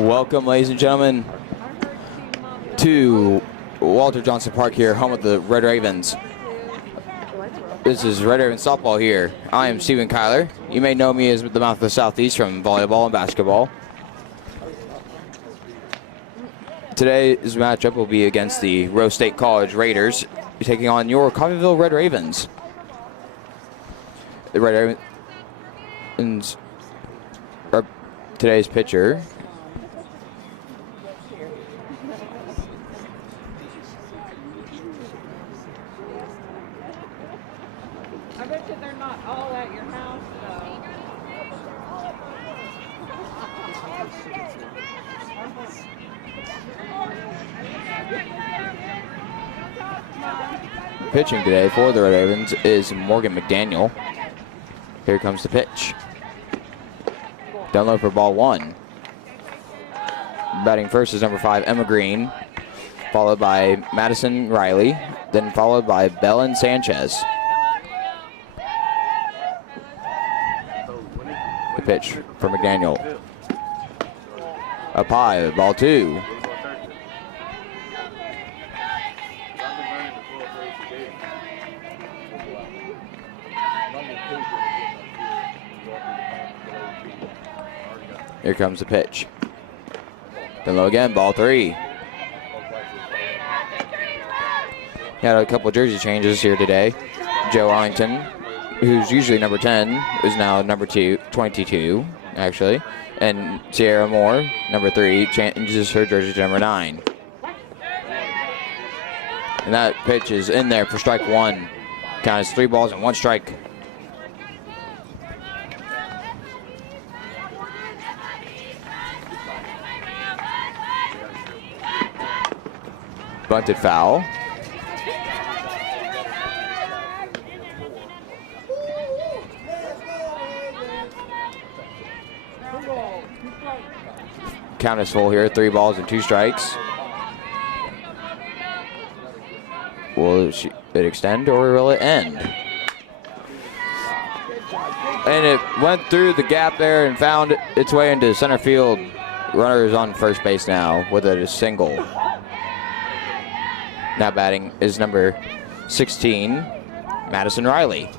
Welcome, ladies and gentlemen, to Walter Johnson Park here, home of the Red Ravens. This is Red Ravens softball here. I am Stephen Kyler. You may know me as the Mouth of the Southeast from volleyball and basketball. Today's matchup will be against the Rose State College Raiders, taking on your Coffeyville Red Ravens. The Red Ravens are today's pitcher. I bet you they're not all at your house, Pitching today for the Red Ravens is Morgan McDaniel. Here comes the pitch. Down low for ball one. Batting first is number 5, Emma Green, followed by Madison Riley, then followed by Belen Sanchez. The pitch for McDaniel. Up high, ball 2. Here comes the pitch. Then low again, ball 3. Had a couple jersey changes here today. Joe Arlington, who's usually number 10, is now number 22, actually. And Sierra Moore, number 3, changes her jersey to number 9. And that pitch is in there for strike 1. Count is 3 balls and 1 strike. Bunted foul. Count is full here, 3 balls and 2 strikes. Will it extend or will it end? And it went through the gap there and found its way into center field. Runner is on first base now with a single. Now batting is number 16, Madison Riley.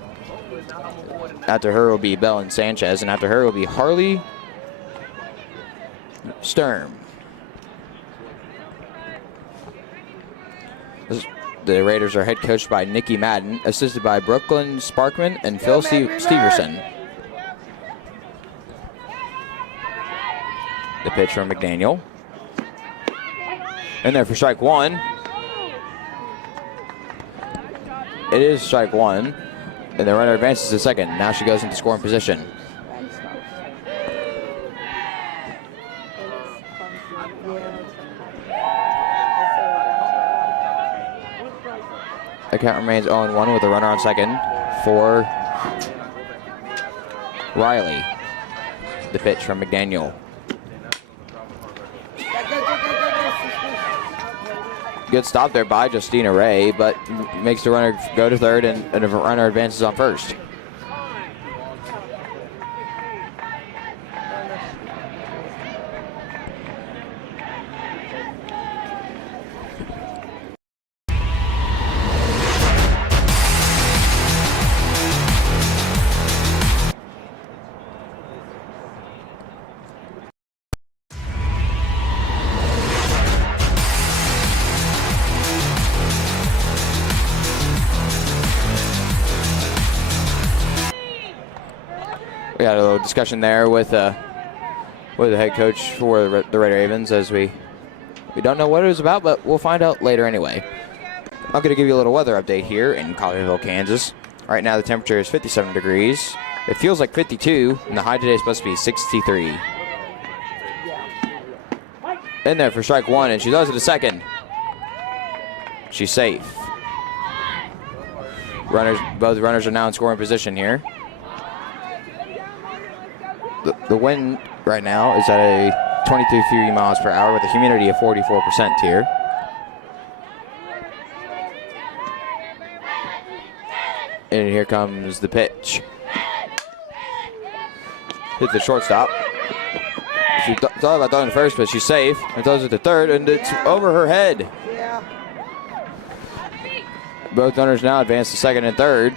After her will be Belen Sanchez, and after her will be Harley Sturm. The Raiders are head coached by Nikki Madden, assisted by Brooklyn Sparkman and Phil Steverson. The pitch from McDaniel. In there for strike 1. It is strike 1, and the runner advances to second. Now she goes into scoring position. The count remains 0-1 with a runner on second for Riley. The pitch from McDaniel. Good stop there by Justina Ray, but makes the runner go to third, and the runner advances on first. We had a little discussion there with the head coach for the Red Ravens, as we don't know what it was about, but we'll find out later anyway. I'm going to give you a little weather update here in Coffeyville, Kansas. Right now the temperature is 57 degrees. It feels like 52, and the high today is supposed to be 63. In there for strike 1, and she does it to second. She's safe. Both runners are now in scoring position here. The wind right now is at a 23 miles per hour with a humidity of 44% here. And here comes the pitch. Hit the shortstop. She thought about throwing to first, but she's safe. And throws it to third, and it's over her head. Yeah. Both runners now advance to second and third.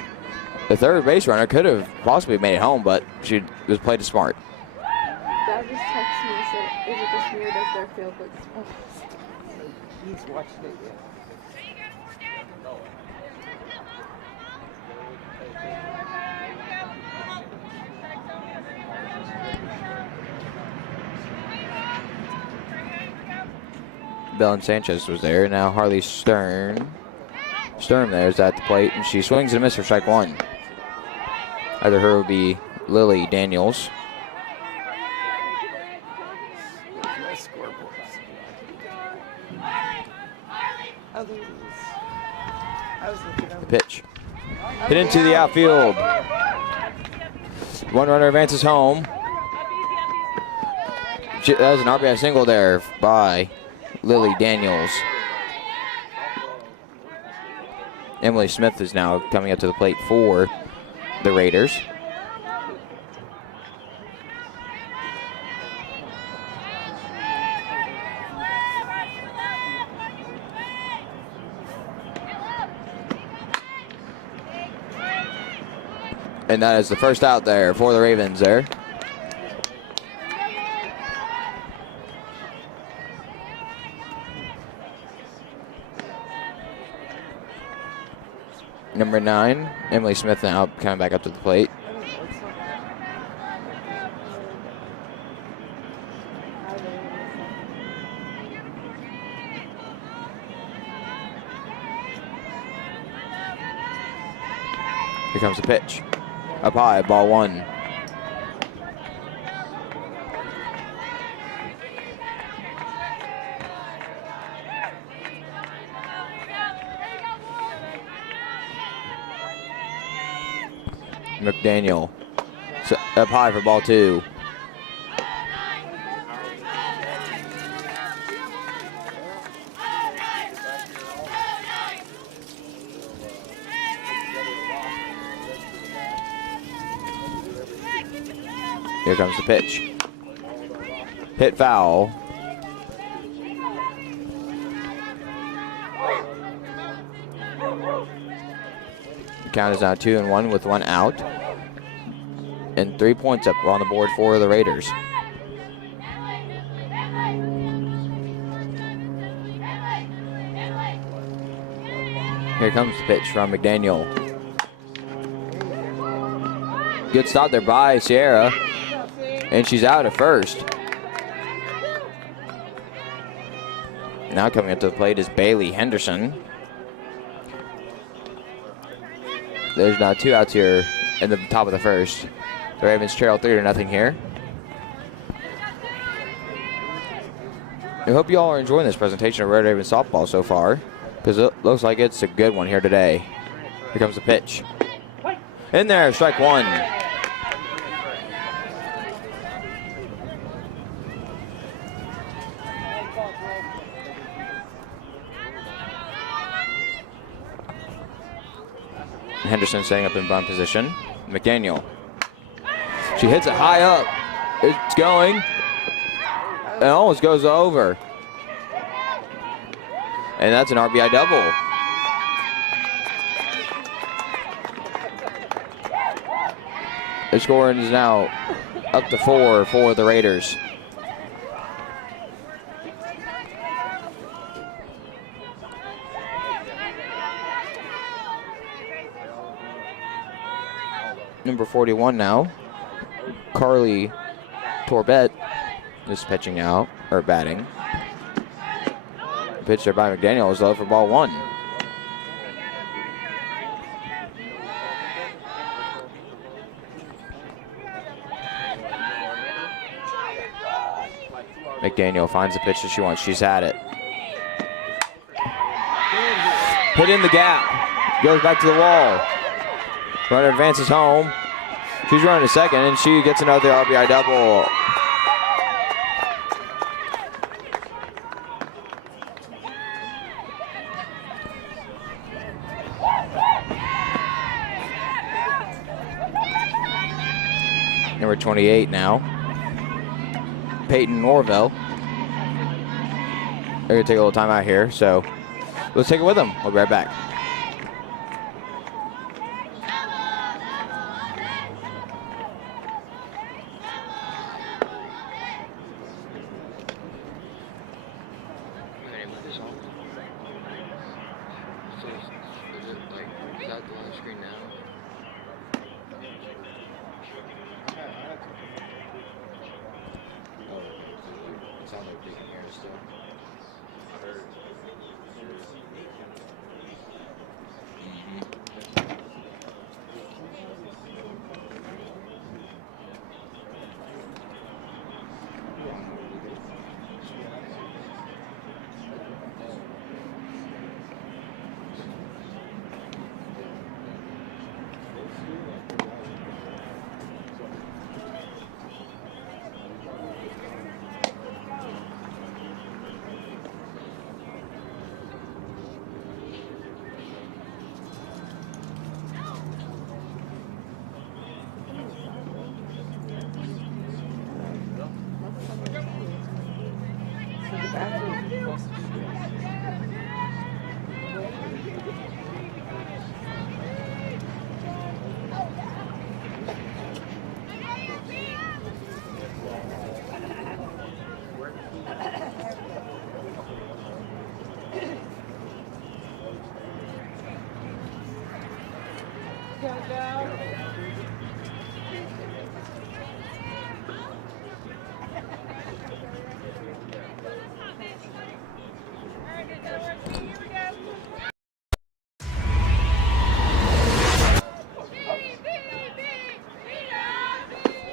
The third base runner could have possibly made it home, but she was played it smart. Dad just texted me and said, is it just me or does their field look small? He's watching it. Belen Sanchez was there. Now Harley Stern there is at the plate, and she swings and misses for strike one. Either her would be Lily Daniels. The pitch. Hit into the outfield. One runner advances home. That was an RBI single there by Lily Daniels. Emily Smith is now coming up to the plate for the Raiders. And that is the first out there for the Ravens there. Number 9, Emily Smith now coming back up to the plate. Here comes the pitch. Up high, ball one. McDaniel up high for ball two. Here comes the pitch. Hit foul. The count is now 2-1 with one out. And 3 points up on the board for the Raiders. Here comes the pitch from McDaniel. Good stop there by Sierra. And she's out at first. Now coming up to the plate is Bailey Henderson. There's now 2 outs here in the top of the first. The Ravens trail 3-0 here. I hope you all are enjoying this presentation of Red Raven softball so far, because it looks like it's a good one here today. Here comes the pitch. In there, strike one. Henderson staying up in bunt position. McDaniel. She hits it high up. It's going. It almost goes over. And that's an RBI double. The score is now up to 4 for the Raiders. Number 41 now, Carly Torbett is pitching out, or batting. The pitch there by McDaniel is low for ball one. McDaniel finds the pitch that she wants. She's had it. Hit in the gap. Goes back to the wall. Runner advances home. She's running to second, and she gets another RBI double. Number 28 now. Peyton Norville. They're going to take a little time out here, so let's take it with them. We'll be right back.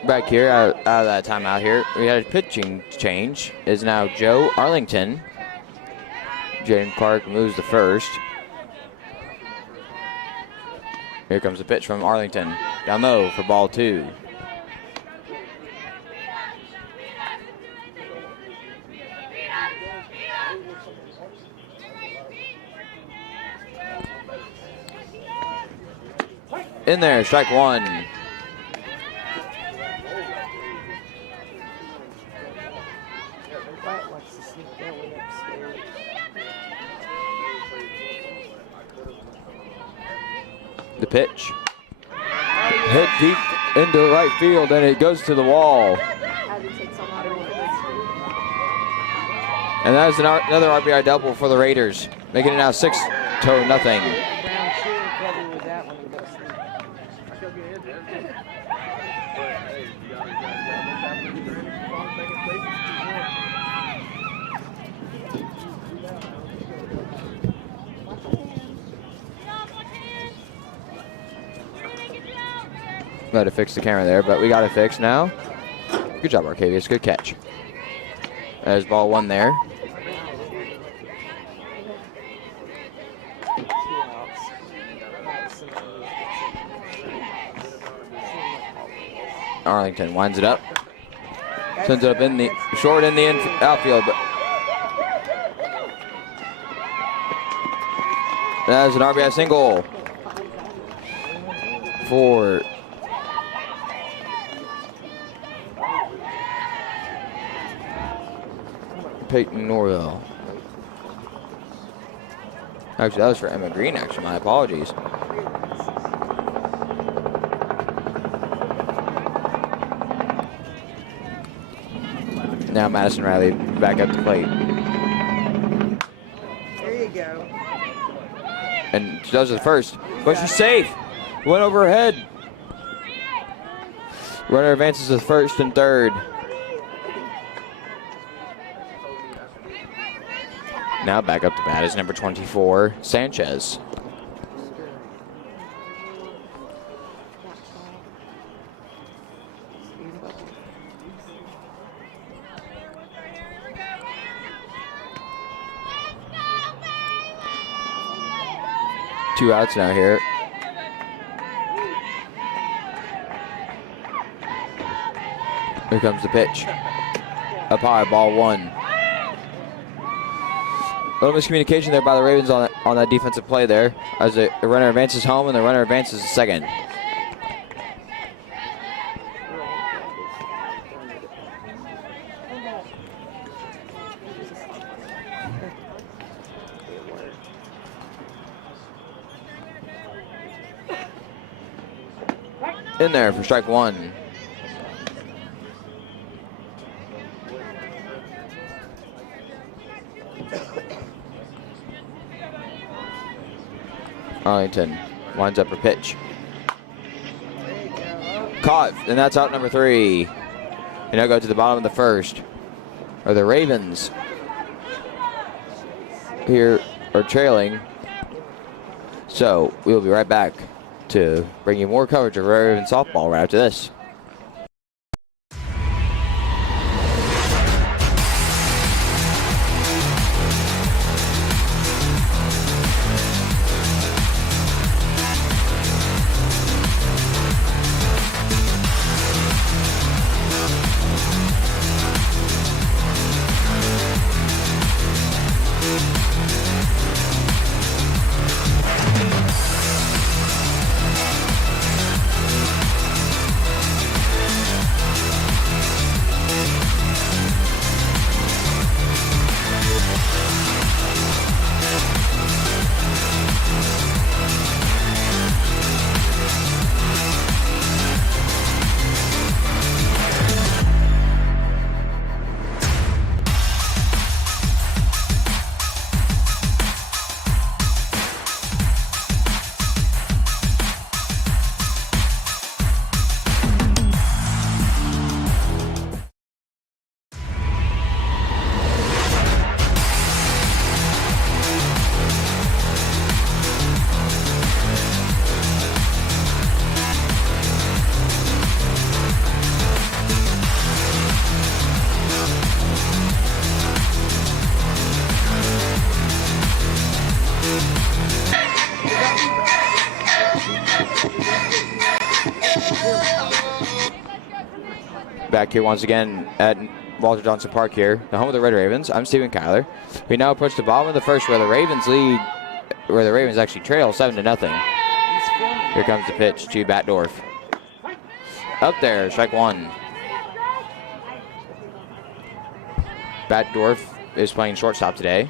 Back here, out of that timeout here, we had a pitching change. Is now Joe Arlington. Jaden Clark moves to first. Here comes the pitch from Arlington. Down low for ball 2. In there, strike 1. The pitch. Hit deep into right field, and it goes to the wall. And that is another RBI double for the Raiders, making it now 6-0. Got to fix the camera there, but we got it fixed now. Good job, Arcavius. Good catch. There's ball 1 there. Arlington winds it up. Sends it up in the short in the outfield. That is an RBI single for Peyton Norville. Actually, that was for Emma Green, actually. My apologies. Now Madison Riley back up the plate. There you go. And she does it first, but she's safe. Went over her head. Runner advances to first and third. Now back up to bat is number 24, Sanchez. Two outs now here. Here comes the pitch. Up high, ball 1. A little miscommunication there by the Ravens on that defensive play there, as the runner advances home and the runner advances to second. In there for strike one. Arlington winds up her pitch. Caught, and that's out number 3. And now go to the bottom of the first. Are the Ravens here are trailing. So we'll be right back to bring you more coverage of Raven softball right after this. Back here once again at Walter Johnson Park here, the home of the Red Ravens. I'm Stephen Kyler. We now approach the bottom of the first where the Ravens actually trail 7-0. Here comes the pitch to Batdorf. Up there, strike one. Batdorf is playing shortstop today.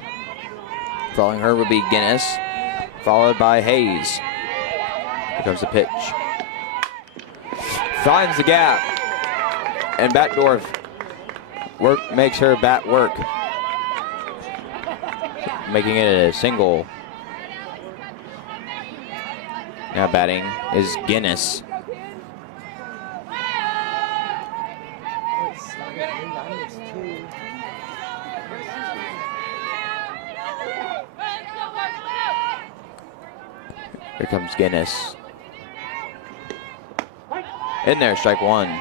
Following her will be Guinness, followed by Hayes. Here comes the pitch. Finds the gap. And Batdorf makes her bat work, making it a single. Now batting is Guinness. Here comes Guinness. In there, strike one.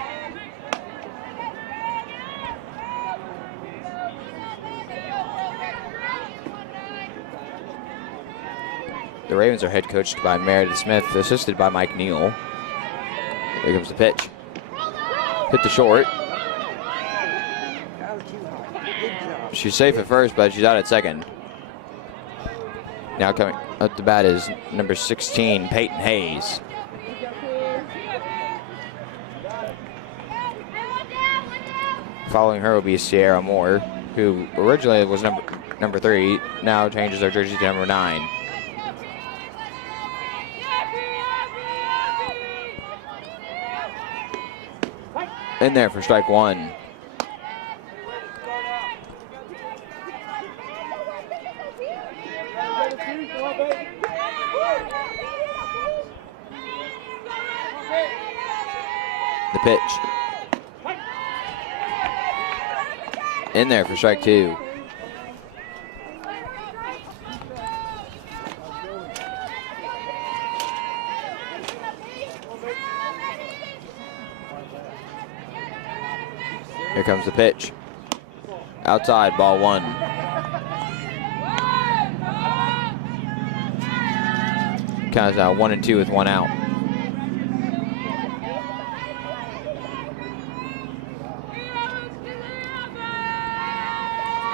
The Ravens are head coached by Meredith Smith, assisted by Mike Neal. Here comes the pitch. Hit the short. She's safe at first, but she's out at second. Now coming up the bat is number 16, Peyton Hayes. Following her will be Sierra Moore, who originally was number 3, now changes her jersey to number 9. In there for strike one. The pitch. In there for strike two. Here comes the pitch. Outside, ball one. Counts out 1-2 with one out.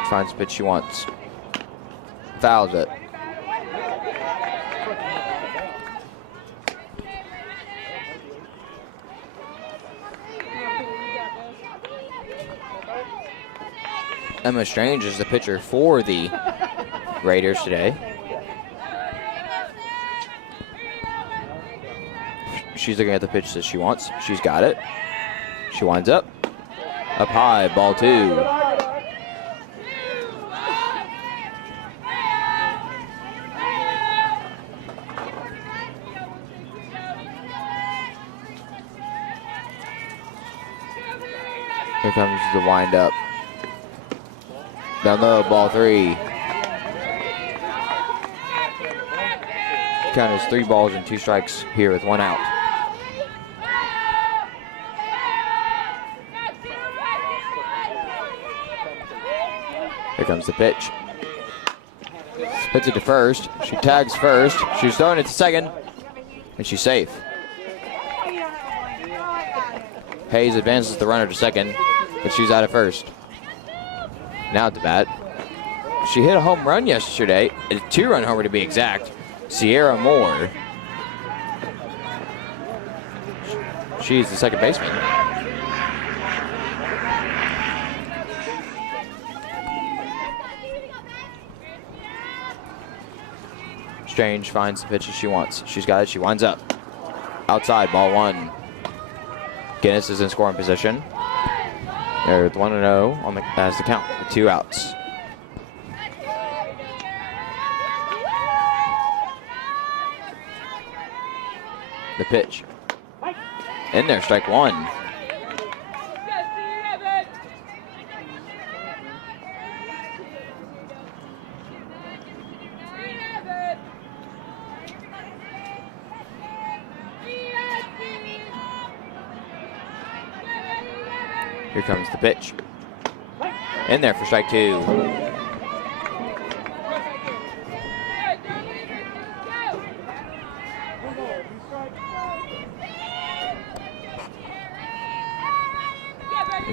Finds the pitch she wants. Fouls it. Emma Strange is the pitcher for the Raiders today. She's looking at the pitch that she wants. She's got it. She winds up high, ball 2. Here comes the wind up. Down low, ball 3. Count is 3 balls and 2 strikes here with 1 out. Here comes the pitch. Hits it to first. She tags first. She's throwing it to second. And she's safe. Hayes advances the runner to second, but she's out at first. Now at the bat. She hit a home run yesterday. A 2-run homer to be exact. Sierra Moore. She's the second baseman. Strange finds the pitch she wants. She's got it. She winds up. Outside, ball 1. Guinness is in scoring position. They're with 1-0 on the as the count with 2 outs. The pitch. In there, strike 1. Here comes the pitch. In there for strike 2.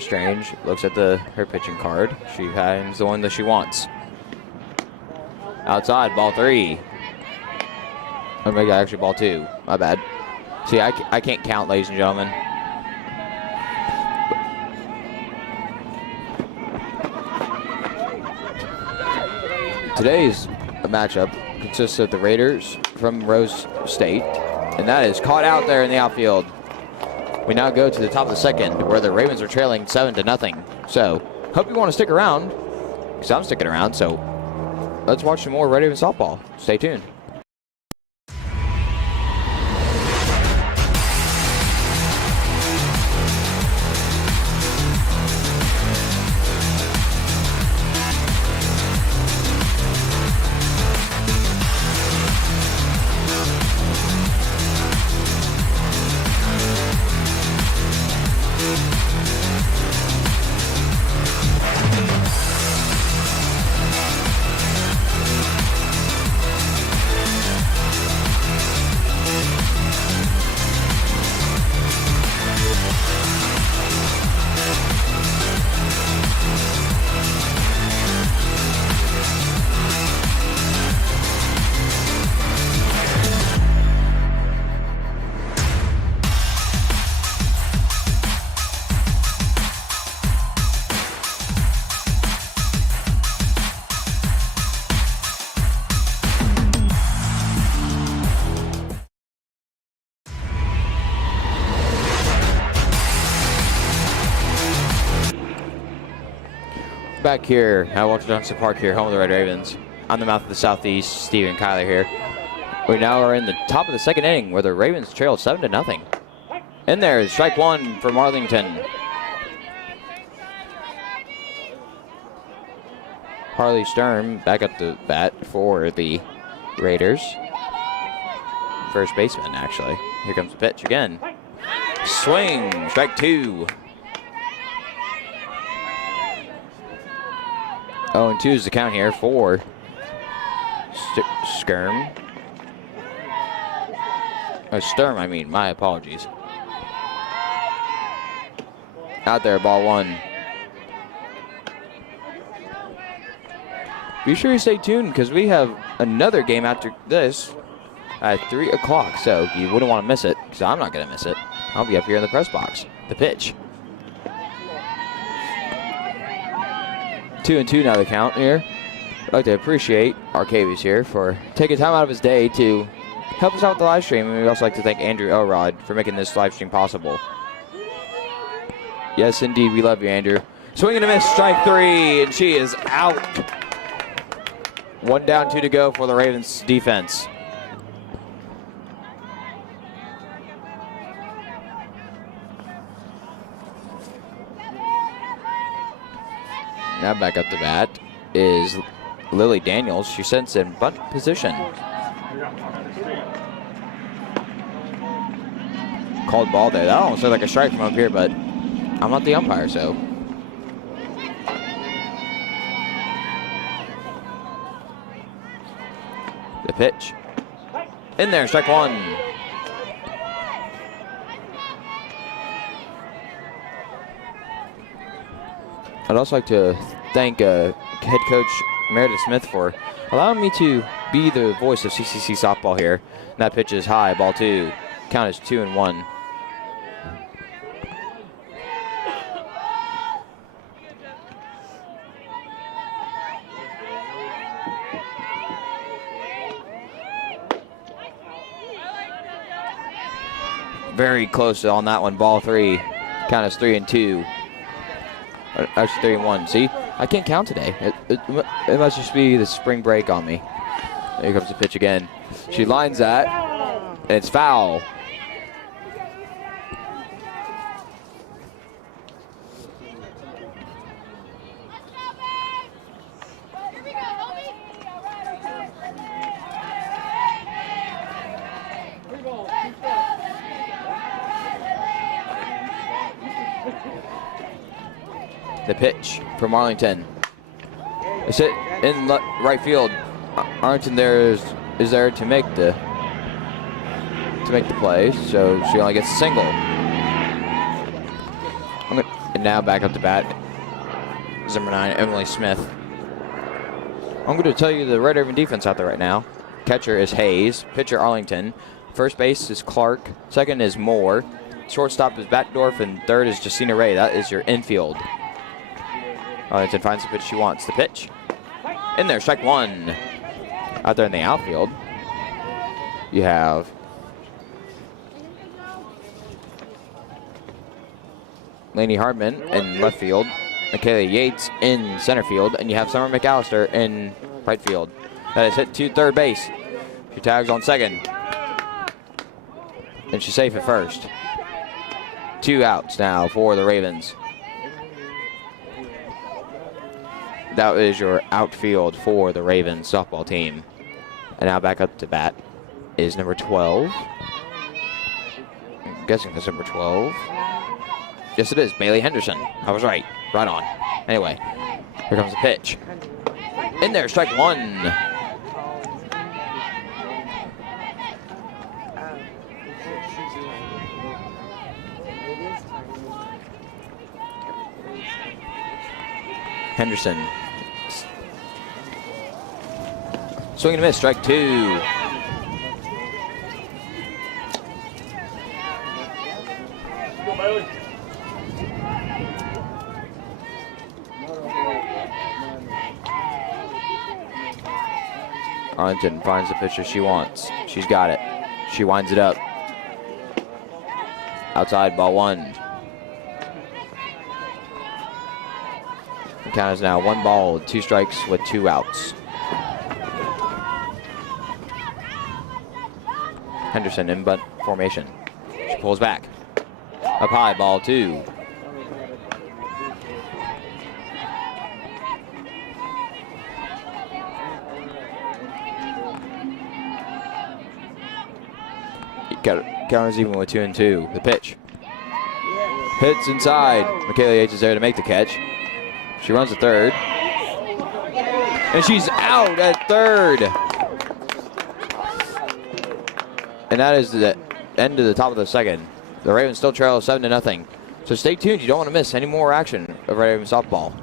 Strange looks at her pitching card. She finds the one that she wants. Outside, ball 3. Oh, maybe actually ball 2. My bad. See, I can't count, ladies and gentlemen. Today's matchup consists of the Raiders from Rose State, and that is caught out there in the outfield. We now go to the top of the second, where the Ravens are trailing 7-0. So, hope you want to stick around, because I'm sticking around. So, let's watch some more Red Raven softball. Stay tuned. Back here at Walter Johnson Park here, home of the Red Ravens. On the mouth of the Southeast, Stephen Kyler here. We now are in the top of the second inning where the Ravens trail 7-0. In there is strike 1 for Arlington. Harley Sturm back up the bat for the Raiders. First baseman, actually. Here comes the pitch again. Swing, strike 2. 0-2 is the count here for Sturm. Sturm, I mean, my apologies. Out there, ball 1. Be sure you stay tuned because we have another game after this at 3 o'clock, so you wouldn't want to miss it because I'm not going to miss it. I'll be up here in the press box. The pitch. 2-2 now the count here. I'd like to appreciate Arcavius here for taking time out of his day to help us out with the live stream. And we'd also like to thank Andrew Elrod for making this live stream possible. Yes, indeed. We love you, Andrew. Swing and a miss, strike 3, and she is out. 1 down, 2 to go for the Ravens defense. Now back up to bat is Lily Daniels. She sends in bunt position. Called ball there. That almost looked like a strike from up here, but I'm not the umpire, so. The pitch. In there, strike 1. I'd also like to thank head coach Meredith Smith for allowing me to be the voice of CCC softball here. And that pitch is high, ball 2. Count is 2-1. Very close on that one, ball 3. Count is 3-2. Actually 3-1. See, I can't count today. It must just be the spring break on me. There comes the pitch again. She lines that, and it's foul. The pitch from Arlington. It's hit in right field. Arlington is there to make the play, so she only gets a single. And now back up to bat is number 9, Emily Smith. I'm going to tell you the Red Raven defense out there right now. Catcher is Hayes. Pitcher Arlington. First base is Clark. Second is Moore. Shortstop is Batdorf, and third is Justina Ray. That is your infield. Arlington finds the pitch she wants. The pitch. In there, strike 1. Out there in the outfield, you have Lainey Hardman in left field, Michaela Yates in center field, and you have Summer McAllister in right field. That is hit to third base. She tags on second. And she's safe at first. 2 outs now for the Ravens. That is your outfield for the Ravens softball team. And now back up to bat is number 12. I'm guessing that's number 12. Yes, it is. Bailey Henderson. I was right. Right on. Anyway, here comes the pitch. In there, strike 1. Henderson. Swing and a miss, strike 2. Arlington finds the pitcher she wants. She's got it. She winds it up. Outside, ball 1. The count is now 1 ball, 2 strikes with 2 outs. Henderson in bunt formation. She pulls back. Up high, ball 2. Counters even with 2-2. The pitch. Hits inside. Michaela Yates is there to make the catch. She runs to third. And she's out at third. And that is the end of the top of the second. The Ravens still trail 7-0. So stay tuned. You don't want to miss any more action of Raven softball.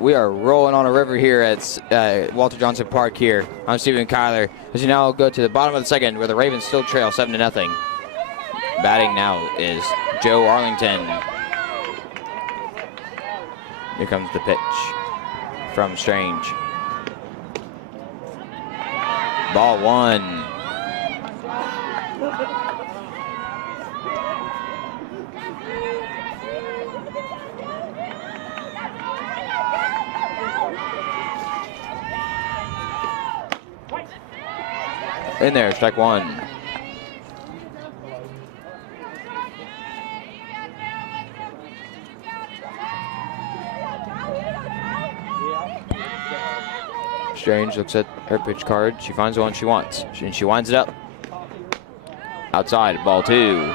we are rolling on a river here at Walter Johnson Park here. I'm Stephen Kyler. As you now go to the bottom of the second where the Ravens still trail 7-0. Batting now is Joe Arlington. Here comes the pitch from Strange. Ball 1. In there, strike 1. Strange looks at her pitch card. She finds the one she wants, and she winds it up. Outside, ball 2.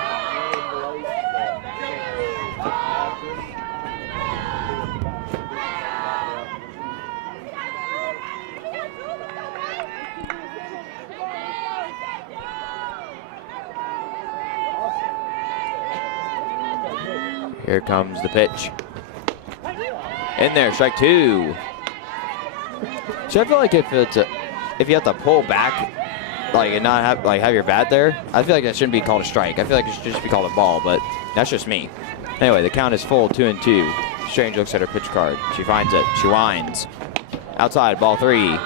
Here comes the pitch. In there, strike 2. So I feel like if you have to pull back, like and not have your bat there, I feel like that shouldn't be called a strike. I feel like it should just be called a ball, but that's just me. Anyway, the count is full, 2-2. Strange looks at her pitch card. She finds it. She winds. Outside, ball 3.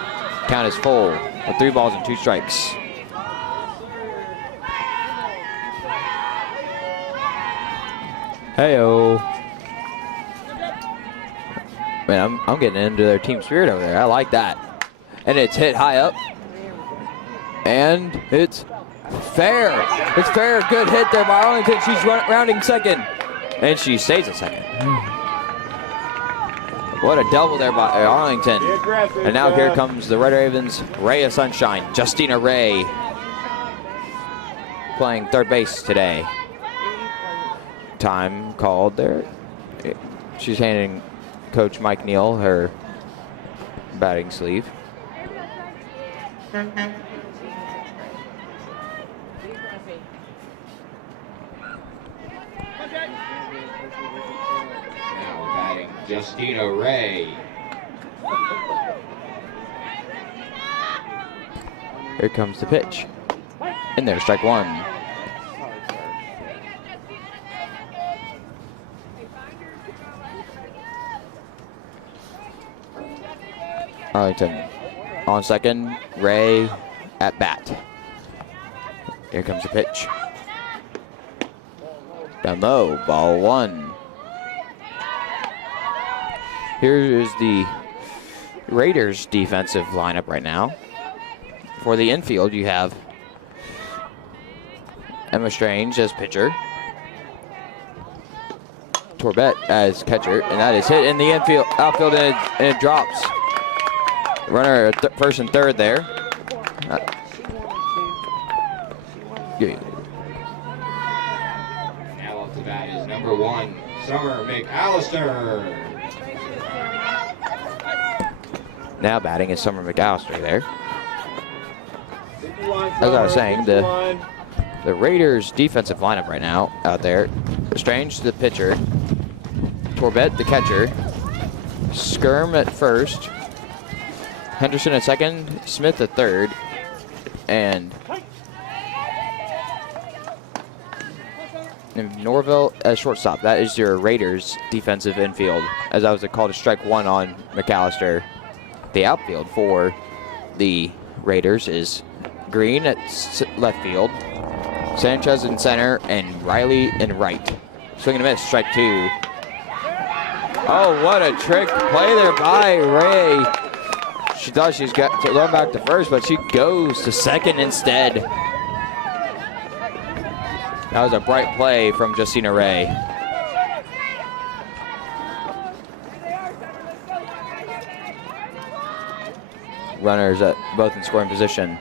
Count is full with 3 balls and 2 strikes. Hey-o. Man, I'm getting into their team spirit over there. I like that. And it's hit high up. And it's fair. It's fair. Good hit there by Arlington. She's rounding second. And she stays at second. What a double there by Arlington. And now here comes the Red Ravens' ray of sunshine, Justina Ray, playing third base today. Time called there. She's handing Coach Mike Neal her batting sleeve. Justina Ray. Here comes the pitch. In there, strike 1. Arlington on second, Ray at bat. Here comes the pitch. Down low, ball 1. Here is the Raiders defensive lineup right now. For the infield, you have Emma Strange as pitcher, Torbett as catcher, and that is hit in the infield, outfield, and it drops. Runner first and third there. Now up to bat is number 1, Summer McAllister. Now batting is Summer McAllister there. As I was saying, the Raiders defensive lineup right now out there. Strange, the pitcher. Torbett, the catcher. Skirm at first. Henderson at second. Smith at third. And Norville as shortstop. That is your Raiders defensive infield. As I was called a strike 1 on McAllister. The outfield for the Raiders is Green at left field, Sanchez in center, and Riley in right. Swing and a miss, strike 2. Oh, what a trick play there by Ray. She thought she was going back to first, but she goes to second instead. That was a bright play from Justina Ray. Runners at both in scoring position.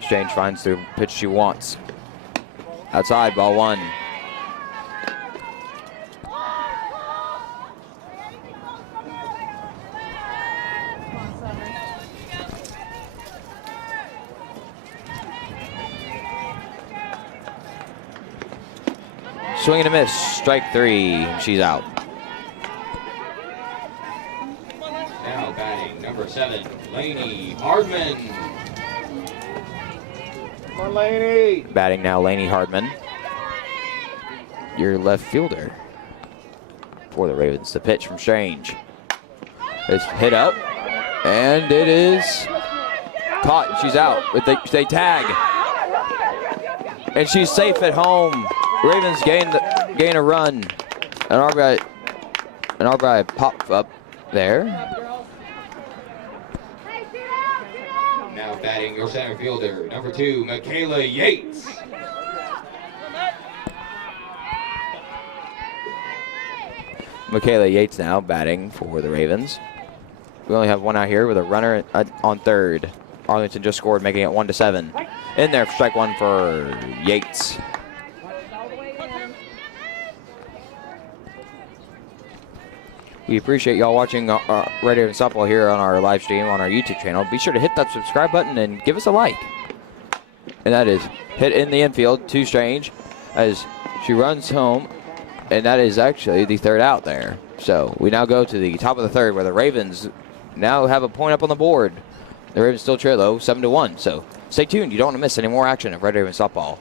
Strange finds the pitch she wants. Outside, ball 1. Swing and a miss, strike 3. She's out. 7, Laney Hardman. Come on, Laney. Batting now, Laney Hardman, your left fielder for the Ravens. The pitch from Strange is hit up, and it is caught. She's out. But they tag, and she's safe at home. Ravens gain a run. An RBI pop up there. Now batting your center fielder, number 2, Michaela Yates. Michaela Yates now batting for the Ravens. We only have one out here with a runner on third. Arlington just scored, making it 1-7. In there, strike one for Yates. We appreciate y'all watching Red Raven Softball here on our live stream on our YouTube channel. Be sure to hit that subscribe button and give us a like. And that is hit in the infield to Strange as she runs home. And that is actually the third out there. So we now go to the top of the third where the Ravens now have a point up on the board. The Ravens still trail though, 7-1. So stay tuned. You don't want to miss any more action of Red Raven Softball.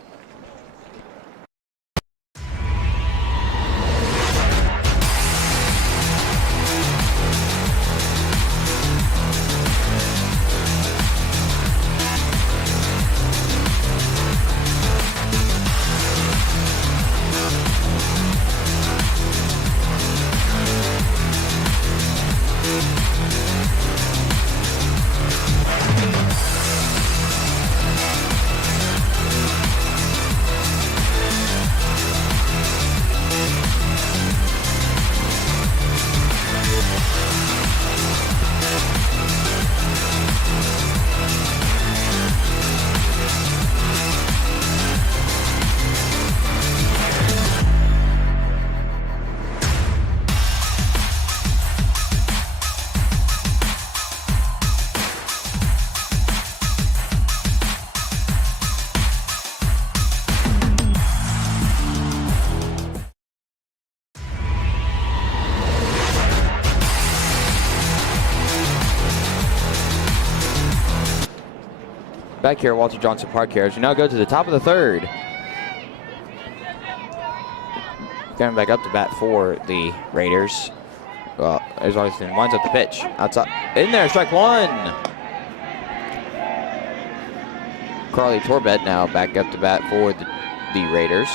Back here at Walter Johnson Park here as we now go to the top of the third. Coming back up to bat for the Raiders. Well, as Arlington winds up the pitch. Outside. In there, strike one. Carly Torbett now back up to bat for the Raiders.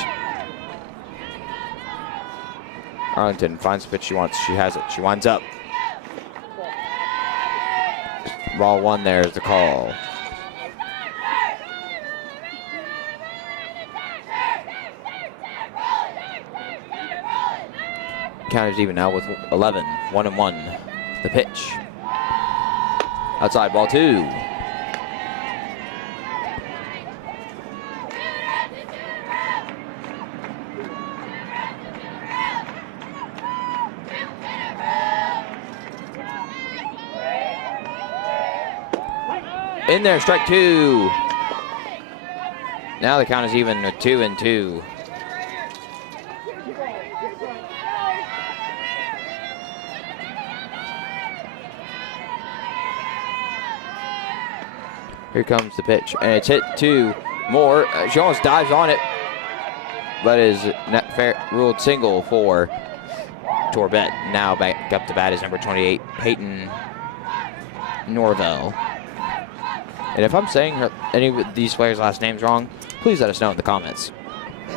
Arlington finds the pitch she wants. She has it. She winds up. Ball one there is the call. Count is even now with 11, 1-1. The pitch. Outside, ball two. In there, strike two. Now the count is even with 2-2. Here comes the pitch, and it's hit to Moore. She almost dives on it, but is net fair, ruled single for Torbett. Now back up to bat is number 28, Peyton Norvell. And if I'm saying any of these players' last names wrong, please let us know in the comments.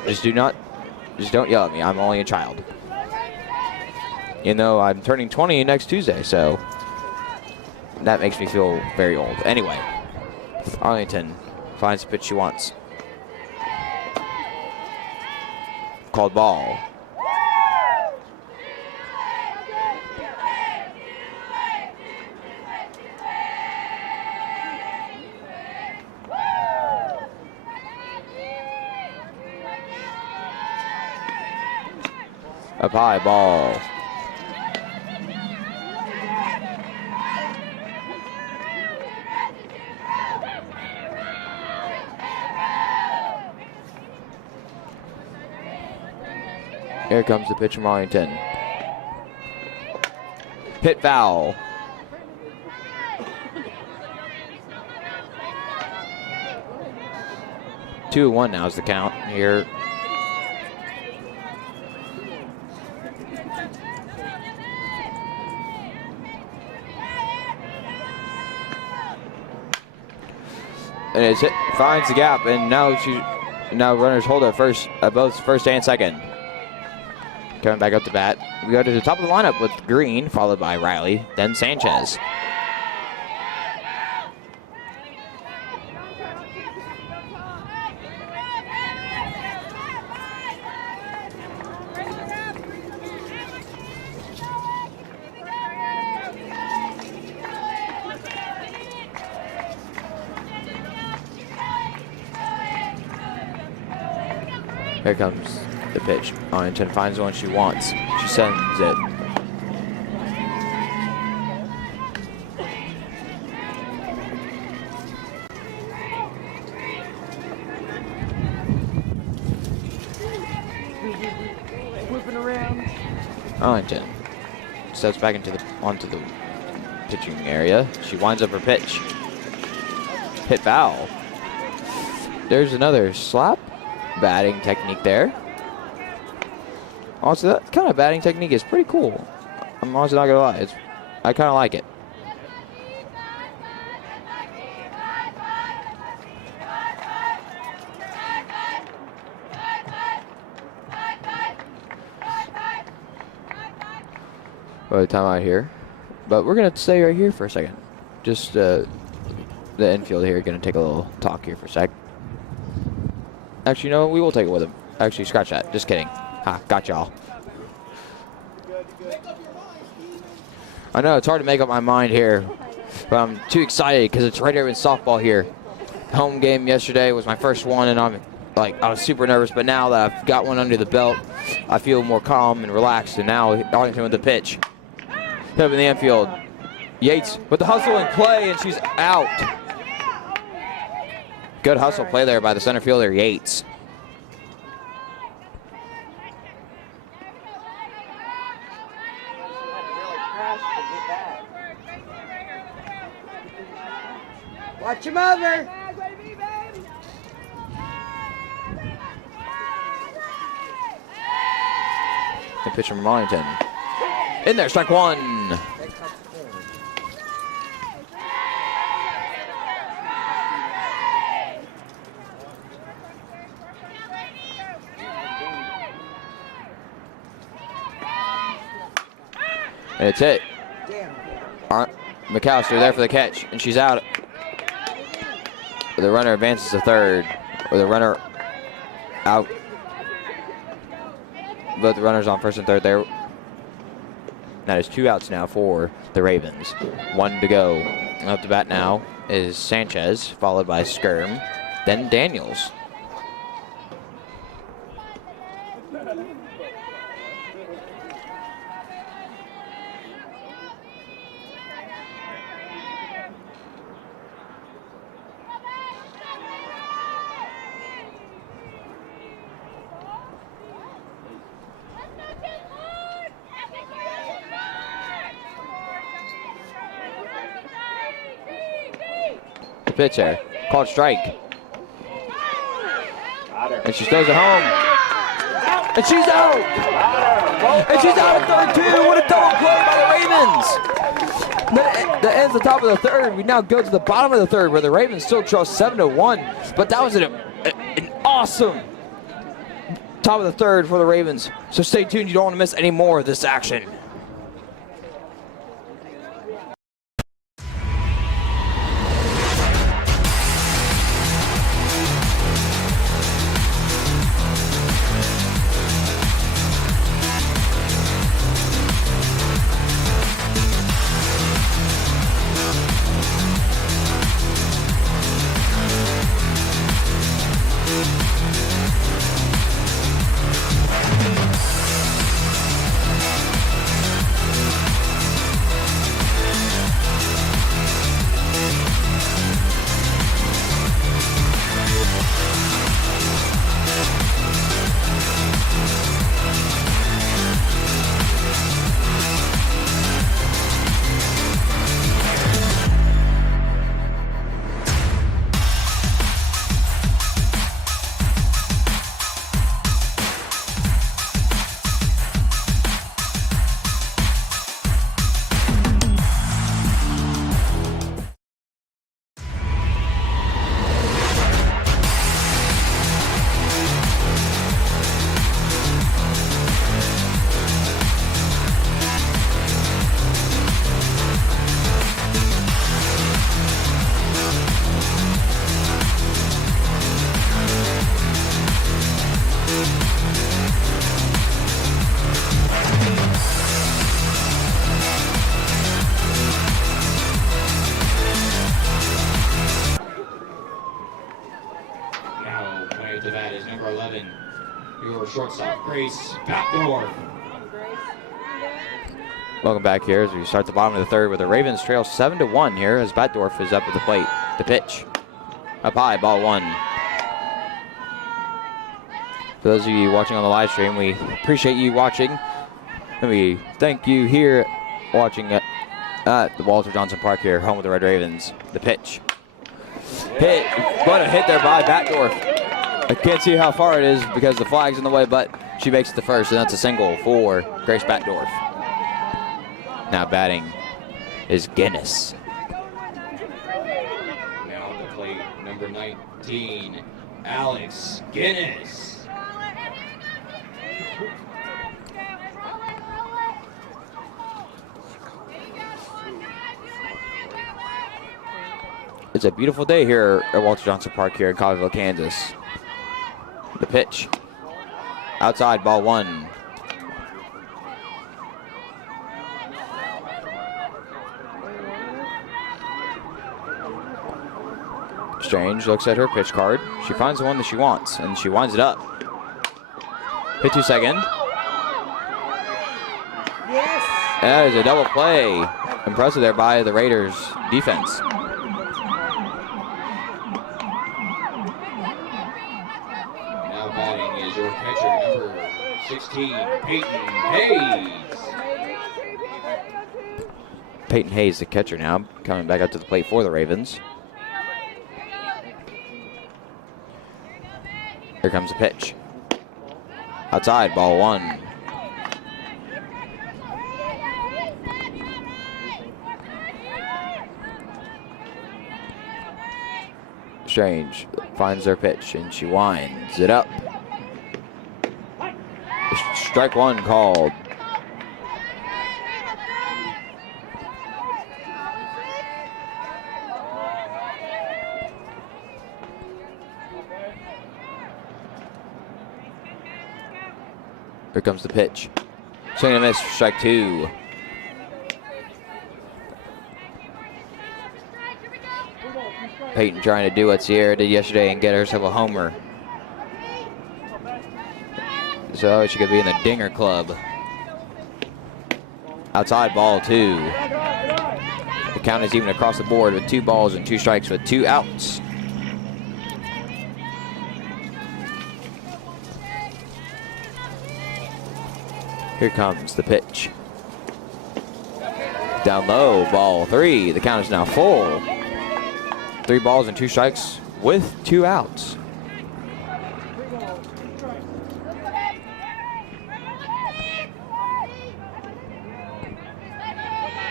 Just don't yell at me. I'm only a child. You know, I'm turning 20 next Tuesday, so that makes me feel very old. Anyway. Arlington finds the pitch she wants. Called ball. Up high, ball. Here comes the pitch from Arlington. Hit foul. 2-1 now is the count here. And it's hit, finds the gap, and now runners hold at first, both first and second. Coming back up to bat. We go to the top of the lineup with Green, followed by Riley, then Sanchez. Here comes the pitch. Arlington finds the one she wants. She sends it. Whipping around. Arlington steps back onto the pitching area. She winds up her pitch. Hit foul. There's another slap. Batting technique there. Also, that kind of batting technique is pretty cool. I'm honestly not gonna lie. I kind of like it. By the time out here, but we're gonna stay right here for a second. Just the infield here. Gonna take a little talk here for a sec. Actually, no, we will take it with him. Actually, scratch that. Just kidding. Ha, got y'all. I know it's hard to make up my mind here, but I'm too excited because it's right here in softball here. Home game yesterday was my first one, and I was super nervous, but now that I've got one under the belt, I feel more calm and relaxed, and now Arlington with the pitch. Hit up in the infield. Yates with the hustle and play, and she's out. Good hustle play there by the center fielder, Yates. Watch him over. The pitch from Arlington. In there, strike one. And it's hit. McAllister there for the catch, and she's out. The runner advances to third, or the runner out. Both the runners on first and third there. That is 2 outs now for the Ravens. 1 to go. Up to bat now is Sanchez, followed by Skirm, then Daniels. Pitch there, called strike. And she throws it home. And she's out! And she's out at third too. What a double play by the Ravens. That ends the top of the third. We now go to the bottom of the third where the Ravens still trail 7-1. But that was an awesome top of the third for the Ravens. So stay tuned. You don't want to miss any more of this action. shortstop Grace Backdoor. Welcome back here as we start the bottom of the third with the Ravens trail 7-1 here as Batdorf is up at the plate. The pitch. Up high, ball one. For those of you watching on the live stream, we appreciate you watching. And we thank you here watching at the Walter Johnson Park here, home of the Red Ravens. The pitch. Hit. What a hit there by Batdorf. I can't see how far it is because the flag's in the way, but she makes it to first, and that's a single for Grace Batdorf. Now batting is Guinness. Now at the plate, number 19, Alex Guinness. It's a beautiful day here at Walter Johnson Park here in Coffeyville, Kansas. The pitch. Outside, ball one. Strange looks at her pitch card. She finds the one that she wants, and she winds it up. Hit to second. Yes. That is a double play. Impressive there by the Raiders defense. Now batting is your catcher, number 16, Peyton Hayes. Peyton Hayes, the catcher now, coming back up to the plate for the Ravens. Here comes the pitch. Outside, ball one. Strange finds their pitch and she winds it up. Strike one called. Here comes the pitch. Swing and a miss for strike two. Peyton trying to do what Sierra did yesterday and get herself a homer. So she could be in the Dinger Club. Outside, ball two. The count is even across the board with 2 balls and 2 strikes with 2 outs. Here comes the pitch. Down low, ball 3. The count is now full. 3 balls and 2 strikes with 2 outs.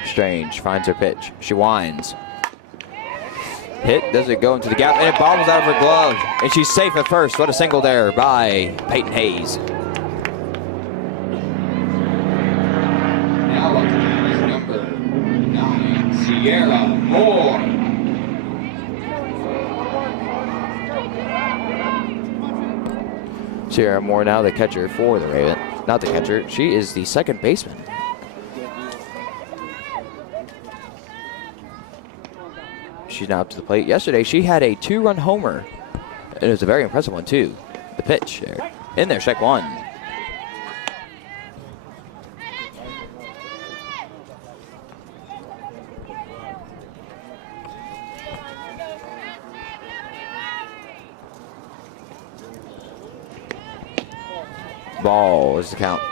Strange finds her pitch. She winds. Hit, does it go into the gap, and it bobbles out of her glove, and she's safe at first. What a single there by Peyton Hayes. Now up to is number 9, Sierra Moore. Sierra Moore now the catcher for the Raven. Not the catcher, she is the second baseman. She's now up to the plate. Yesterday she had a 2-run homer. And it was a very impressive one too. The pitch there. In there, strike one. Ball is the count.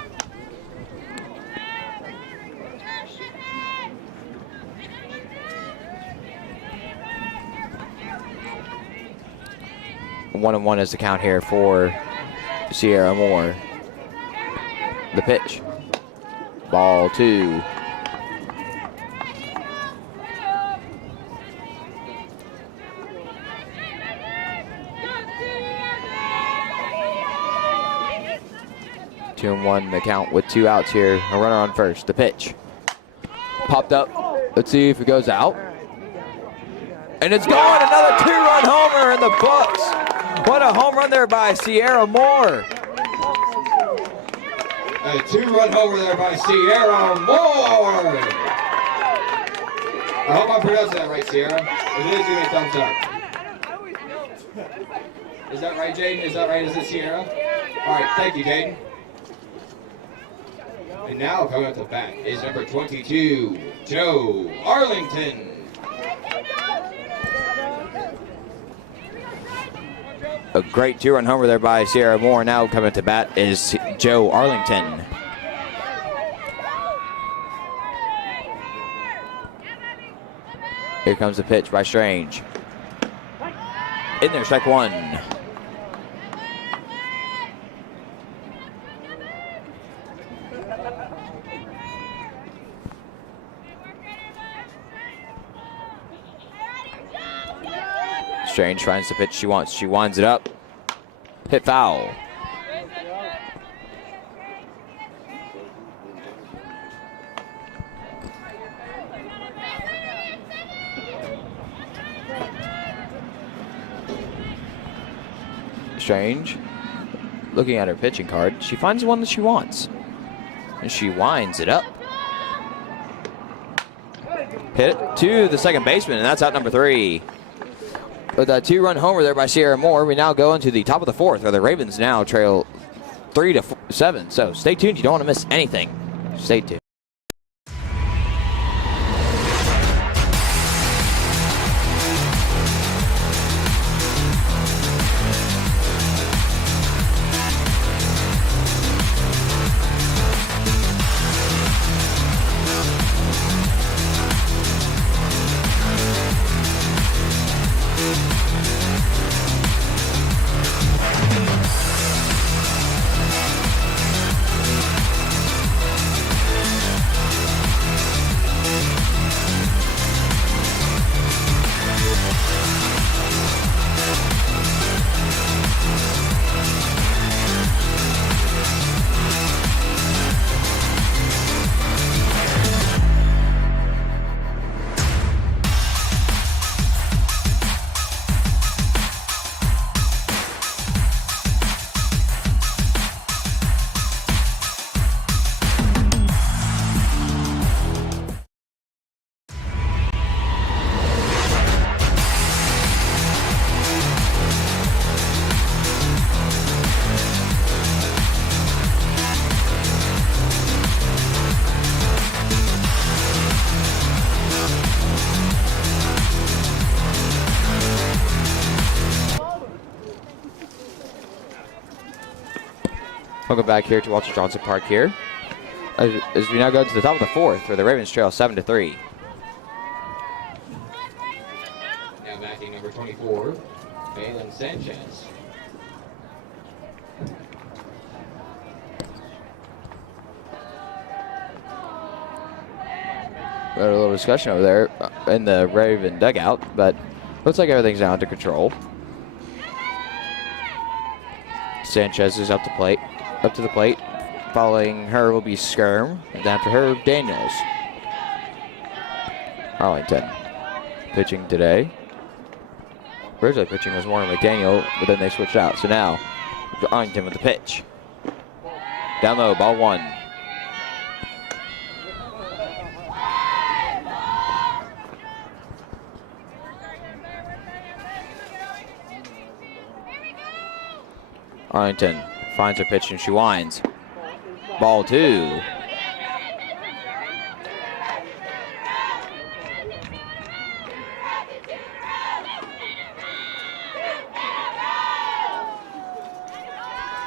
One and one is the count here for Sierra Moore. The pitch. Ball 2. Two and one the count with 2 outs here. A runner on first. The pitch. Popped up. Let's see if it goes out. And it's gone. Another 2-run homer in the books. What a home run there by Sierra Moore. A 2-run homer there by Sierra Moore. I hope I pronounced that right, Sierra. If it is, give me a thumbs up. Is that right, Jaden? Is that right? Is it Sierra? All right, thank you, Jaden. And now coming up to bat is number 22, Joe Arlington. A great 2-run homer there by Sierra Moore. Now coming to bat is Joe Arlington. Here comes the pitch by Strange. In there, strike one. Strange finds the pitch she wants. She winds it up. Hit foul. Strange, looking at her pitching card, she finds the one that she wants. And she winds it up. Hit it to the second baseman, and that's out number 3. With a 2-run homer there by Sierra Moore, we now go into the top of the 4th, where the Ravens now trail 3-7. So stay tuned. You don't want to miss anything. Stay tuned. Welcome back here to Walter Johnson Park here. As we now go to the top of the 4th, where the Ravens trail 7-3. Now batting number 24, Valen Sanchez. We had a little discussion over there in the Raven dugout, but looks like everything's now under control. Sanchez is up to the plate. Following her will be Skirm, and after her, Daniels. Arlington pitching today. Originally pitching was Warner McDaniel, but then they switched out. So now, Arlington with the pitch. Down low, ball 1. Arlington finds her pitch and she winds. Ball 2.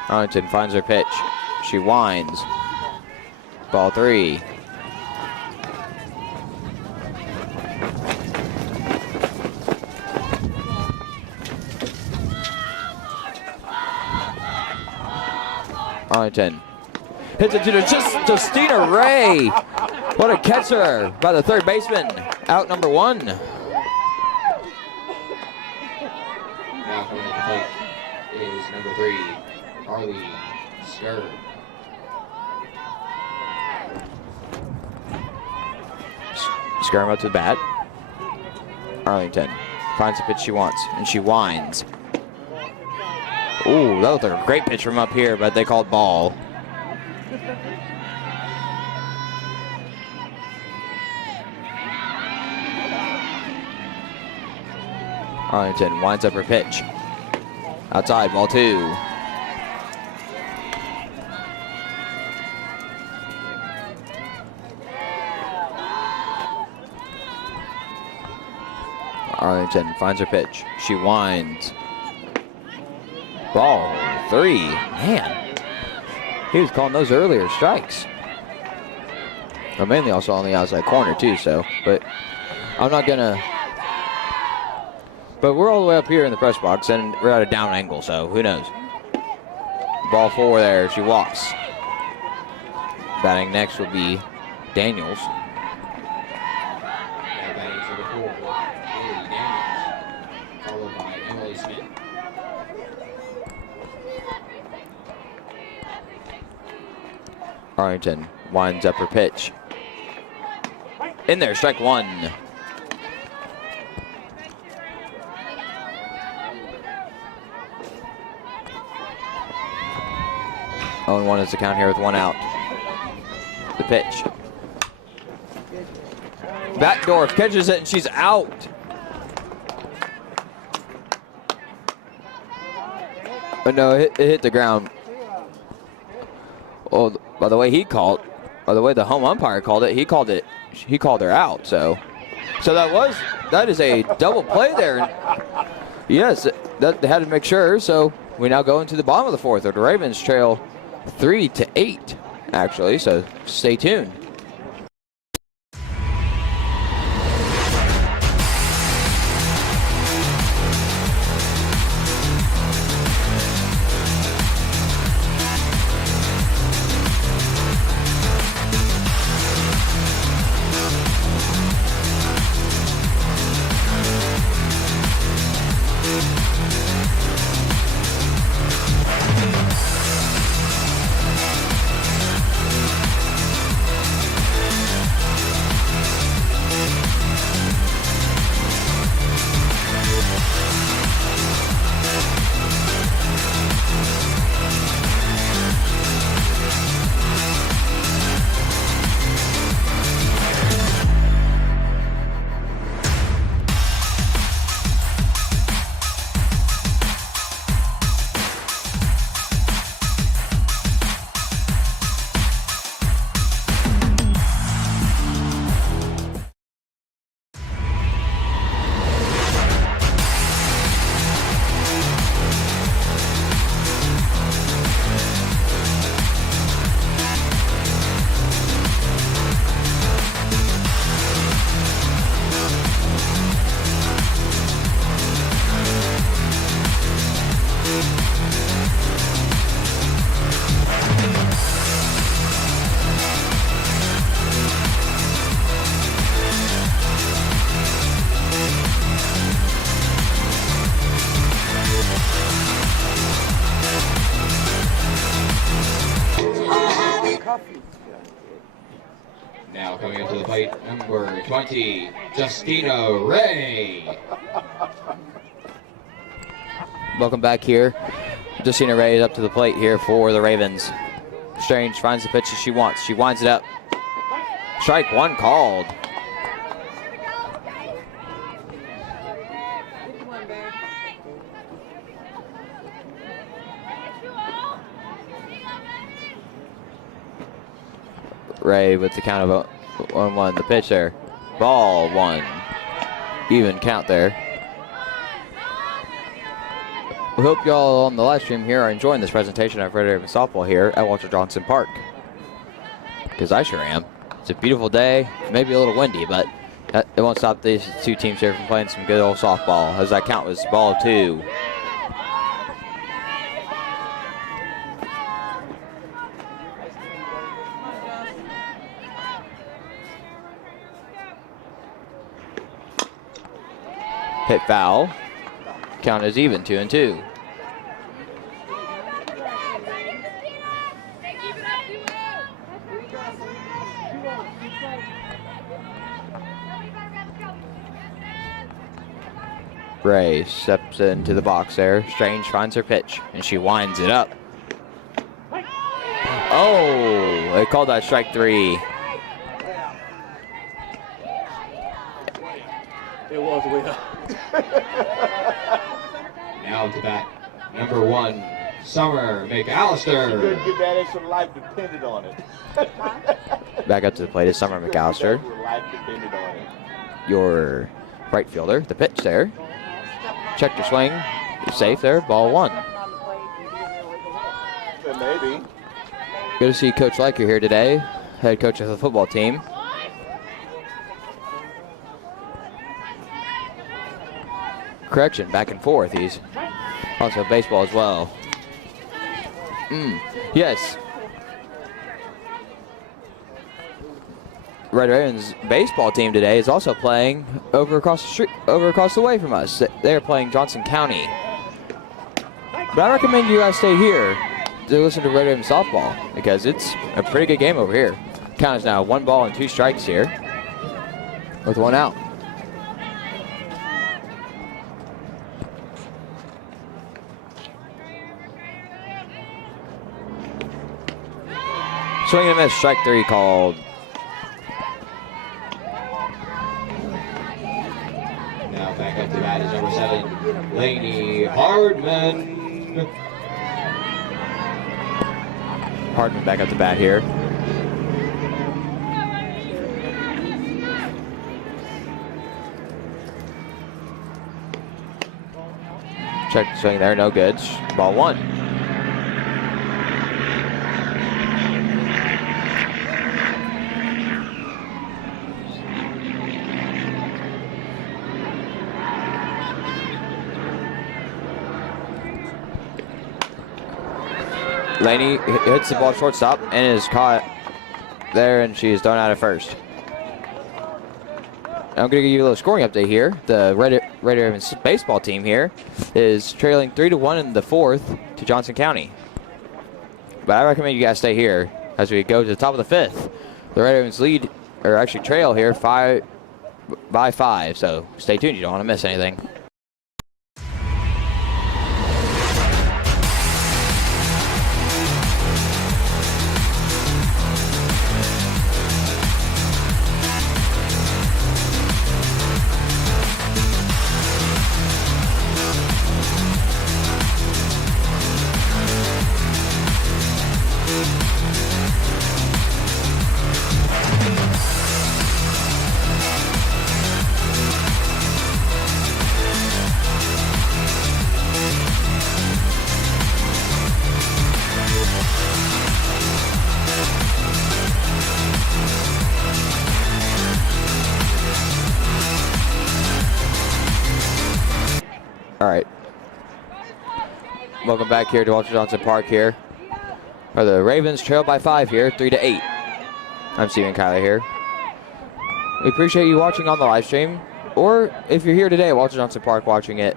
Arlington finds her pitch. She winds. Ball 3. Arlington hits it to Justina Ray. What a catcher by the third baseman. Out number 1. Now coming to the plate is number 3, Harley Skirm. Skirm up to the bat. Arlington finds the pitch she wants, and she winds. Ooh, that looked like a great pitch from up here, but they called ball. Arlington winds up her pitch. Outside, ball 2. Arlington finds her pitch. She winds. Ball 3. Man, he was calling those earlier strikes. Or mainly also on the outside corner too, so, but I'm not gonna, but we're all the way up here in the press box and we're at a down angle, so who knows. Ball 4 there, she walks. Batting next will be Daniels. Now batting for the 4, Haley Daniels, followed by Emily Smith. Arlington winds up her pitch. In there, strike 1. 0-1 is the count here with 1 out. The pitch. Backdoor catches it and she's out. But no, it hit the ground. Oh, by the way he called, by the way the home umpire called it, he called her out. So that is a double play there. Yes, that they had to make sure. So we now go into the bottom of the 4th. The Ravens trail 3-8, actually. So stay tuned. Now coming up to the plate, number 20, Justina Ray. Welcome back here. Justina Ray is up to the plate here for the Ravens. Strange finds the pitch that she wants. She winds it up. Strike 1 called. Ray with the count of 1-1. The pitch there. Ball 1. Even count there. We hope y'all on the live stream here are enjoying this presentation of Red Raven softball here at Walter Johnson Park. Because I sure am. It's a beautiful day, maybe a little windy, but it won't stop these two teams here from playing some good old softball, as that count was ball 2. Hit foul. Count is even, 2-2. Ray steps into the box there. Strange finds her pitch, and she winds it up. Oh, they called that strike 3. It was a winner. Now to bat, number 1, Summer McAllister. She couldn't get that extra life depended on it. Back up to the plate is Summer McAllister, Life depended on it. your right fielder. The pitch there. Checked your swing. Safe there. Ball 1. Maybe. Good to see Coach Leiker here today, head coach of the football team. Correction, back and forth. He's also baseball as well. Yes. Red Ravens baseball team today is also playing over across the way from us. They're playing Johnson County. But I recommend you guys stay here to listen to Red Ravens softball because it's a pretty good game over here. Count is now 1 ball and 2 strikes here with 1 out. Swing and a miss, strike 3 called. Now back up to bat is number 7, Laney Hardman. Hardman back up to bat here. Check the swing there, no good. Ball 1. Laney hits the ball shortstop and is caught there, and she's thrown out at first. I'm going to give you a little scoring update here. The Red Ravens baseball team here is trailing 3-1 in the 4th to Johnson County. But I recommend you guys stay here as we go to the top of the 5th. The Red Ravens lead, or actually trail here, 5-5. So stay tuned. You don't want to miss anything. All right. Welcome back here to Walter Johnson Park here. Where the Ravens trail by 5 here, 3-8. I'm Steven Kyler here. We appreciate you watching on the live stream, or if you're here today at Walter Johnson Park watching it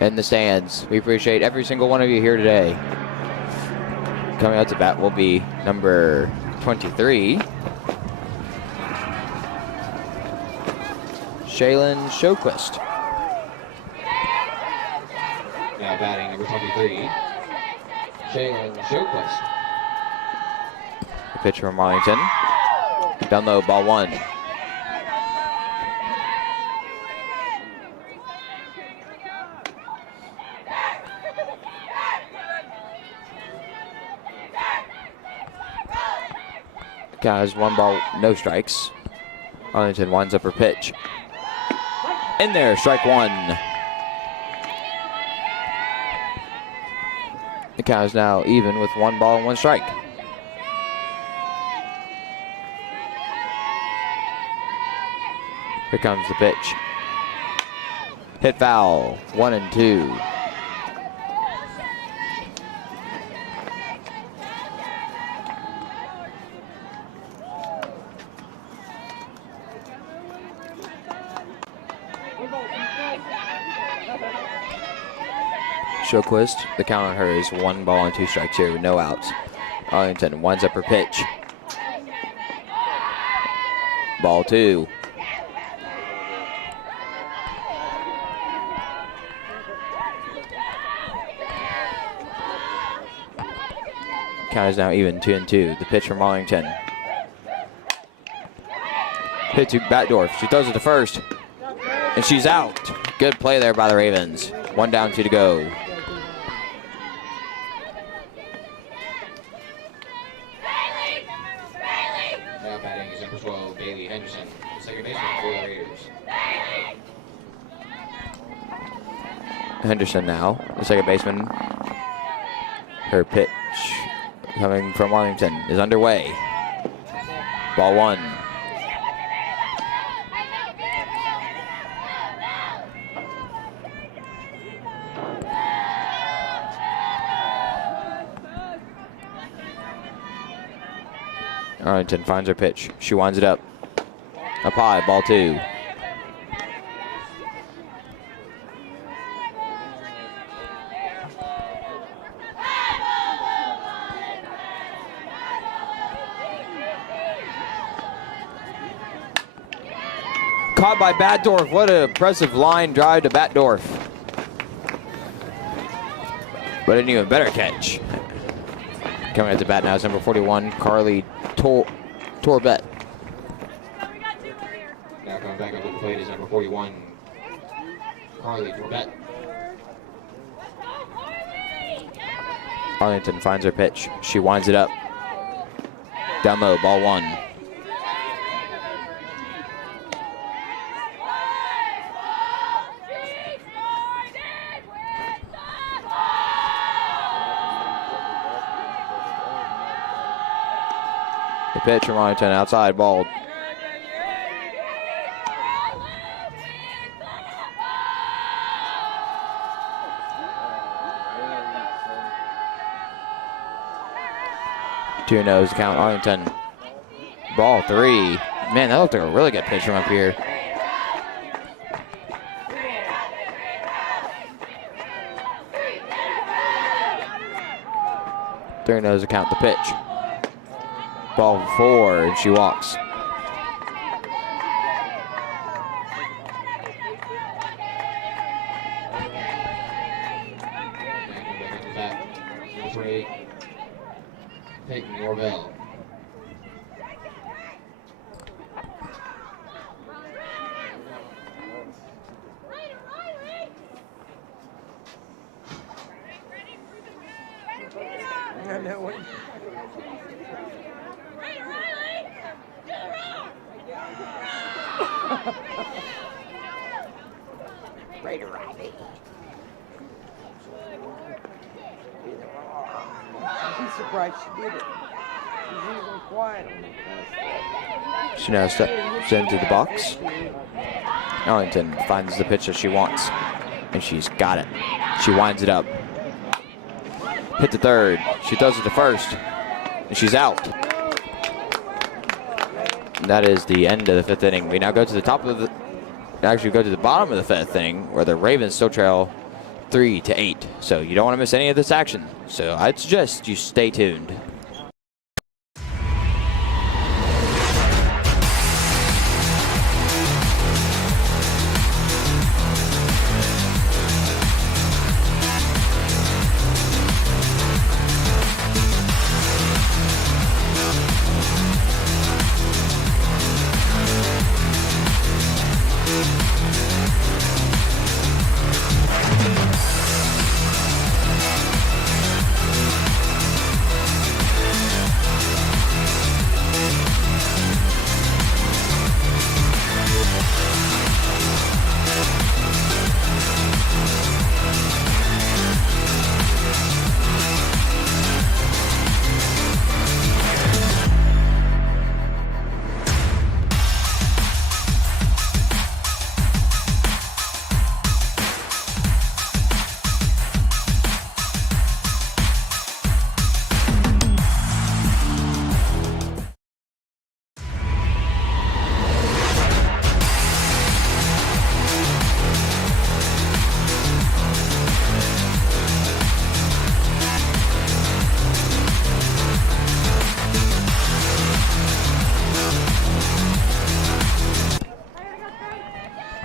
in the stands. We appreciate every single one of you here today. Coming out to bat will be number 23, Shaylin Shoquist. Now batting number 23, Shaylin Shoquist. The pitch from Arlington. Down low, ball 1. Count has 1 ball, no strikes. Arlington winds up her pitch. In there, strike 1. The count is now even with 1 ball and 1 strike. Here comes the pitch. Hit foul, 1-2. Shoquist, the count on her is 1 ball and 2 strikes here with no outs. Arlington winds up her pitch. Ball 2. Count is now even, 2-2. The pitch from Arlington. Hit to backdoor. She throws it to first. And she's out. Good play there by the Ravens. 1 down, 2 to go. Now batting is number 12, Bailey Henderson, second baseman for the Raiders. Henderson now, the second baseman. Her pitch coming from Arlington is underway. Ball 1. Arlington finds her pitch. She winds it up. Up high, ball 2. Caught by Batdorf. What an impressive line drive to Batdorf. But an even better catch. Coming at the bat now is number 41, Carly Torbett. Now coming back up to the plate is number 41, Carly Torbett. Arlington finds her pitch. She winds it up. Down low, ball 1. The pitch from Arlington outside, ball. Two nose count, Arlington. Ball 3. Man, that looked like a really good pitch from up here. Three nose count, the pitch. Ball 4, and she walks. Number 8, Peyton Norvell. I'm surprised she did it. She's even quiet on the She now steps into the box. Arlington finds the pitch that she wants, and she's got it. She winds it up. Hit to third. She throws it to first, and she's out. And that is the end of the 5th inning. We now go to the top of the, actually go to the bottom of the 5th inning, where the Ravens still trail 3-8. So you don't want to miss any of this action. So I'd suggest you stay tuned.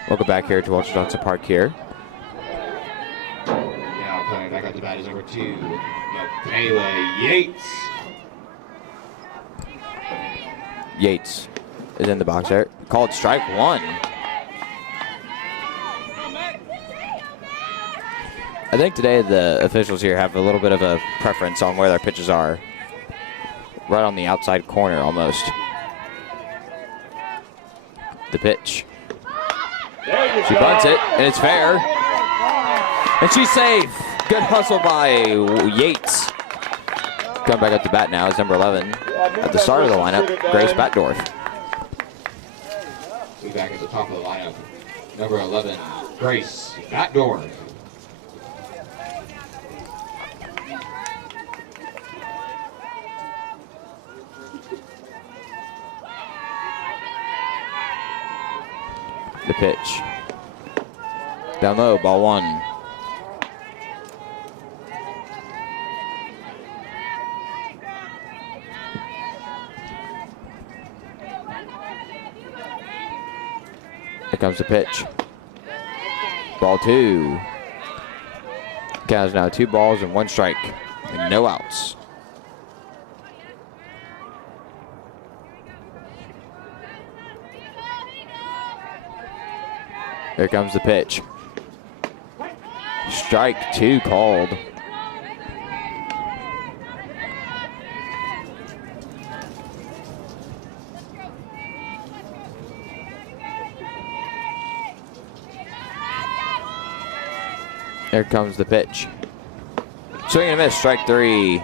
Welcome back here to Walter Johnson Park here. Now coming back up to bat is number 2, Michaela Yates. Yates is in the box there. Called strike 1. I think today the officials here have a little bit of a preference on where their pitches are. Right on the outside corner almost. The pitch. She bunts it, and it's fair. And she's safe. Good hustle by Yates. Coming back up to bat now is number 11. At the start of the lineup, Grace Batdorf. Be back at the top of the lineup. Number 11, Grace Batdorf. The pitch. Down low, ball 1. Here comes the pitch. Ball 2. Count is now 2 balls and 1 strike. And no outs. Here comes the pitch. Strike 2 called. Here comes the pitch. Swing and a miss, strike 3.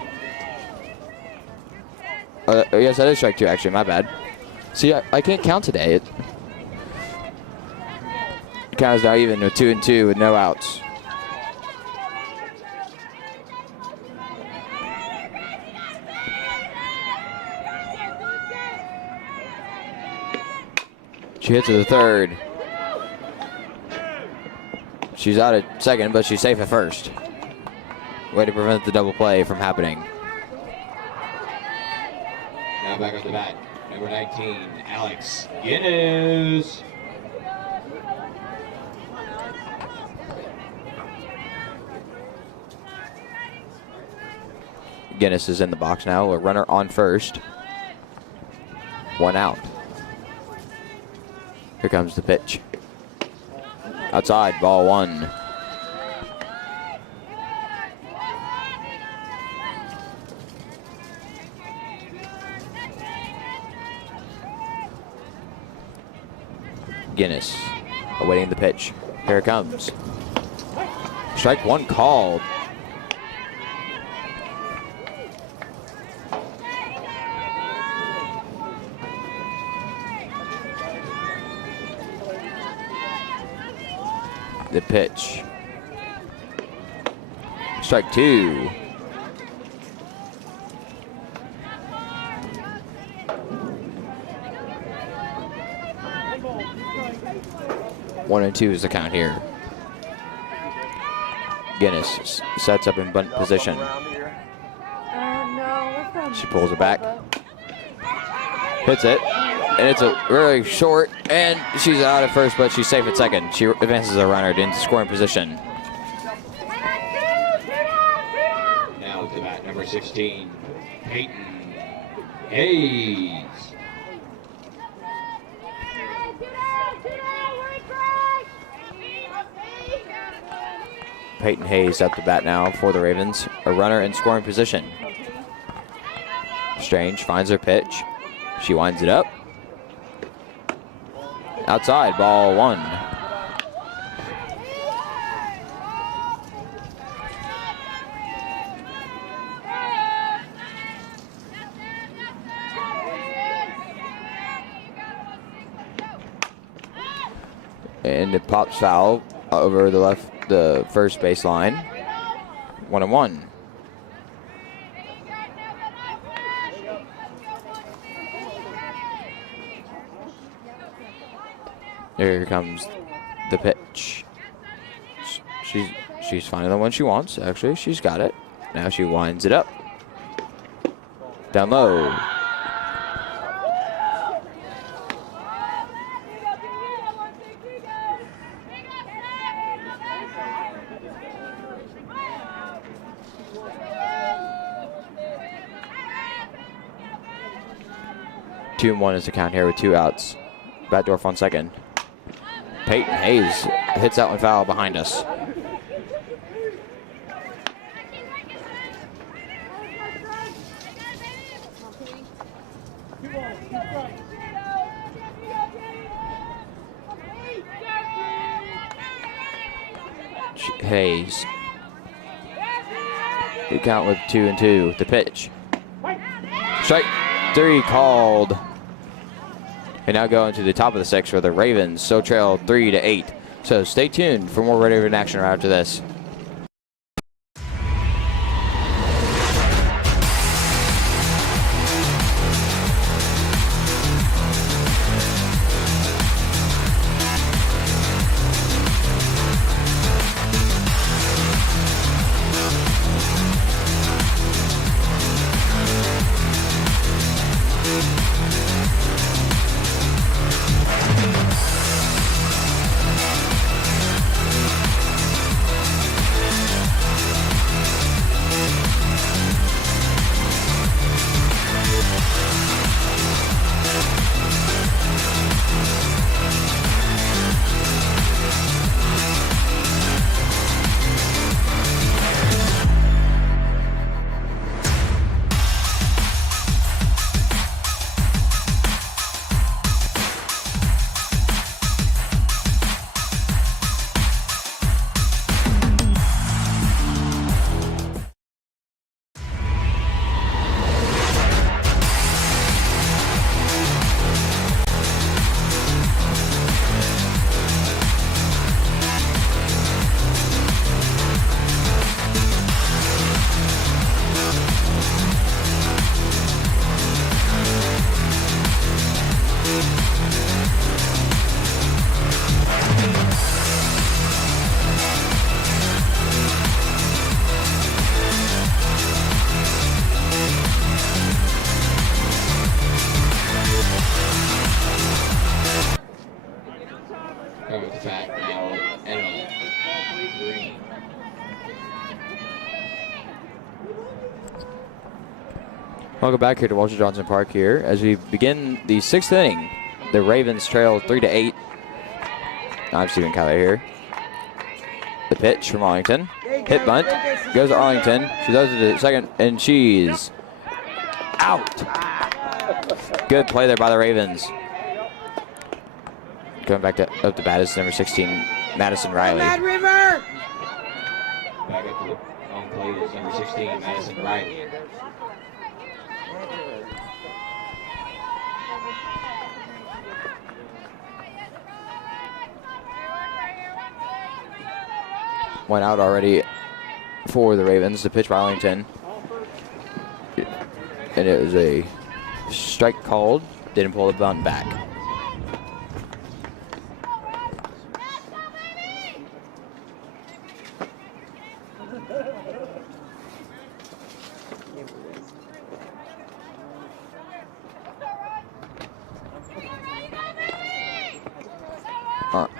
Yes, that is strike 2 actually, my bad. See, I can't count today. It count is now even with 2 and 2 with no outs. She hits to the third. She's out at second, but she's safe at first. Way to prevent the double play from happening. Now back up the bat. Number 19, Alex Guinness. Guinness is in the box now. A runner on first. 1 out. Here comes the pitch. Outside, ball 1. Guinness awaiting the pitch. Here it comes. Strike 1 called. The pitch. Strike 2. One and 2 is the count here. Guinness sets up in bunt position. No. She pulls it back. Hits it. And it's a really short, and she's out at first, but she's safe at second. She advances a runner into scoring position. Now to bat, number 16, Peyton Hayes. Peyton Hayes up to bat now for the Ravens. A runner in scoring position. Strange finds her pitch. She winds it up. Outside, ball 1. And it pops foul over the first baseline. 1-1. Here comes the pitch. She's finding the one she wants. Actually, she's got it. Now she winds it up. Down low. Two and 1 is the count here with 2 outs. Batdorf on second. Peyton Hayes hits that one foul behind us. Hayes. You count with 2-2. The pitch. Strike 3 called. And now going to the top of the 6th where the Ravens still trail 3-8. So stay tuned for more Red Raven action right after this. Going with the fact now, Emily Green. Welcome back here to Walter Johnson Park here as we begin the 6th inning. The Ravens trail 3-8. I'm Stephen Kelly here. The pitch from Arlington. Hit bunt. Goes to Arlington. She does it to second, and she's out. Good play there by the Ravens. Going back to up the bat is number 16, Madison Riley. Back up to the home plate is number 16, Madison Riley. Went out already for the Ravens. The pitch by Arlington. And it was a strike called. Didn't pull the bunt back.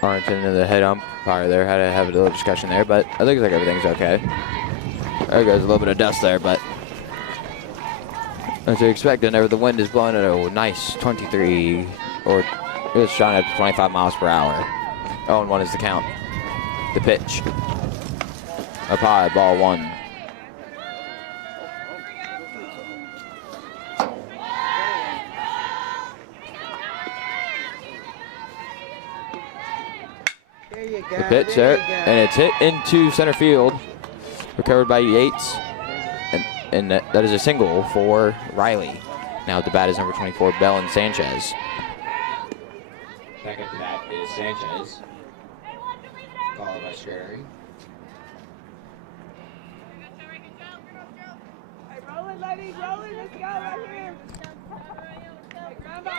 Arlington and the head umpire there had to have a little discussion there, but I think like everything's okay. There goes a little bit of dust there, but as you expected, the wind is blowing at a nice 23, or it's shot at 25 miles per hour. 0-1 is the count. The pitch. Up high, ball 1. The pitch there, and it's hit into center field. Recovered by Yates, and that is a single for Riley. Now at the bat is number 24, Belen Sanchez. Back up to that is Sanchez, followed by Scary. Hey, roll it, ladies, roll it. Let's go right here. Hey, grandma,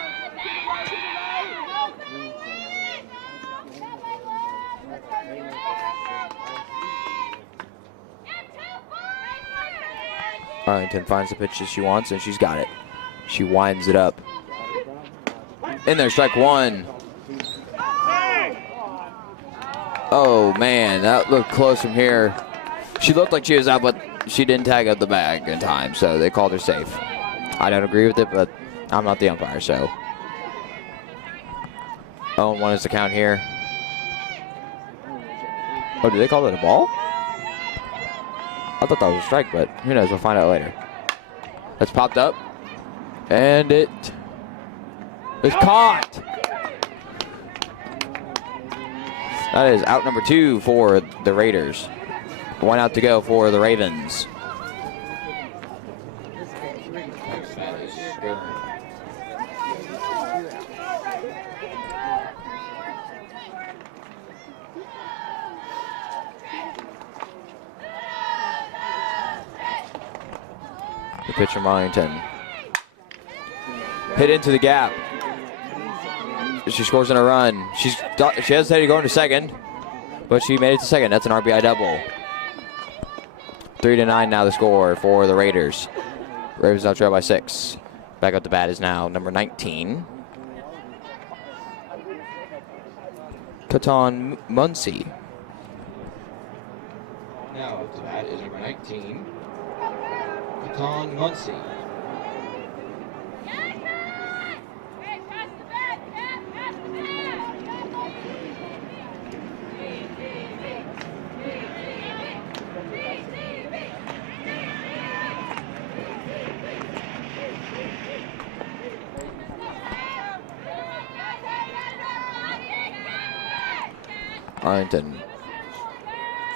Arlington finds the pitch that she wants, and she's got it. She winds it up. In there, strike 1. Oh, man, that looked close from here. She looked like she was out, but she didn't tag up the bag in time, so they called her safe. I don't agree with it, but I'm not the umpire, so. 0-1 is the count here. Oh, did they call it a ball? I thought that was a strike, but who knows? We'll find out later. That's popped up, and it is caught. That is out number 2 for the Raiders. 1 out to go for the Ravens. That is Stern. The pitch from Arlington. Hit into the gap. She scores in a run. She hesitated going to second, but she made it to second. That's an RBI double. 3-9 now the score for the Raiders. Ravens now trail by 6. Back up the bat is now number 19. Katon Muncie. Now up to bat is number 19. Katon Muncie. Arlington.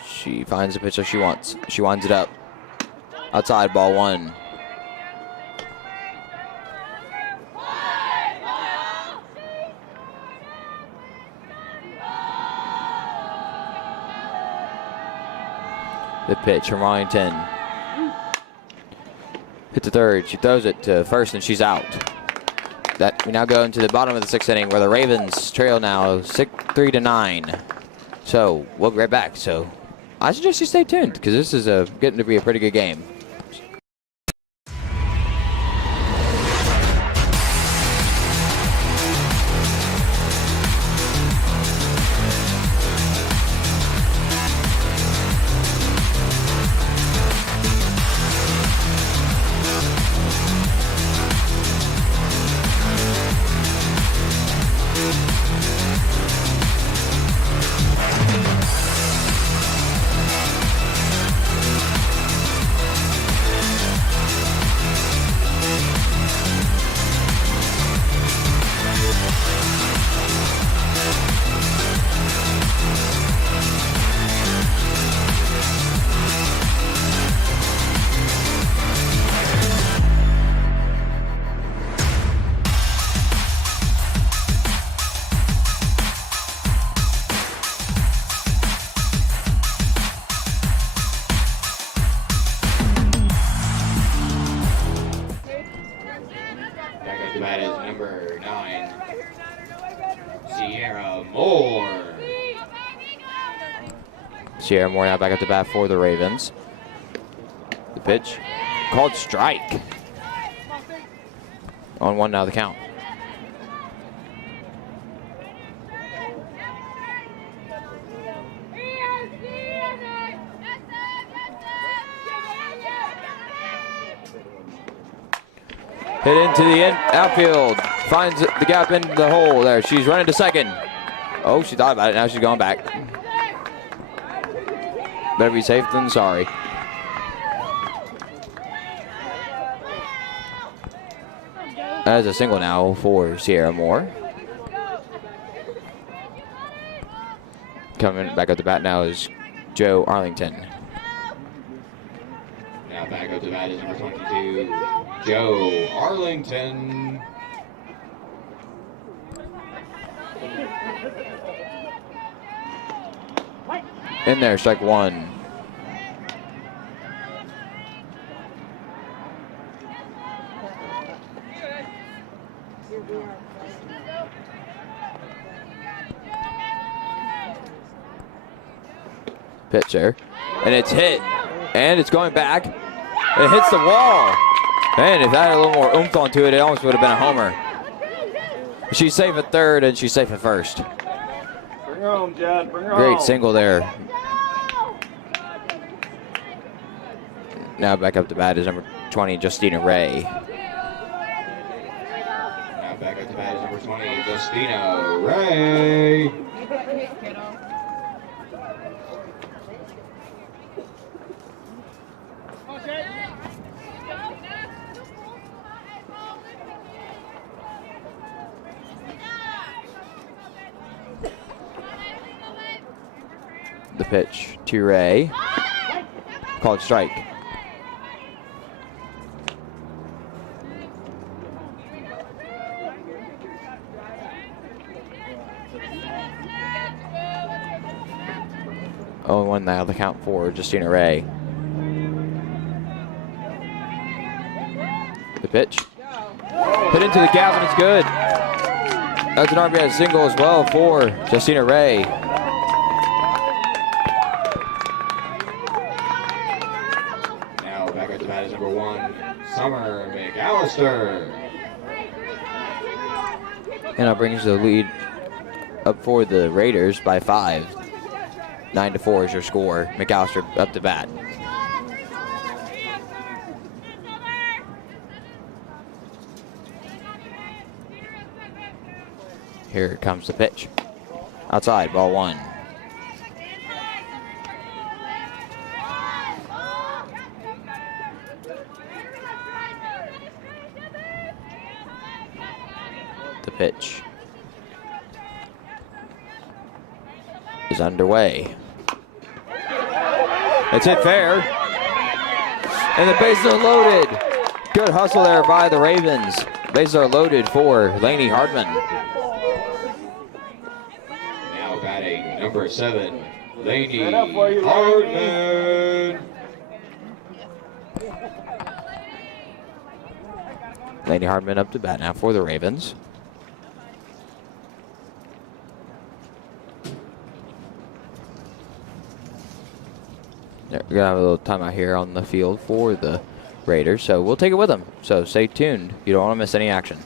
She finds the pitch that she wants. She winds it up. Outside, ball 1. The pitch from Arlington. Hit to third. She throws it to first, and she's out. That we now go into the bottom of the 6th inning, where the Ravens trail now 3-9. So we'll be right back. So I suggest you stay tuned because this is getting to be a pretty good game. Sierra Moore now back at the bat for the Ravens. The pitch called strike. On 1 now the count. Hit into the outfield. Finds the gap in the hole there. She's running to second. Oh, she thought about it. Now she's going back. Better be safe than sorry. That is a single now for Sierra Moore. Coming back up the bat now is Joe Arlington. Now back up to bat is number 22, Joe Arlington. In there, strike 1. Pitcher, and it's hit, and it's going back. It hits the wall, and if that had a little more oomph onto it, it almost would have been a homer. She's safe at third, and she's safe at first. Bring her home, Jed. Bring her home. Great single there. Now back up to bat is number 20, Justina Ray. Now back up to bat is number 20, Justina Ray. The pitch to Ray. Called strike. Oh, one now, the count for Justina Ray. The pitch. Hit into the gap and it's good. That's an RBI single as well for Justina Ray. Now back at the bat is number 1, Summer McAllister. And that brings the lead up for the Raiders by 5. 9-4 is your score. McAllister up to bat. Here comes the pitch. Outside, ball 1. The pitch is underway. It's hit fair. And the bases are loaded. Good hustle there by the Ravens. Bases are loaded for Lainey Hardman. Now batting number 7, Lainey Hardman. Lainey Hardman up to bat now for the Ravens. We're going to have a little timeout here on the field for the Raiders, so we'll take it with them. So stay tuned. You don't want to miss any action.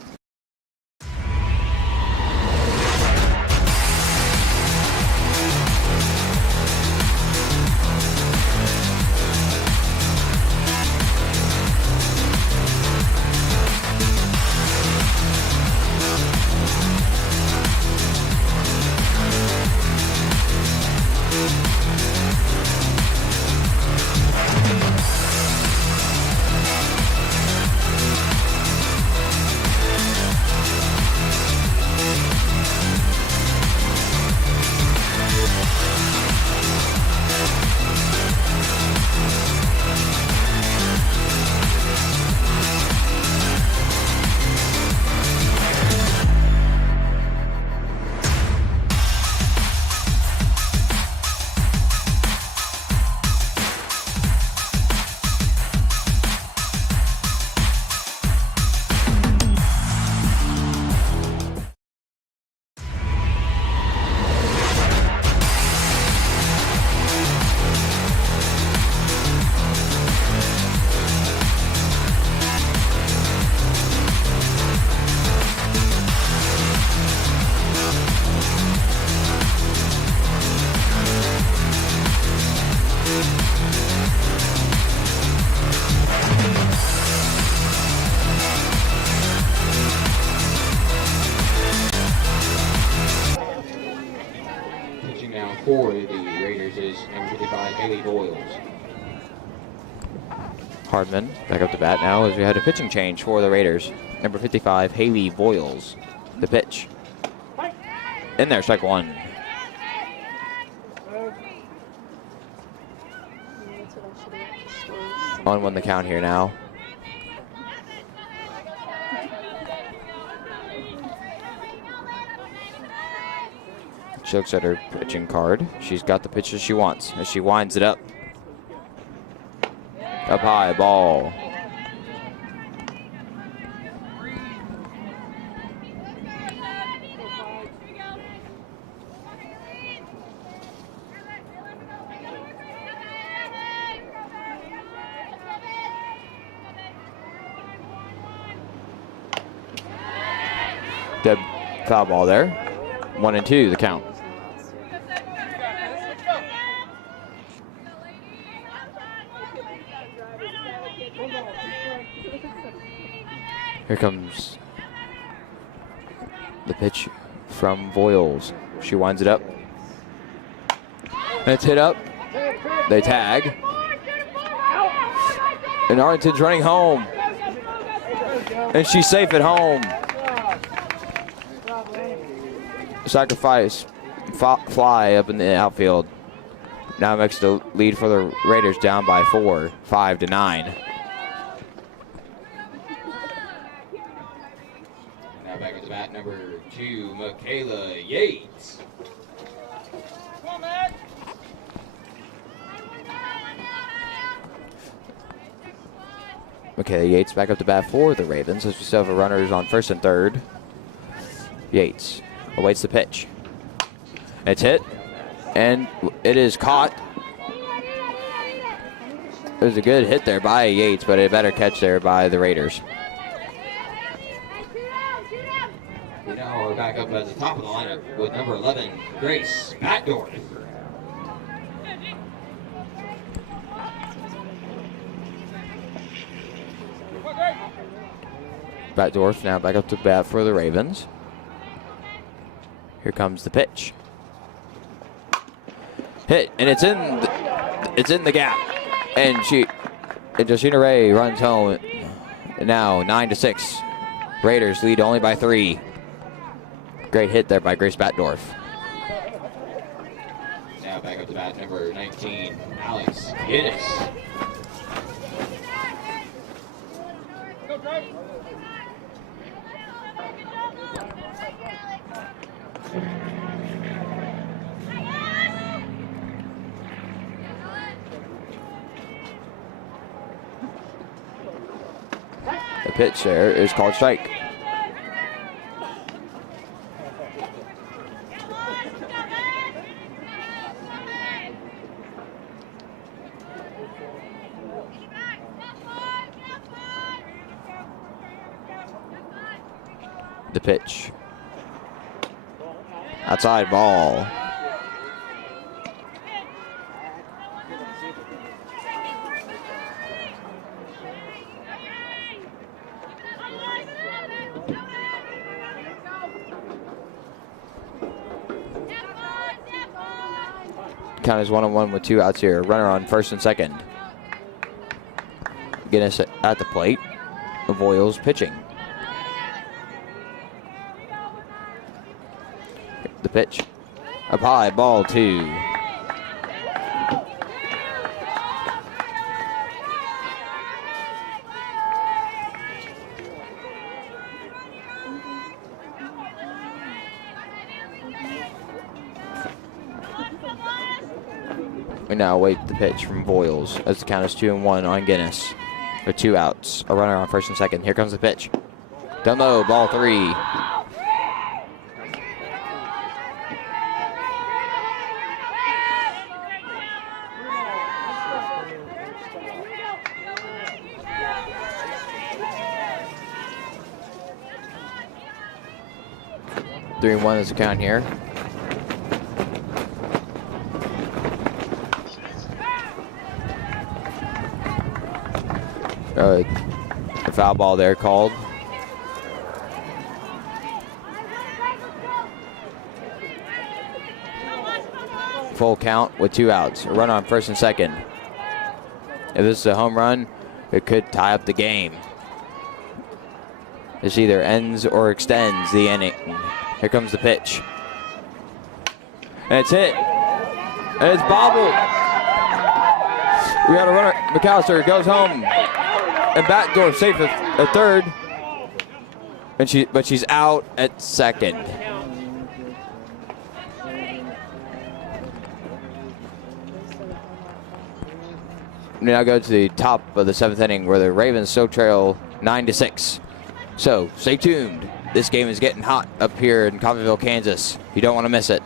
For the Raiders is number 55, Haley Boyles. Hardman back up to bat now as we had a pitching change for the Raiders. Number 55, Haley Boyles. The pitch. In there, strike 1. On 1 the count here now. She looks at her pitching card. She's got the pitches she wants as she winds it up. Up high, ball. Dead foul ball there. 1-2 the count. Here comes the pitch from Voiles. She winds it up. And it's hit up. They tag. And Arlington's running home. And she's safe at home. Sacrifice fly up in the outfield. now makes the lead for the Raiders down by 4, 5-9. Now back at the bat, number 2, Michaela Yates. Okay, Yates back up to bat for the Ravens as we still have runners on first and third. Yates awaits the pitch. It's hit, and it is caught. It was a good hit there by Yates, but a better catch there by the Raiders. We now are back up at the top of the lineup with number 11, Grace Batdorf. Batdorf now back up to bat for the Ravens. Here comes the pitch. Hit, and it's in the gap. And Josina Ray runs home. Now 9-6. Raiders lead only by 3. Great hit there by Grace Batdorf. Now back up to bat, number 19, Alex Guinness. The pitch there is called strike. The pitch. Outside ball. Count is 1-1 with 2 outs here. Runner on first and second. Guinness at the plate. Voiles pitching. The pitch. Up high, ball 2. We now await the pitch from Voiles as the count is 2-1 on Guinness. With 2 outs. A runner on first and second. Here comes the pitch. Down low, ball 3. Three and 1 is the count here. A foul ball there called. Full count with 2 outs. A runner on first and second. If this is a home run, it could tie up the game. This either ends or extends the inning. Here comes the pitch. And it's hit. And it's bobbled. We got a runner. McAllister goes home. And Batdorf safe at third. But she's out at second. We now go to the top of the 7th inning where the Ravens still trail 9-6. So stay tuned. This game is getting hot up here in Coffeyville, Kansas. You don't want to miss it.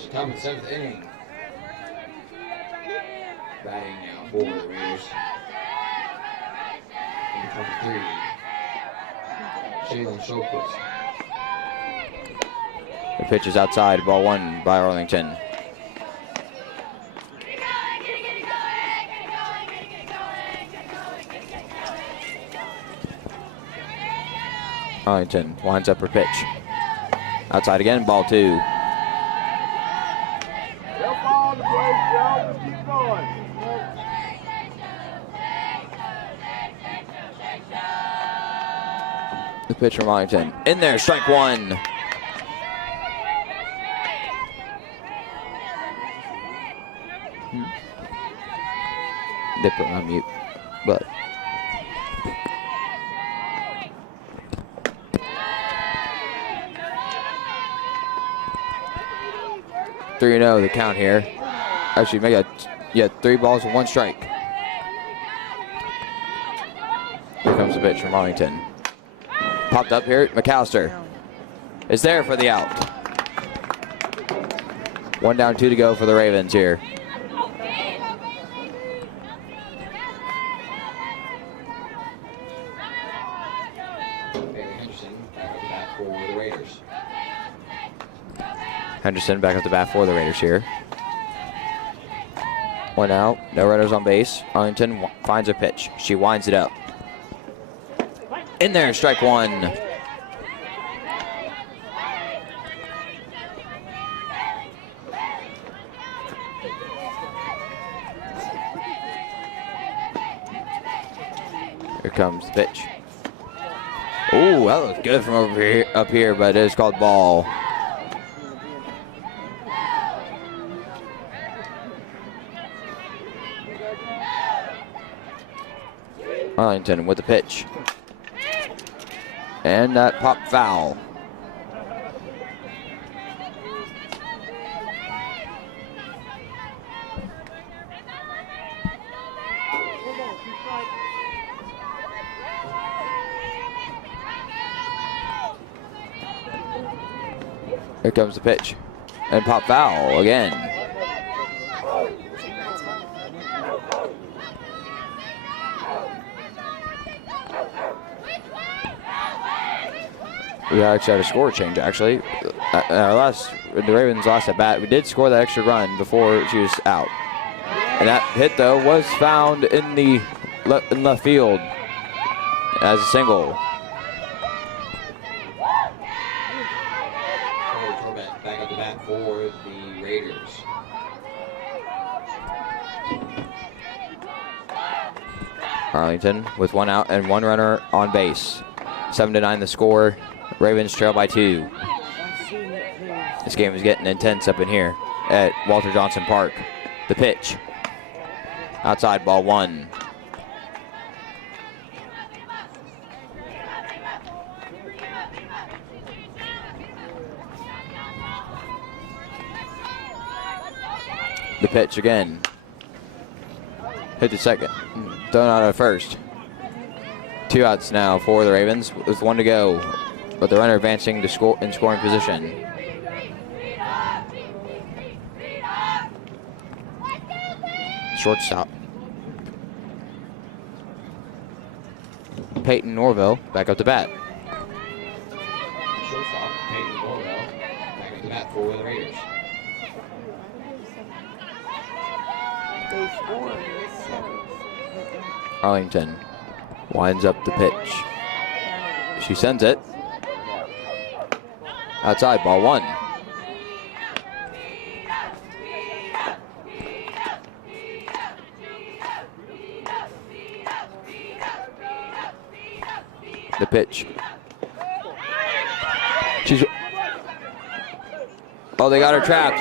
Raiders. Top of the 7th inning. Batting now for the Raiders. Number 23, Jalen Schulquist. The pitch is outside, ball 1 by Arlington. Arlington winds up her pitch. Outside again, ball 2. Help on the place, Joe. Just keep going. The pitch from Arlington. In there, strike 1. They put him on mute, but. Three and 0 the count here. Actually, maybe 3 balls and 1 strike. Here comes the pitch from Arlington. Popped up here, McAllister is there for the out. 1 down, 2 to go for the Ravens here. Henderson back up the bat for the Raiders here. 1 out, no runners on base. Arlington finds a pitch. She winds it up. In there, strike 1. Here comes the pitch. Ooh, that looks good from up here, but it is called ball. Arlington with the pitch. And that pop foul. Here comes the pitch. And pop foul again. We actually had a score change, actually. The Ravens lost at bat. We did score that extra run before she was out. And that hit, though, was found in the left field as a single. Back at the bat for the Raiders. Arlington with 1 out and 1 runner on base. 7-9 the score. Ravens trail by 2. This game is getting intense up in here at Walter Johnson Park. The pitch. Outside, ball 1. The pitch again. Hit the second. Thrown out at first. 2 outs now for the Ravens with 1 to go. But the runner advancing to score in scoring position. Shortstop. Peyton Norville back up to bat. Shortstop, Peyton Norville, back at the bat for the Raiders. Arlington winds up the pitch. She sends it. Outside, ball 1. The pitch. Oh, they got her trapped.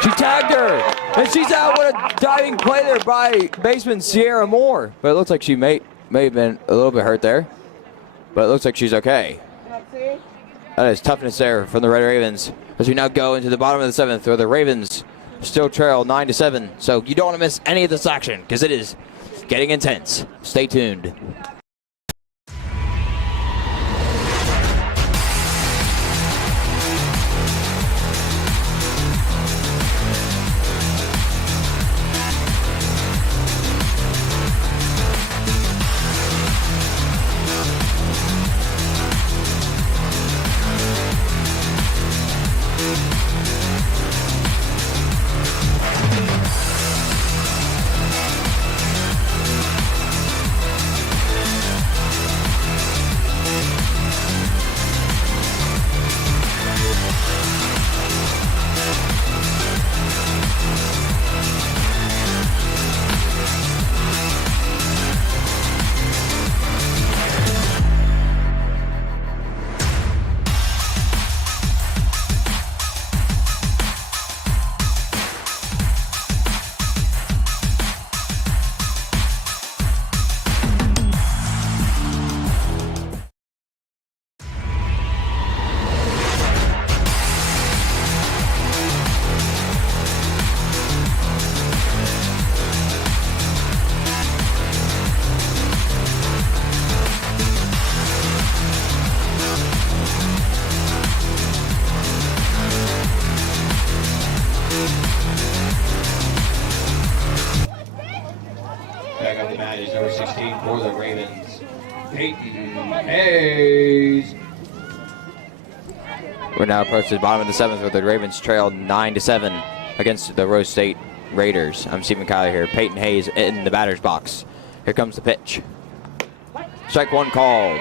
She tagged her, and she's out with a diving play there by baseman Sierra Moore. But it looks like she may have been a little bit hurt there, but it looks like she's okay. That is toughness there from the Red Ravens as we now go into the bottom of the 7th, where the Ravens still trail 9-7. So you don't want to miss any of this action because it is getting intense. Stay tuned. back up the bat is number 16 for the Ravens, Peyton Hayes. We're now approaching the bottom of the 7th where the Ravens trail 9-7 against the Rose State Raiders. I'm Stephen Kyler here. Peyton Hayes in the batter's box. Here comes the pitch. Strike one called.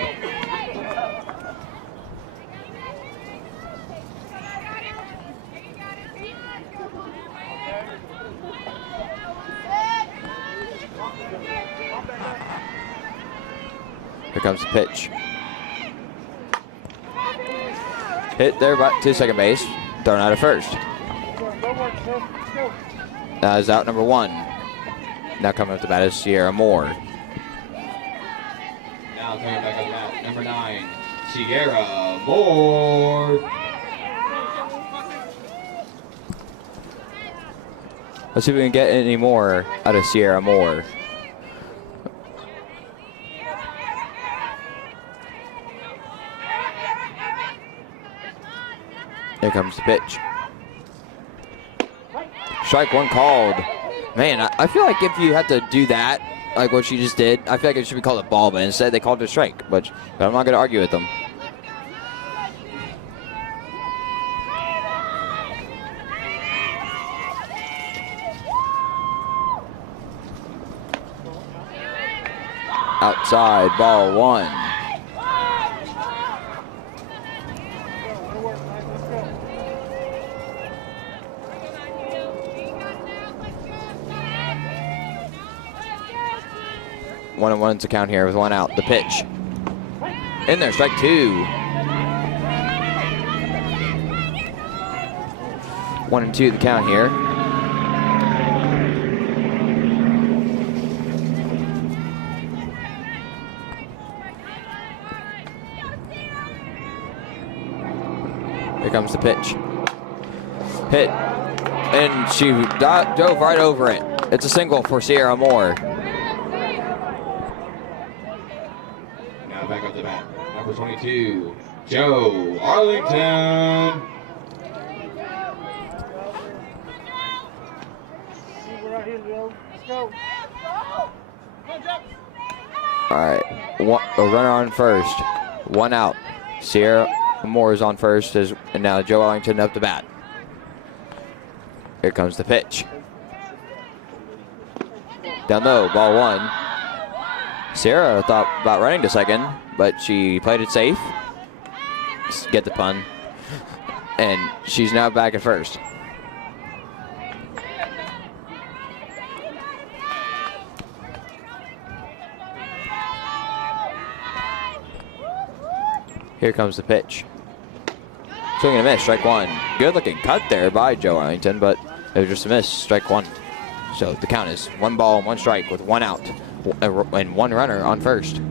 Here comes the pitch. Hit there to second base. Thrown out at first. That is out number 1. Now coming up the bat is Sierra Moore. Now coming back up the bat, number 9, Sierra Moore. Let's see if we can get any more out of Sierra Moore. Here comes the pitch. Strike one called. Man, I feel like if you had to do that, like what she just did, I feel like it should be called a ball, but instead they called it a strike. But I'm not going to argue with them. Outside, ball 1. One and one's the count here with 1 out. The pitch. In there, strike 2. 1 and 2 the count here. Here comes the pitch. Hit. And she dove right over it. It's a single for Sierra Moore. Back up the bat, number 22, Joe Arlington. All right, a runner on first, 1 out. Sierra Moore is on first, and now Joe Arlington up the bat. Here comes the pitch. Down low, ball 1. Sierra thought about running to second, but she played it safe. Get the pun. And she's now back at first. Here comes the pitch. Swing and a miss, strike 1. Good looking cut there by Joe Arlington, but it was just a miss, strike 1. So the count is 1 ball and 1 strike with 1 out. And 1 runner on first.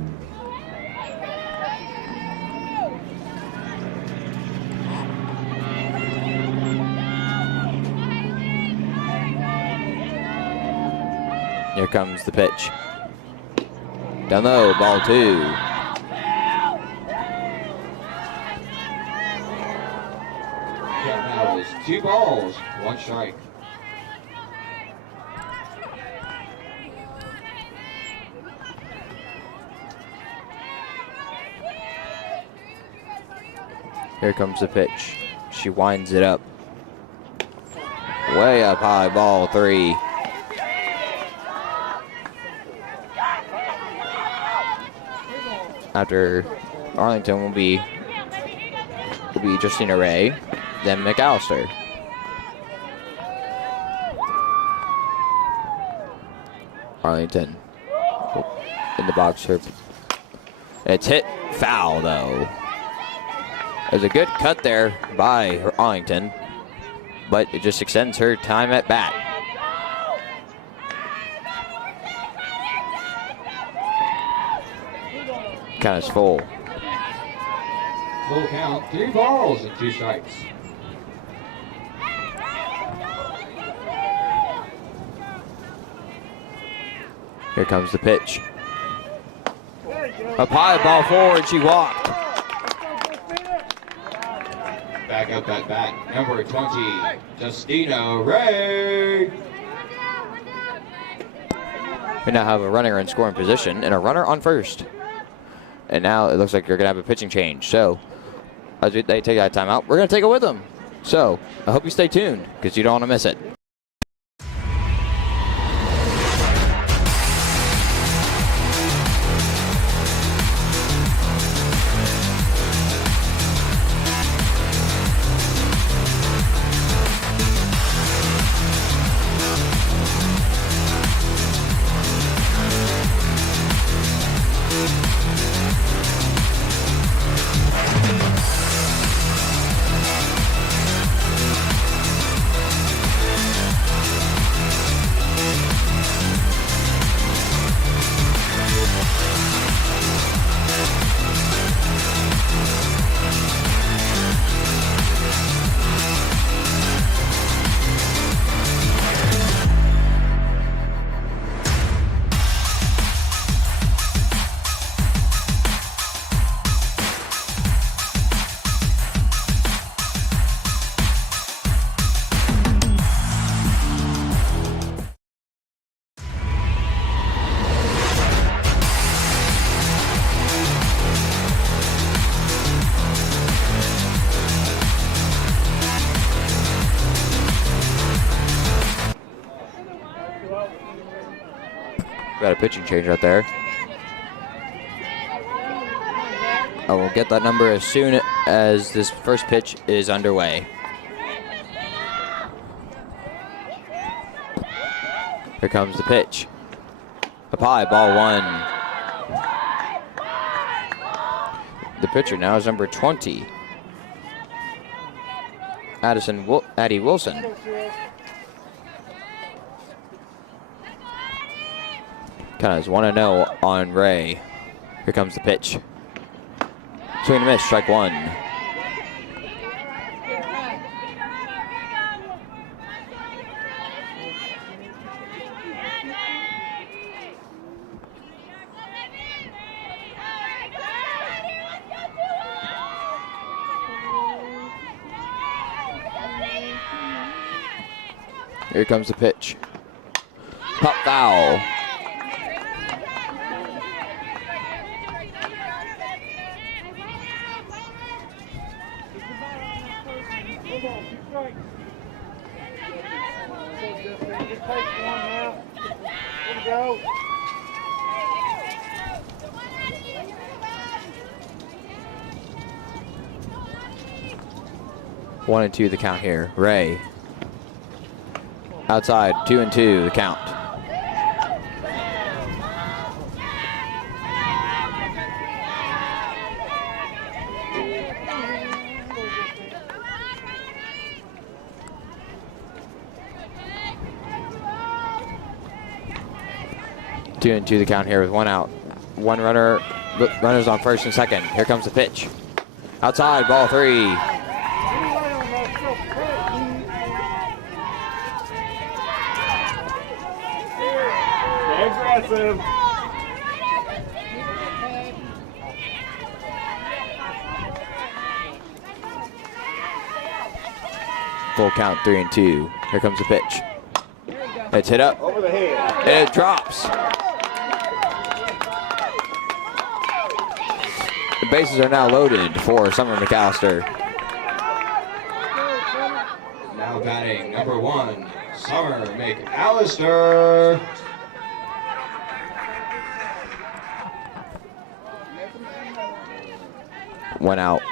Here comes the pitch. Down low, ball 2. Now is 2 balls, 1 strike. Here comes the pitch. She winds it up. Way up high, ball 3. After Arlington will be Justina Ray, then McAllister. Arlington in the box. It's hit foul though. There's a good cut there by Arlington, but it just extends her time at bat. Count is full. Full count, 3 balls and 2 strikes. Here comes the pitch. Up high, ball forward, she walked. Back up at bat, number 20, Justina Ray. We now have a runner in scoring position and a runner on first. And now it looks like you're going to have a pitching change. So as they take that timeout, we're going to take it with them. So I hope you stay tuned because you don't want to miss it. Got a pitching change right there. I will get that number as soon as this first pitch is underway. Here comes the pitch. Up high, ball one. The pitcher now is number 20. Addie Wilson. Kind of is 1-0 on Ray. Here comes the pitch. Swing and a miss, strike one. Here comes the pitch. Pop foul. One and two the count here. Ray. Outside, 2-2 the count. Two and two the count here with one out. One runner, runners on first and second. Here comes the pitch. Outside, ball three. Aggressive. Full count, 3-2. Here comes the pitch. It's hit up. Over the head. And it drops. The bases are now loaded for Summer McAllister. Now batting number one, Summer McAllister. One out.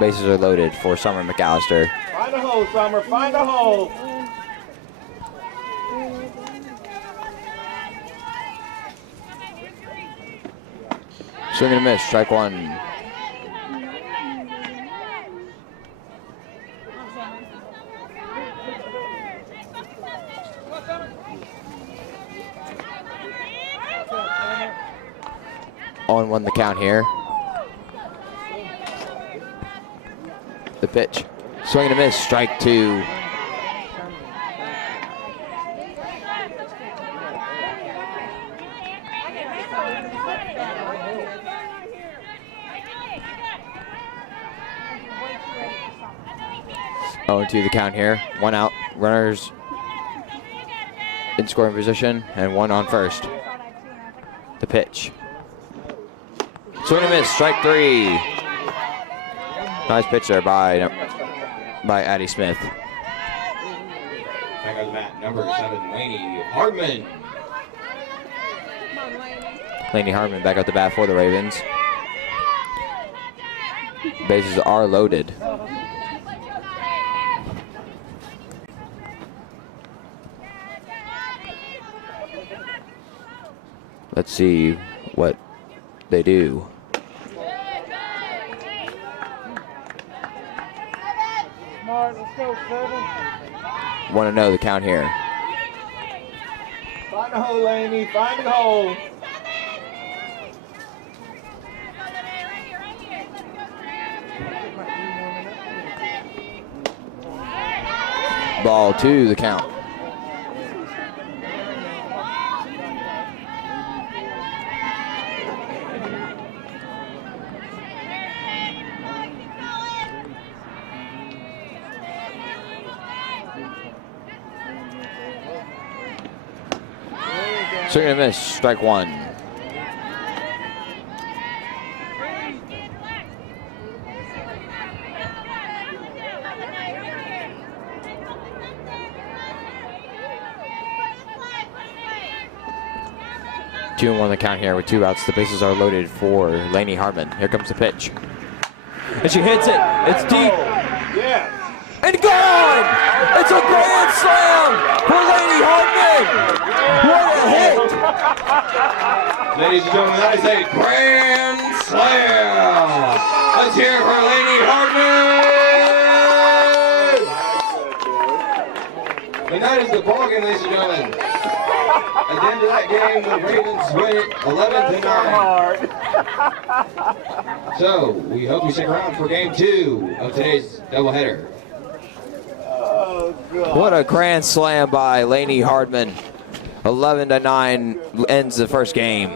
Bases are loaded for Summer McAllister. Find a hole, Summer. Find a hole. Swing and a miss, strike one. On one the count here. The pitch. Swing and a miss, strike two. Oh, 2 the count here. One out. Runners in scoring position and one on first. The pitch. Swing and miss, strike 3. Nice pitch there by Addie Smith. Back on the mat, number 7, Laney Hardman. Laney Hartman back at the bat for the Ravens. Bases are loaded. Let's see what they do. Smart, let's go, 7. Want to know the count here. Find the hole, Laney. Find the hole. Ball 2, the count. Swing and a miss, strike 1. Two and 1 the count here with 2 outs. The bases are loaded for Laney Hartman. Here comes the pitch. And she hits it. It's deep. Yes. And gone! It's a grand slam for Laney Hartman! What a hit! Ladies and gentlemen, that is a grand slam. Let's hear it for Laney Hardman. And that is the ball game, ladies and gentlemen. At the end of that game, the Ravens win it 11-9. So we hope you stick around for game 2 of today's doubleheader. Oh, God. What a grand slam by Laney Hardman. 11-9 ends the first game.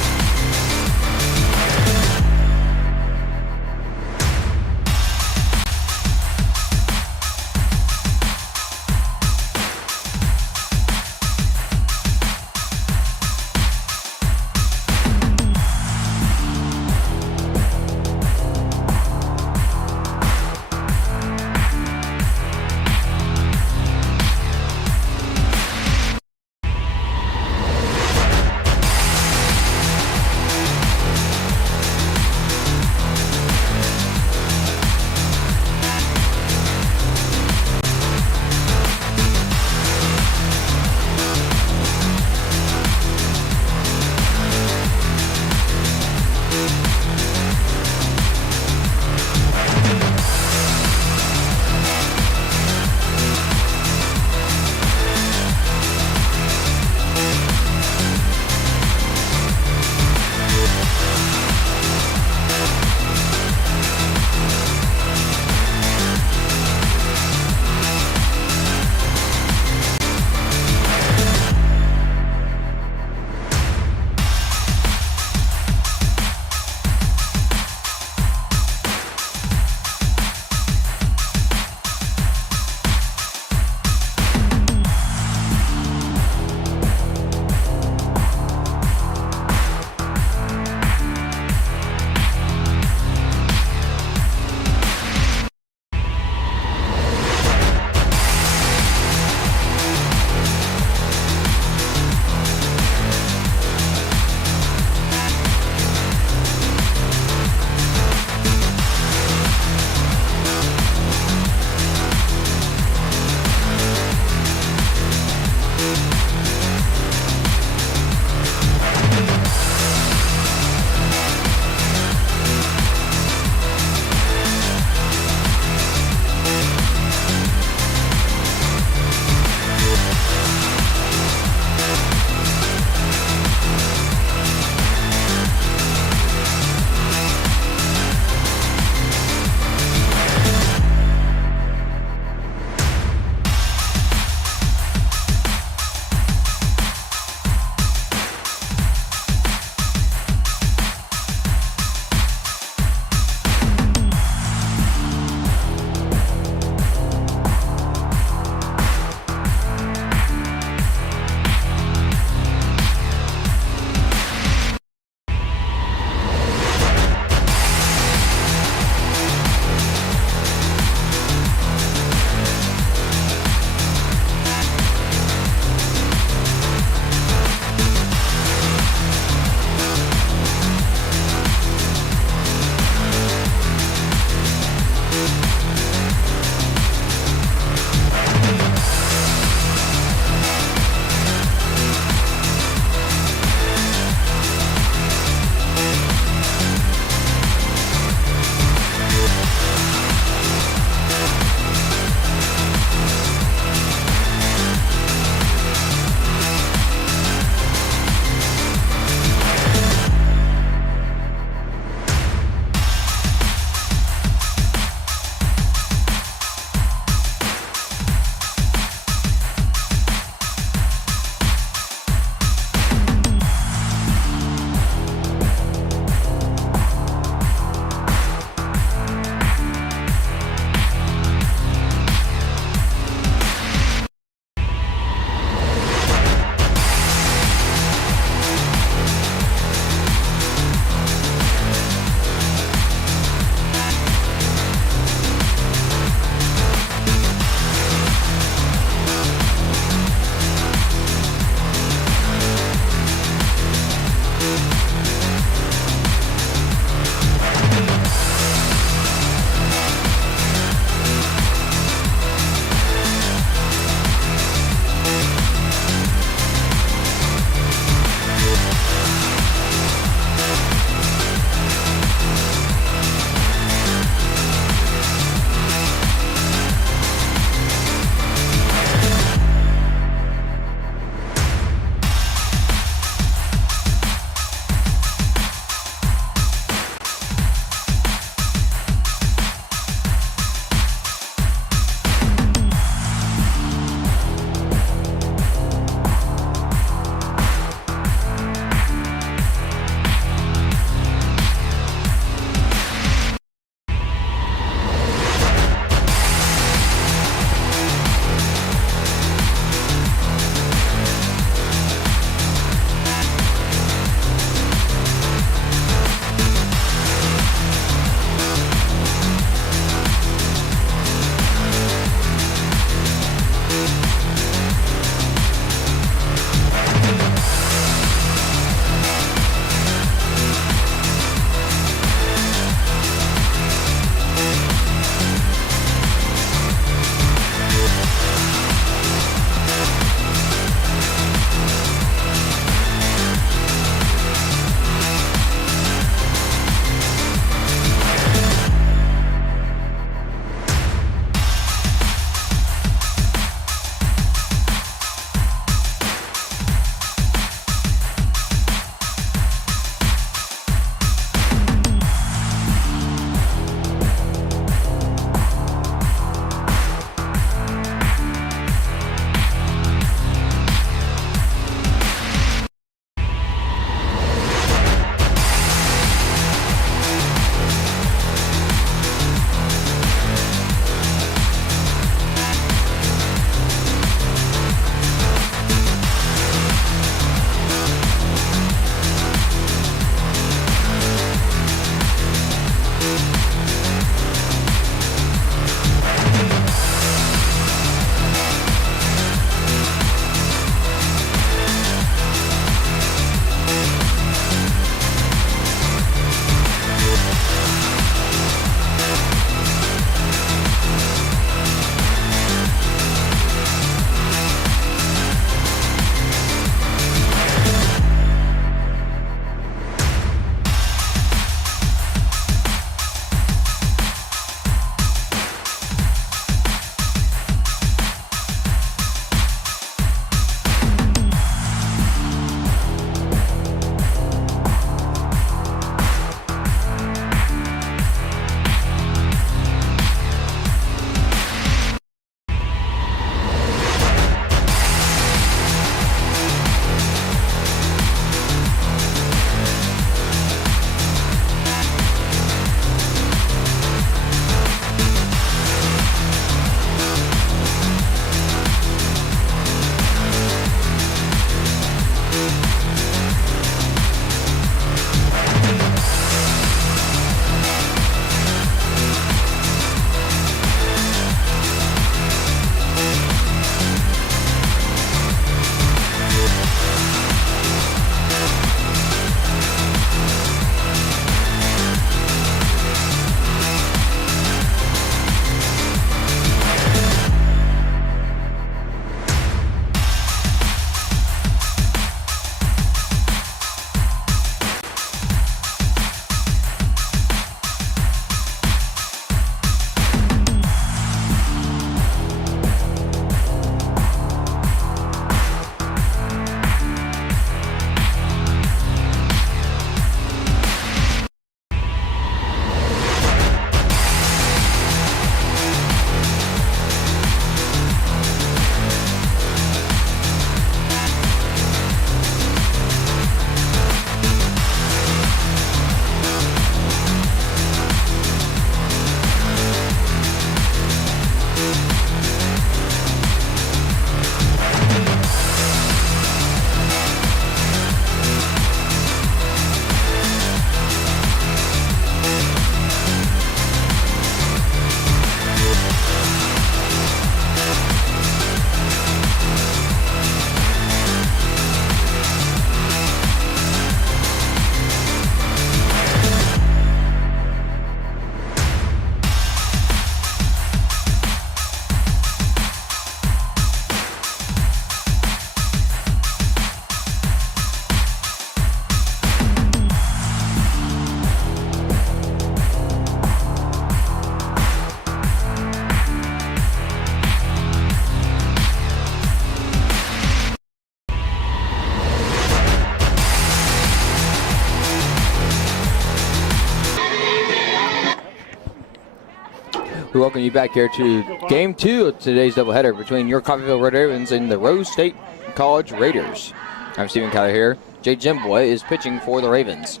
We welcome you back here to Game 2 of today's doubleheader between your Coffeyville Red Ravens and the Rose State College Raiders. I'm Stephen Keller here. Jay Jimboy is pitching for the Ravens.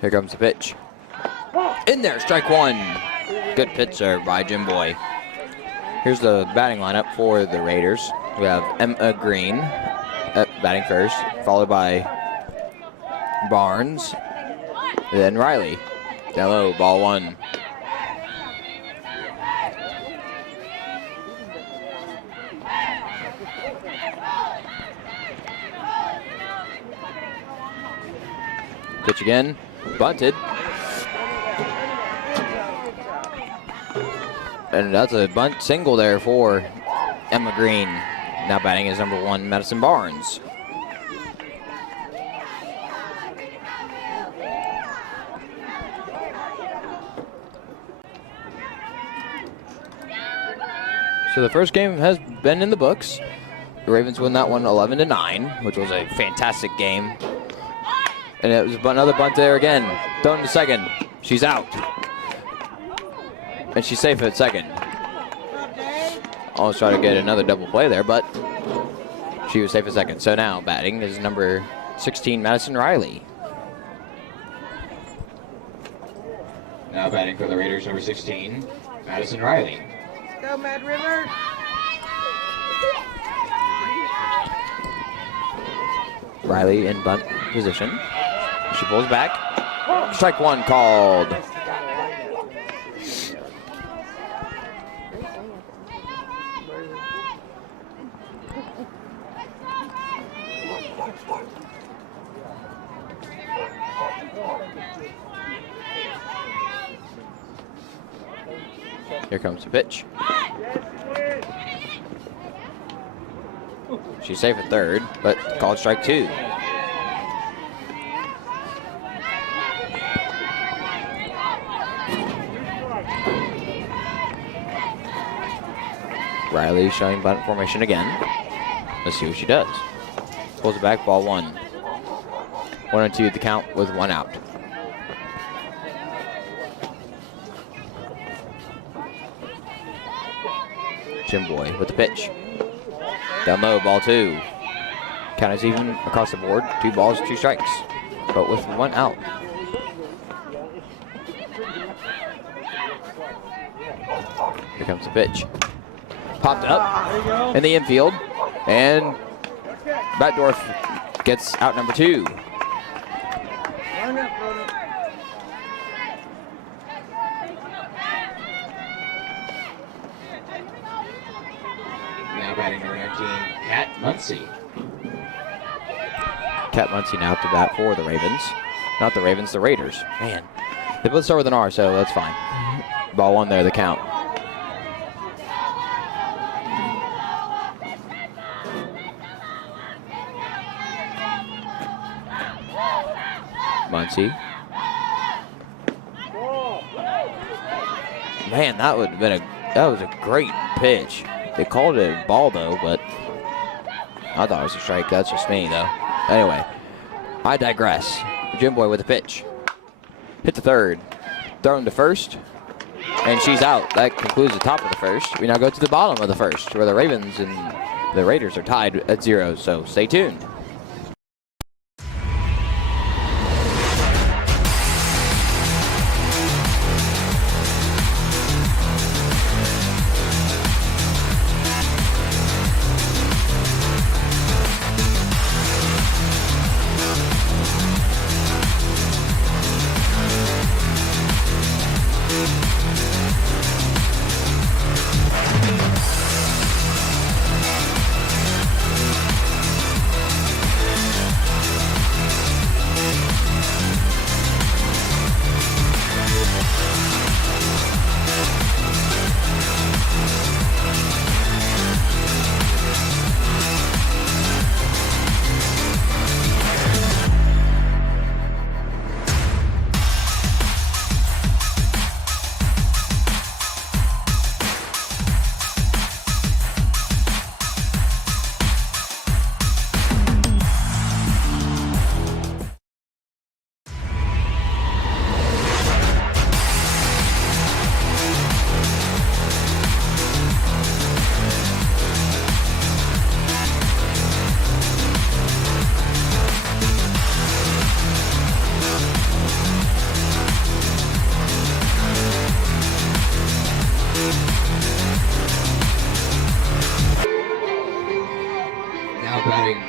Here comes the pitch. In there, strike one. Good pitch there by Jimboy. Here's the batting lineup for the Raiders. We have Emma Green batting first, followed by Barnes, then Riley. Down low, ball one. Pitch again, bunted. And that's a bunt single there for Emma Green. Now batting is number 1, Madison Barnes. So the first game has been in the books. The Ravens win that one 11-9, which was a fantastic game. And it was another bunt there again. Thrown to second. She's out. And she's safe at second. Almost try to get another double play there, but she was safe at second. So now batting is number 16, Madison Riley. Now batting for the Raiders, number 16, Madison Riley. Go, Mad River. Riley in bunt position. She pulls back. Strike one called. Here comes the pitch. She's safe at third, but called strike two. Riley showing bunt formation again. Let's see what she does. Pulls it back, ball one. 1-2 the count with one out. Jimboy with the pitch. Down low, ball two. Count is even across the board. 2 balls, 2 strikes, but with one out. Here comes the pitch. Popped up in the infield, and Batdorf gets out number 2. Now batting number 19, Kat Muncie. Kat Muncie now to bat for the Ravens. Not the Ravens, the Raiders. Man, they both start with an R, so that's fine. Ball one there, the count. Muncie. Man, that would have been that was a great pitch. They called it a ball though, but I thought it was a strike. That's just me though. Anyway, I digress. Jimboy with the pitch. Hit the third. Thrown to first. And she's out. That concludes the top of the first. We now go to the bottom of the first, where the Ravens and the Raiders are tied at 0. So stay tuned.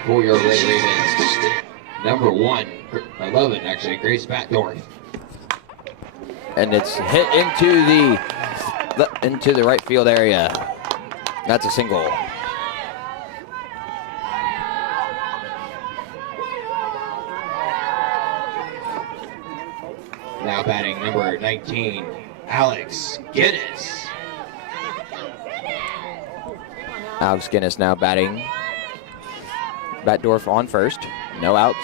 for your Red Ravens. Number 11, actually, Grace Batdorf. And it's hit into the right field area. That's a single. Now batting number 19, Alex Guinness. Alex Guinness now batting. Batdorf on first. No outs.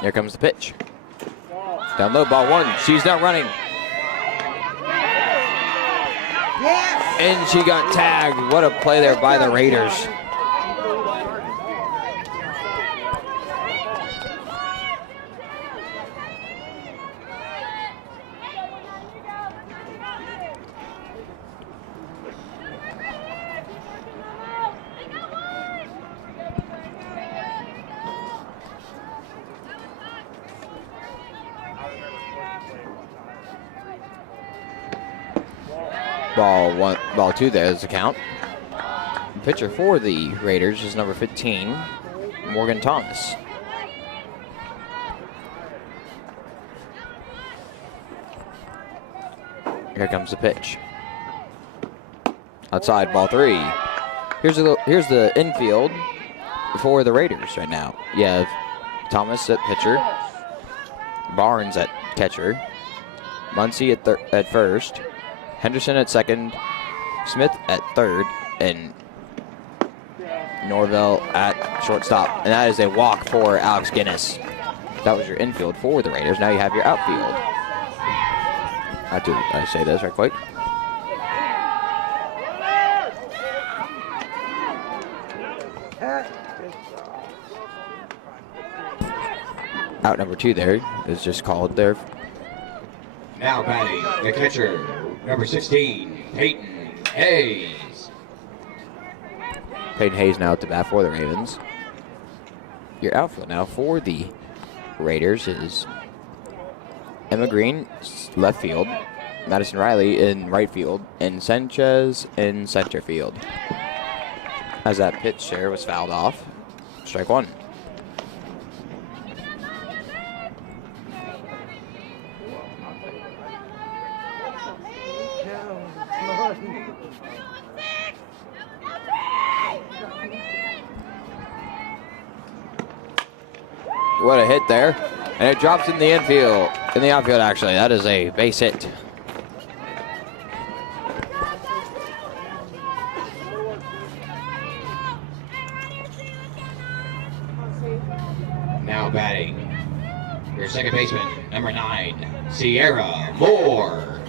Here comes the pitch. Down low, ball one. She's not running. Yes! And she got tagged. What a play there by the Raiders. Ball two, there's the count. The pitcher for the Raiders is number 15, Morgan Thomas. Here comes the pitch. Outside, ball three. Here's the infield for the Raiders right now. You have Thomas at pitcher, Barnes at catcher, Muncie at first, Henderson at second, Smith at third, and Norvell at shortstop. And that is a walk for Alex Guinness. That was your infield for the Raiders. Now you have your outfield. I have to say this right quick. Out number two there is just called there. Now batting the catcher, number 16, Peyton Hayes. Peyton Hayes now at the bat for the Ravens. Your outfield now for the Raiders is Emma Green, left field, Madison Riley in right field, and Sanchez in center field. As that pitch there was fouled off, strike one. What a hit there. And it drops in the infield. In the outfield, actually. That is a base hit. Now batting your second baseman, number 9, Sierra Moore.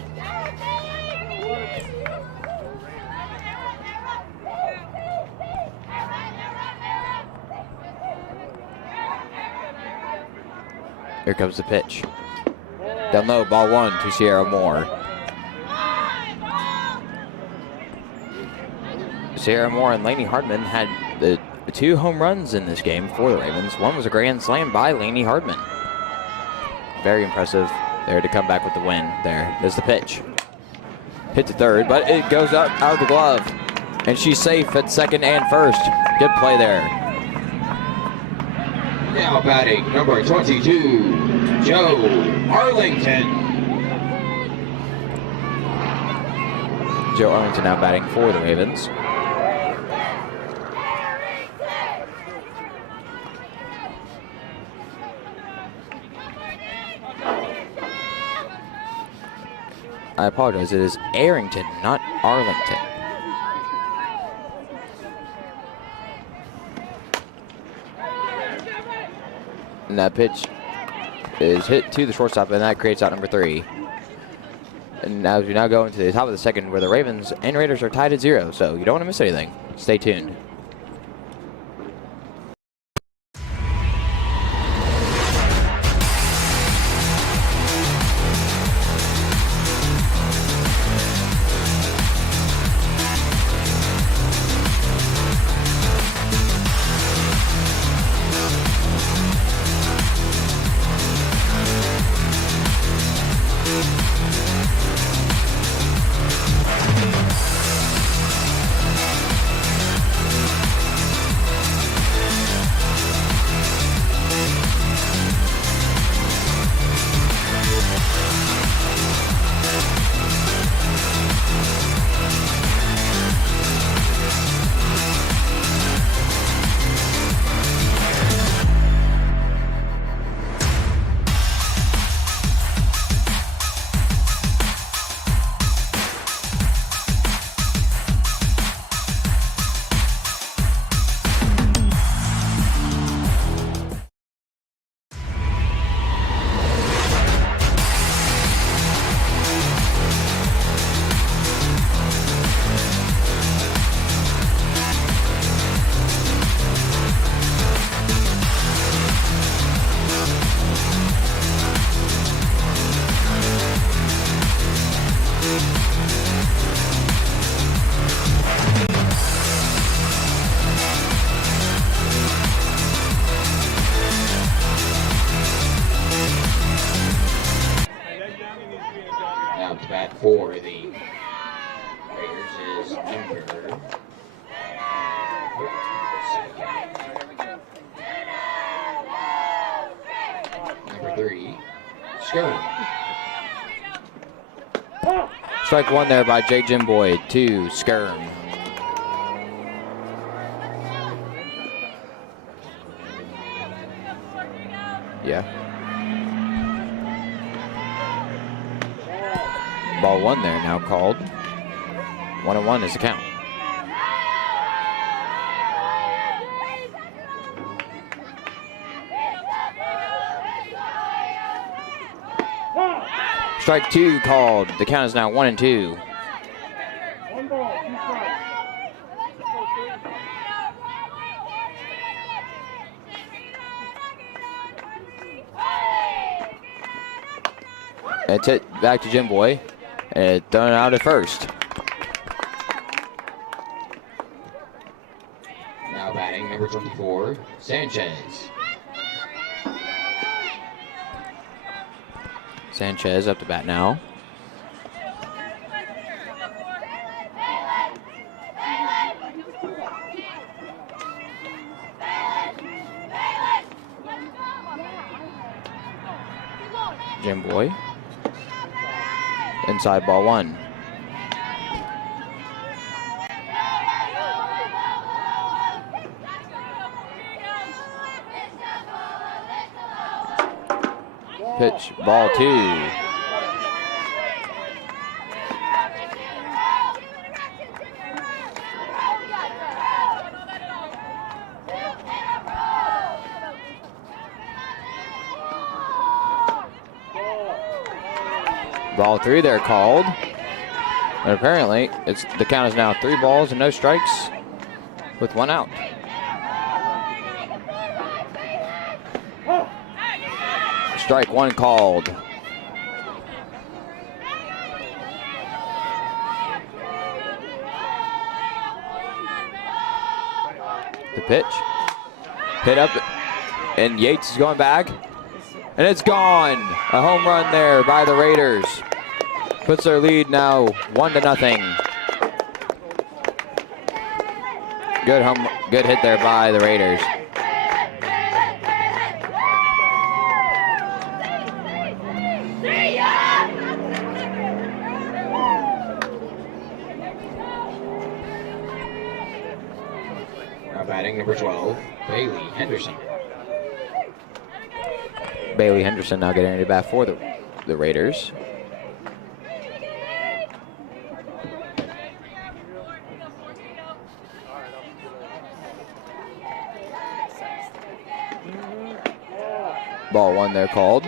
Here comes the pitch. Down low, ball one to Sierra Moore. Sierra Moore and Lainey Hardman had the 2 home runs in this game for the Ravens. One was a grand slam by Lainey Hardman. Very impressive there to come back with the win. There's the pitch. Hit to third, but it goes up out of the glove. And she's safe at second and first. Good play there. Now batting number 22, Joe Arlington. Joe Arlington now batting for the Ravens. I apologize, it is Arrington, not Arlington. And that pitch is hit to the shortstop, and that creates out number 3. And as we now go into the top of the second, where the Ravens and Raiders are tied at 0, so you don't want to miss anything. Stay tuned. to bat for the Raiders is number 3, Skirm. Strike one there by J. Jim Boyd to Skirm. Yeah. Ball one there now called. 1-1 is the count. Strike two called. The count is now 1-2. One ball, 2 strikes. It's hit back to Jim Boy. And thrown out at first. Now batting number 24, Sanchez. Sanchez up to bat now. Jim Boy. Inside ball one. Pitch, ball two. Ball three there called. And apparently the count is now 3 balls and no strikes with 1 out. Strike one called. The pitch. Hit up, and Yates is going back. And it's gone. A home run there by the Raiders. Puts their lead now 1-0. Good hit there by the Raiders. Now batting number 12, Bailey Henderson. Bailey Henderson now getting ready to bat for the Raiders. Ball one there called.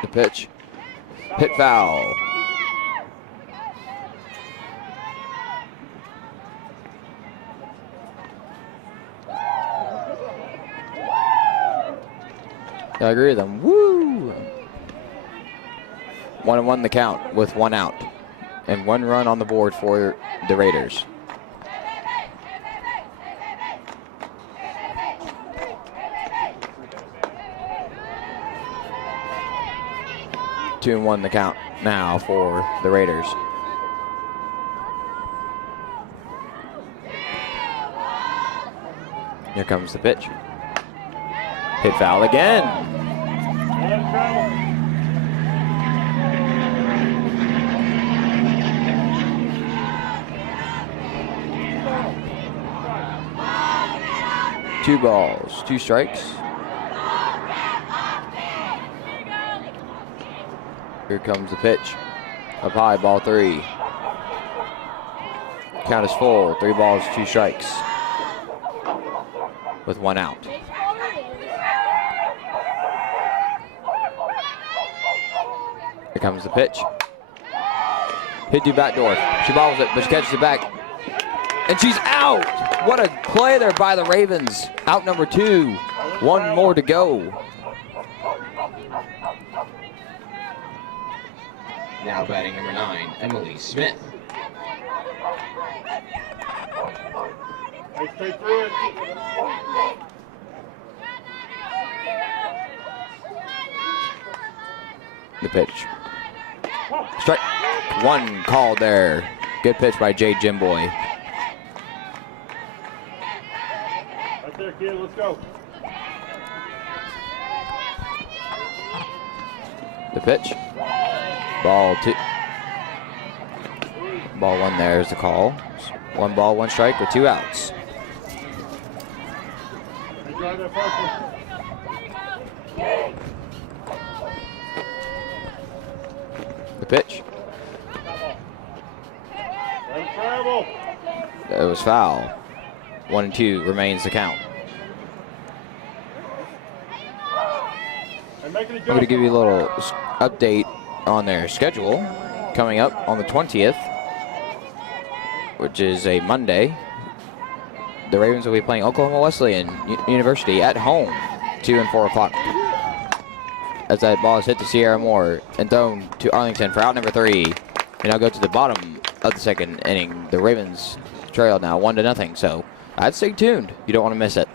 The pitch. Hit foul. I agree with them. Woo! 1-1 the count with 1 out. And 1 run on the board for the Raiders. Two and 1 the count now for the Raiders. Here comes the pitch. Hit foul again. Two balls, 2 strikes. Here comes the pitch. Up high, ball 3. Count is full. 3 balls, 2 strikes. With 1 out. Here comes the pitch. Hit to backdoor. She bobbles it, but she catches it back. And she's out! What a play there by the Ravens. Out number 2. 1 more to go. Now batting number 9, Emily Smith. They stay through it. The pitch. Strike one called there. Good pitch by Jay Jimboy. Right there, kid. Let's go. The pitch. Ball two. Ball one there is the call. 1 ball, 1 strike with 2 outs. Hey, drive that first one. The pitch. Let him travel. It was foul. 1-2 remains the count. And make it I'm going to give you a little update on their schedule. Coming up on the 20th, which is a Monday, the Ravens will be playing Oklahoma Wesleyan University at home, 2 and 4 o'clock. As that ball is hit to Sierra Moore and thrown to Arlington for out number 3. And I'll go to the bottom of the 2nd inning. The Ravens trail now 1-0. So I'd stay tuned. You don't want to miss it.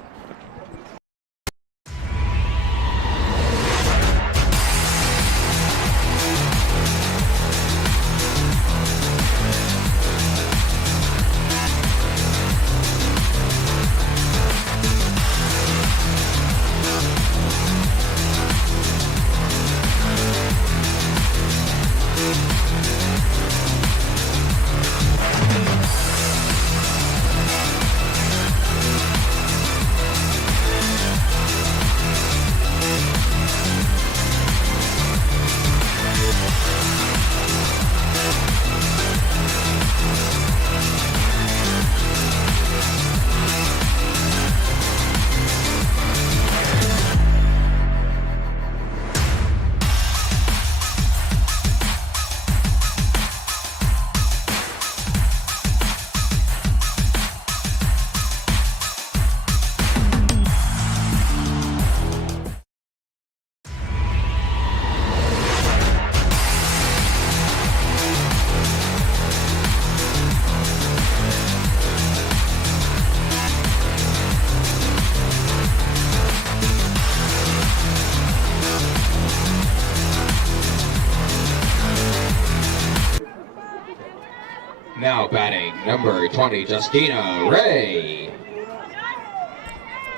Now batting number 20, Justina Ray.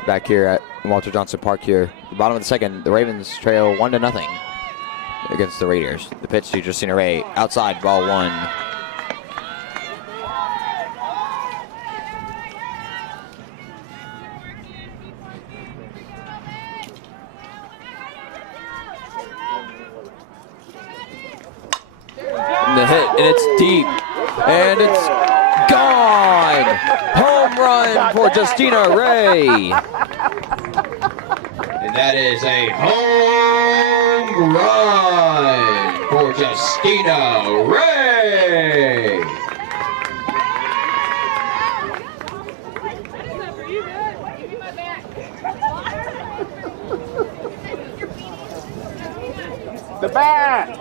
Back here at Walter Johnson Park here. The bottom of the 2nd, the Ravens trail 1-0 against the Raiders. The pitch to Justina Ray, outside, ball 1. And the hit, and it's deep, and it's gone. Home run for Justina Ray. And that is a home run for Justina Ray. The bat!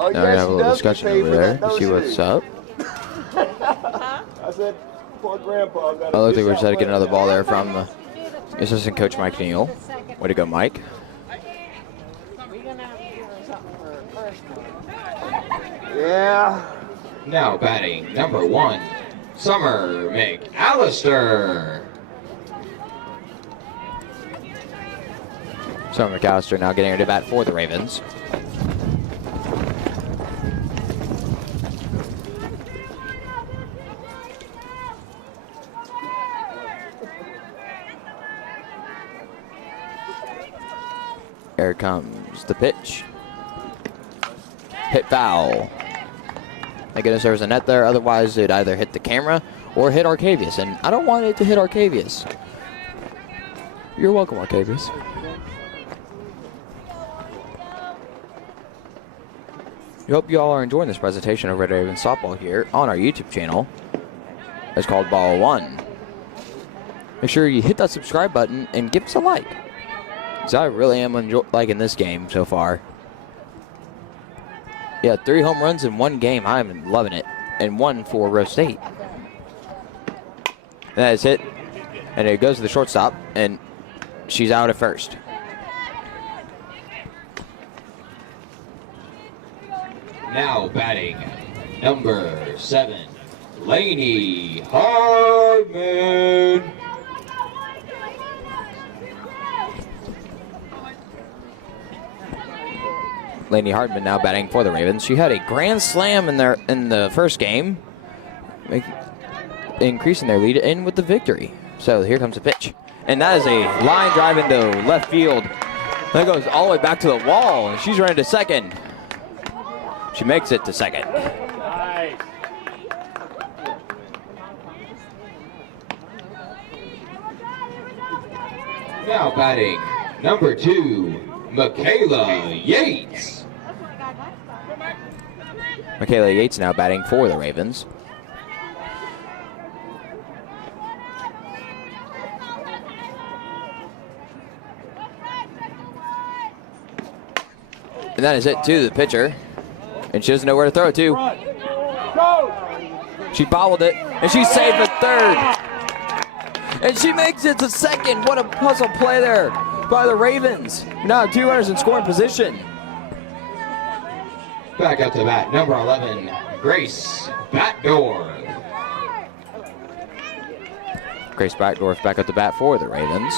Oh, Now we're gonna have a little discussion over there to see what's up. I said, poor grandpa got I look like we're just had to get another ball there from the assistant coach Mike Neal. Way to go, Mike. Yeah. Now batting number 1, Summer McAllister. So McAllister now getting ready to bat for the Ravens. Here comes the pitch. Hit foul. Thank goodness there was a net there. Otherwise, it either hit the camera or hit Arcavius. And I don't want it to hit Arcavius. You're welcome, Arcavius. We hope you all are enjoying this presentation of Red Ravens softball here on our YouTube channel. It's called Ball 1. Make sure you hit that subscribe button and give us a like. So I really am liking this game so far. Yeah, 3 home runs in 1 game. I'm loving it. And 1 for Rose State. That is hit. And it goes to the shortstop. And she's out at first. Now batting, number 7, Lainey Hardman. Lainey Hardman now batting for the Ravens. She had a grand slam in the first game, increasing their lead in with the victory. So here comes the pitch. And that is a line drive into left field. That goes all the way back to the wall, and she's running to second. She makes it to second. Nice. Now batting, number 2, Michaela Yates. Michaela Yates now batting for the Ravens. And that is it to the pitcher. And she doesn't know where to throw it to. She bobbled it, and she saved the third. And she makes it to second. What a puzzle play there by the Ravens. Now 2 runners in scoring position. Back up to bat, number 11, Grace Batdorf. Grace Backdorf back up to bat for the Ravens.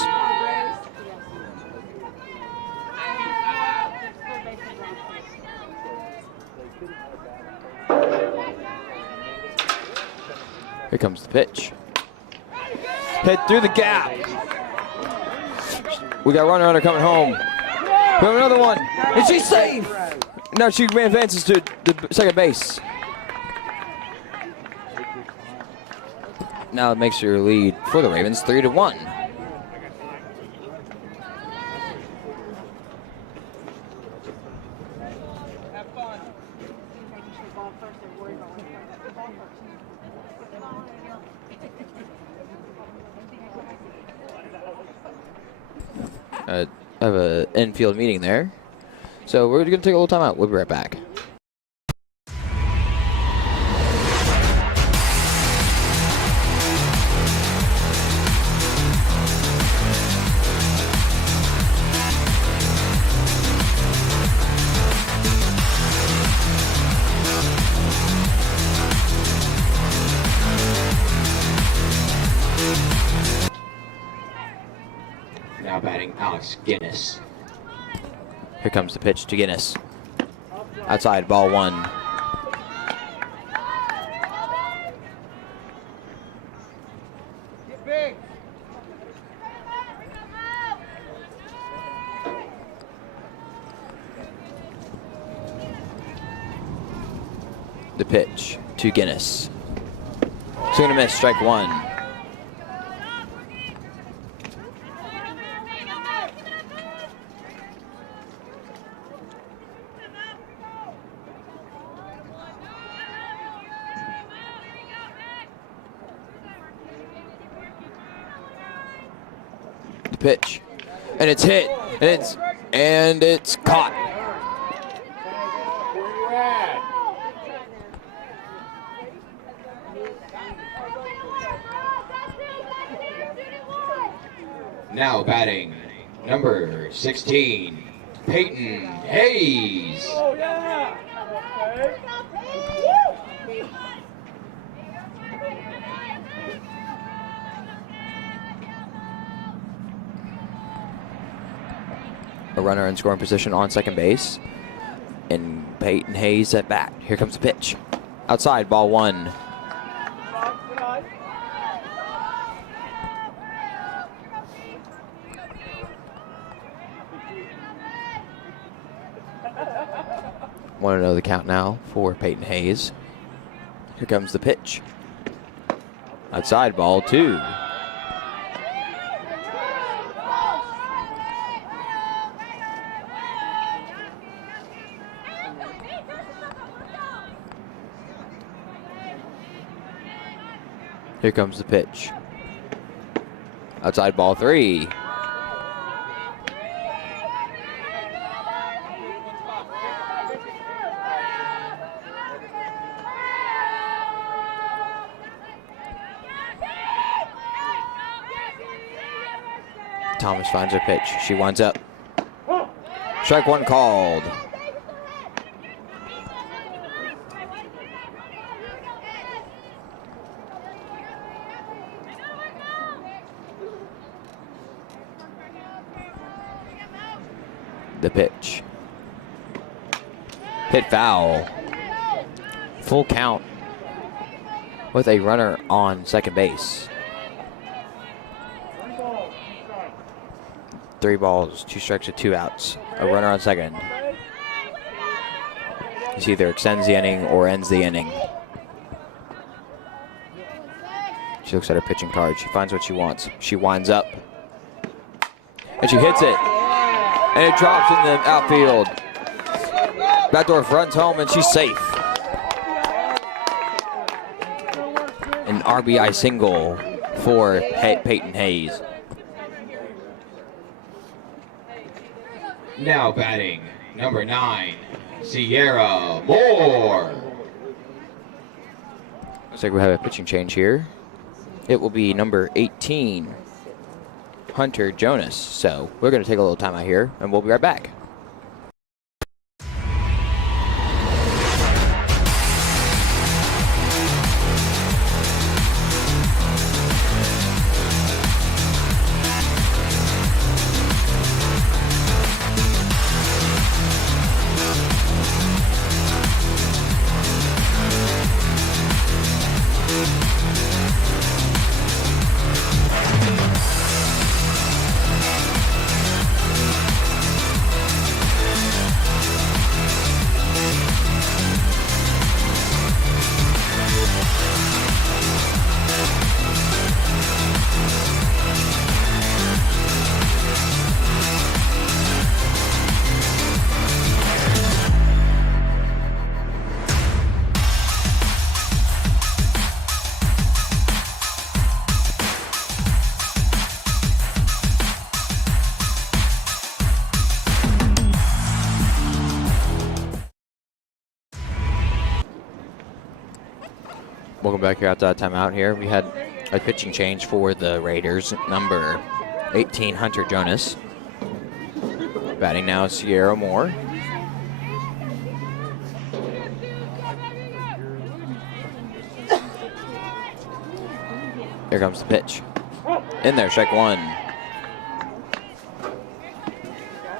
Here comes the pitch. Hit through the gap. We got runner coming home. We have another one. And she's safe. Now she advances to the second base. Now it makes her lead for the Ravens 3-1. I have an infield meeting there. So we're going to take a little time out. We'll be right back. Now batting, Alex Guinness. Here comes the pitch to Guinness. Outside, ball 1. Get big. The pitch to Guinness. Swing and a miss, strike 1. Pitch, and it's hit, and it's caught. Where you at? Now batting, number 16, Peyton Hayes. Oh, yeah. Okay. A runner in scoring position on second base. And Peyton Hayes at bat. Here comes the pitch. Outside, ball 1. Want to know the count now for Peyton Hayes. Here comes the pitch. Outside, ball 2. Here comes the pitch. Outside, ball 3. Thomas finds her pitch. She winds up. Strike one called. The pitch. Hit foul. Full count with a runner on second base. 3 balls, 2 strikes with 2 outs. A runner on second. This either extends the inning or ends the inning. She looks at her pitching card. She finds what she wants. She winds up. And she hits it. And it drops in the outfield. Backdoor runs home and she's safe. An RBI single for Peyton Hayes. Now batting, number 9, Sierra Moore. Looks like we have a pitching change here. It will be number 18, Hunter Jonas. So we're going to take a little time out here, and we'll be right back. Welcome back here after that timeout here. We had a pitching change for the Raiders. Number 18, Hunter Jonas. Batting now is Sierra Moore. Here comes the pitch. In there, strike one.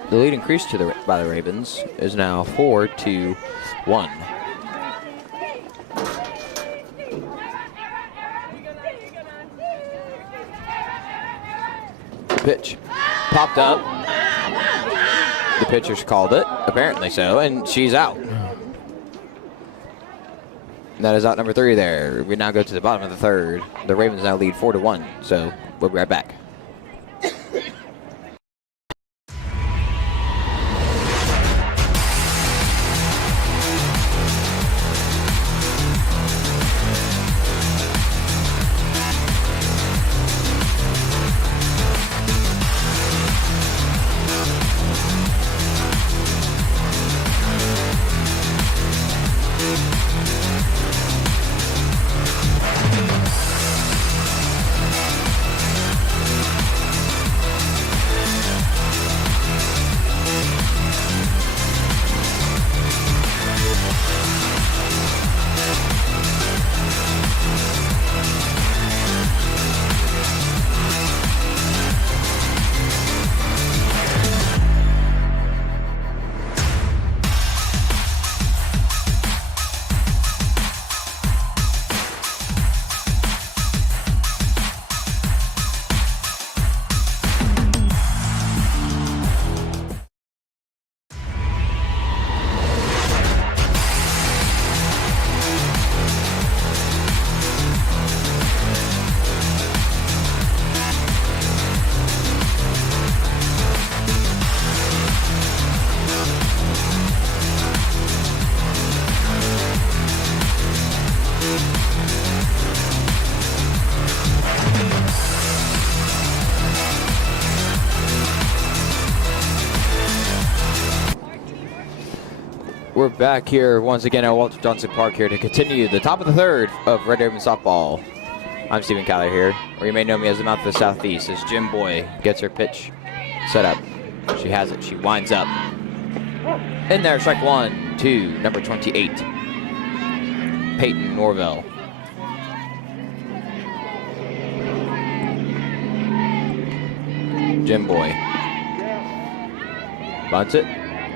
The lead increased by the Ravens is now 4-1. Pitch popped up. The pitcher's called it, apparently so, and she's out. And that is out number 3 there. We now go to the bottom of the third. The Ravens now lead 4-1, so we'll be right back. We're back here once again at Walter Johnson Park here to continue the top of the third of Red Raven softball. I'm Stephen Kyler here, or you may know me as the Mouth of the Southeast, as Jim Boy gets her pitch set up. She has it. She winds up. In there, strike one to number 28, Peyton Norvell. Jim Boy bunts it,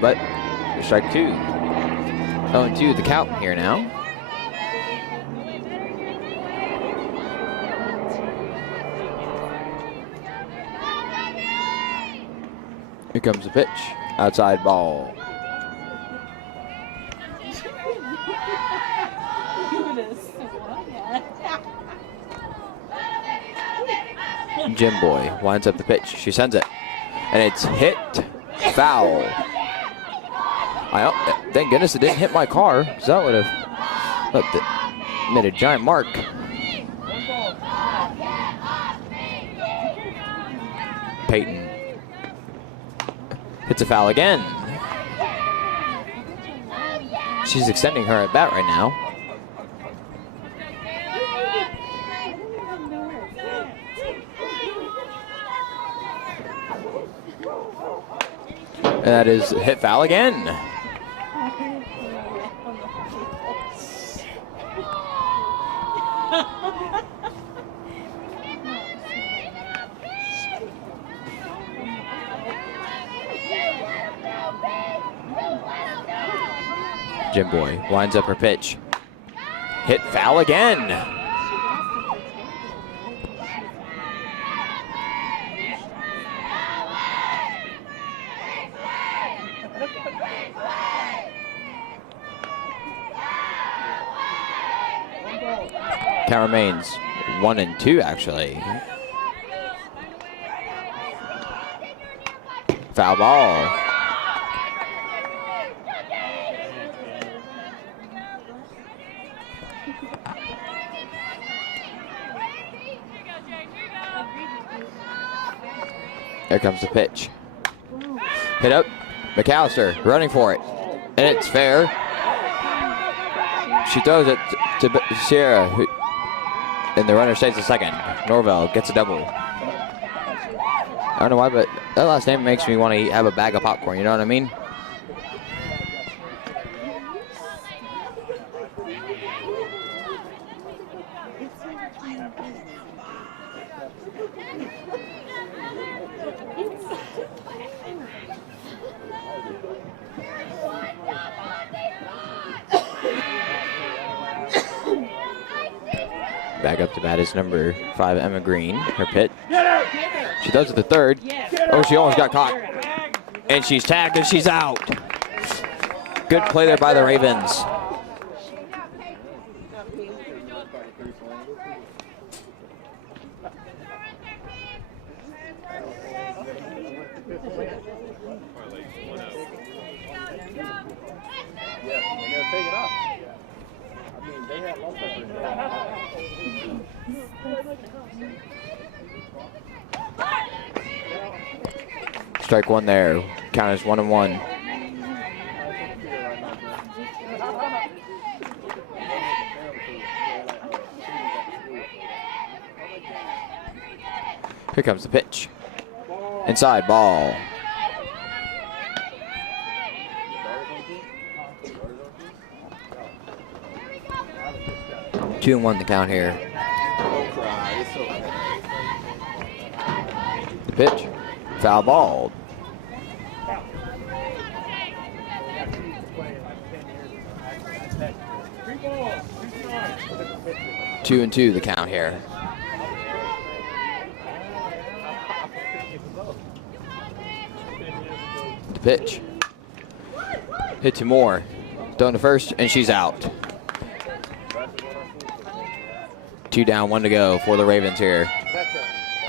but strike two. 0-2 the count here now. Here comes the pitch. Outside ball. Jim Boy winds up the pitch. She sends it. And it's hit foul. Thank goodness it didn't hit my car, because that would have made a giant mark. Peyton hits a foul again. She's extending her at bat right now. And that is hit foul again. Jim Boy winds up her pitch. Hit foul again. Count remains 1-2 actually. Foul ball. Here comes the pitch. Hit up. McAllister running for it. And it's fair. She throws it to Sierra, and the runner stays a second. Norvell gets a double. I don't know why, but that last name makes me want to have a bag of popcorn, you know what I mean? Back up to bat is number 5, Emma Green. Her pit. She does it the third. Oh, she almost got caught. And she's tagged and she's out. Good play there by the Ravens. Strike one there. Count as 1-1. Here comes the pitch. Inside ball. Two and 1 the count here. The pitch. Foul ball. Two and 2 the count here. The pitch. Hit to Moore. Thrown to first, and she's out. 2 down, 1 to go for the Ravens here.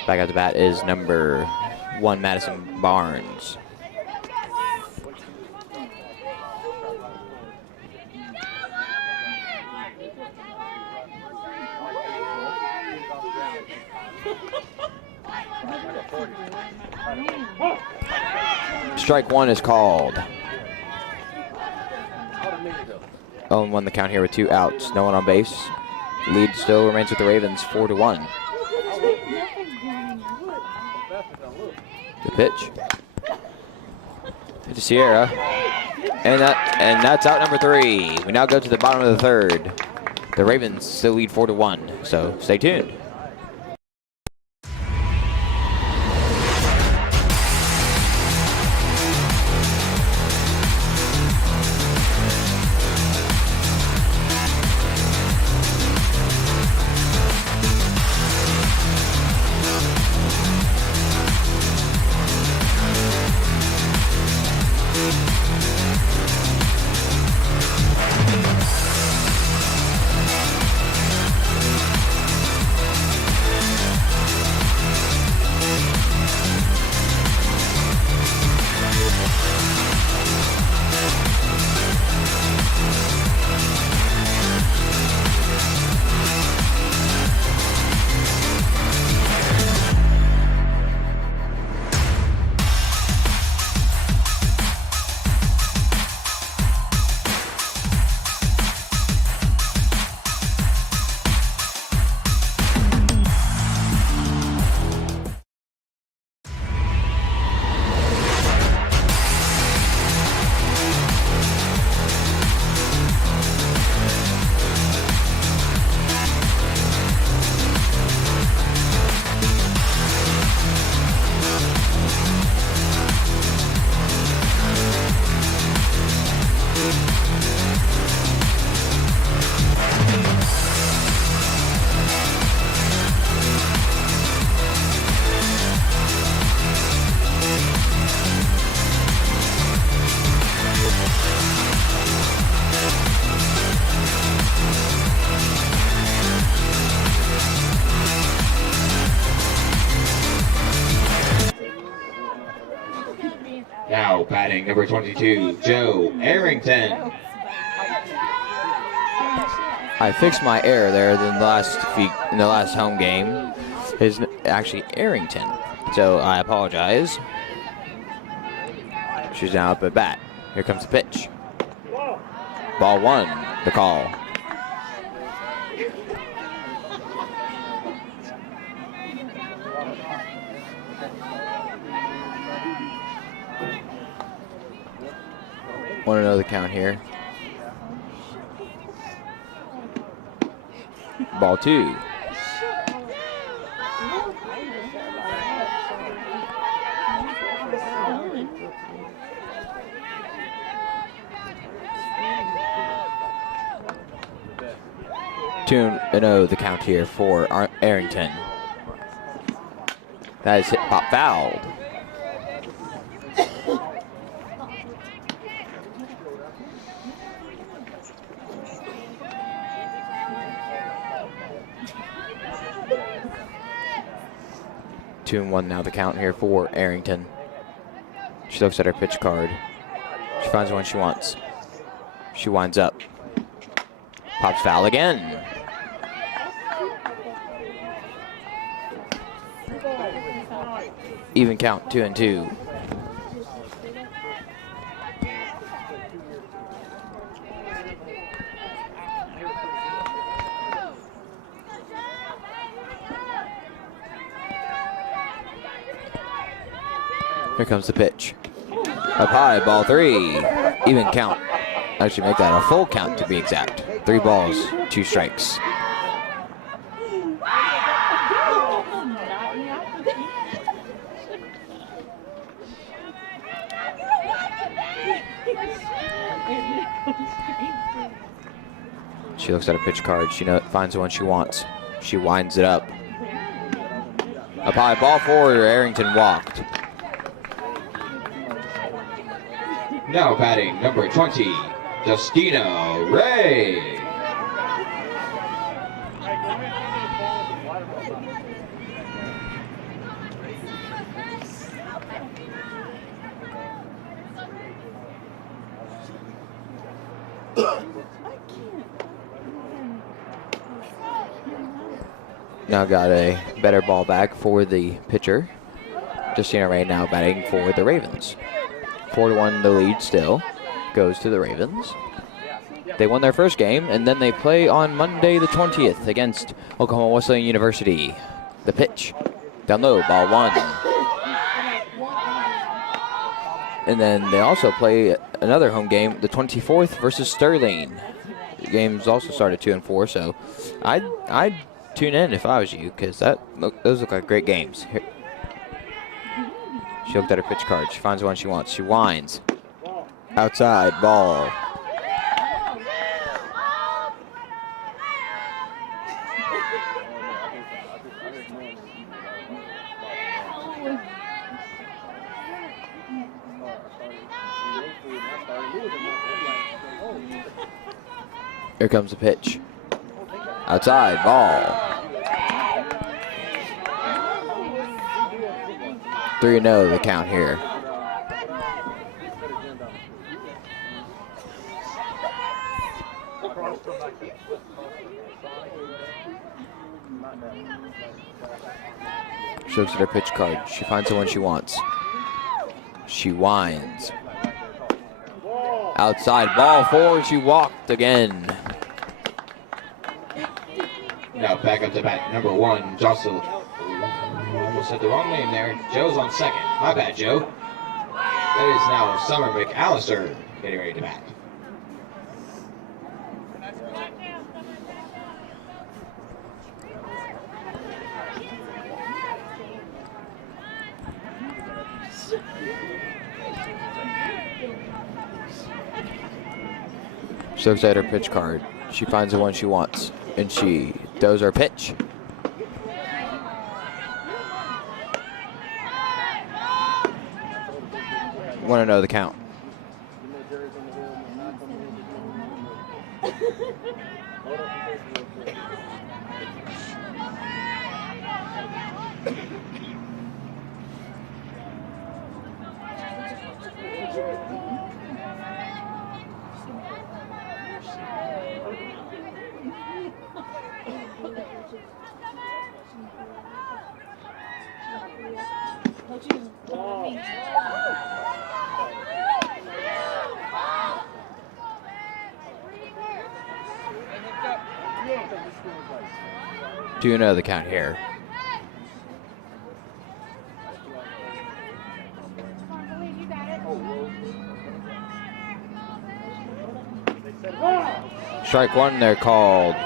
Back at the bat is number 1, Madison Barnes. Strike one is called. 0-1 the count here with 2 outs. No one on base. Lead still remains with the Ravens, 4-1. The pitch to Sierra, and that's out number 3. We now go to the bottom of the 3rd. The Ravens still lead 4-1, so stay tuned. Now batting number 22, Joe Arrington. I fixed my error there in the last home game. Is actually Arrington, so I apologize. She's now up at bat. Here comes the pitch. Ball 1, the call. Want to know the count here. Ball 2. The count here for Arrington. That is hit pop fouled. Two and one now the count here for Arrington. She looks at her pitch card. She finds the one she wants. She winds up. Pops foul again. Even count, 2 and 2. Here comes the pitch. Up high, ball 3. Even count. Actually make that a full count to be exact. 3 balls, 2 strikes. She looks at a pitch card. She finds the one she wants. She winds it up. Up high, ball 4. Arrington walked. Now batting number 20, Justina Ray. Now got a better ball back for the pitcher. Justina Ray now batting for the Ravens. 4-1 the lead still goes to the Ravens. They won their first game, and then they play on Monday the 20th against Oklahoma Wesleyan University. The pitch, down low, ball 1. And then they also play another home game, the 24th versus Sterling. The games also start at 2 and 4, so I'd tune in if I was you, because those look like great games. Here. She looked at her pitch card. She finds the one she wants. She winds. Outside, ball. Here comes the pitch. Outside, ball. 3-0 the count here. She looks at her pitch card. She finds the one she wants. She winds. Outside, ball 4. She walked again. Now back up to bat, number 1, Jocelyn. Almost said the wrong name there. Joe's on second. My bad, Joe. That is now Summer McAllister getting ready to bat. She looks at her pitch card. She finds the one she wants, and she throws her pitch. Want to know the count. Do you know the count here? Strike 1, they're called.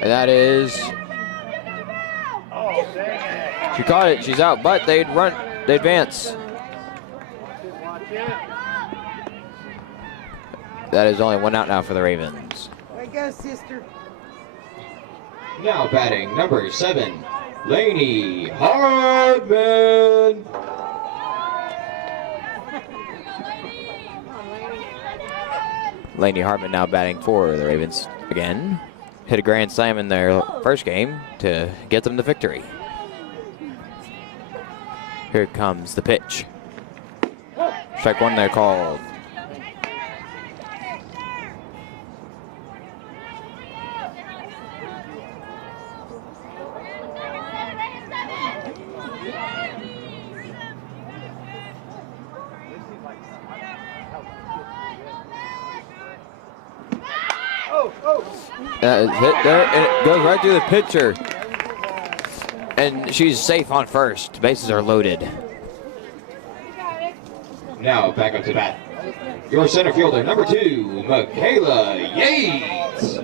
And that is, she caught it, she's out, but they advance. That is only 1 out now for the Ravens. There you go, sister. Now batting, number 7, Lainey Hardman. Lainey Hartman now batting for the Ravens again. Hit a grand slam in their first game to get them the victory. Here comes the pitch. Strike 1, they're called. That is hit there, and it goes right through the pitcher. And she's safe on first. Bases are loaded. Now back up to bat, your center fielder, number 2, Michaela Yates.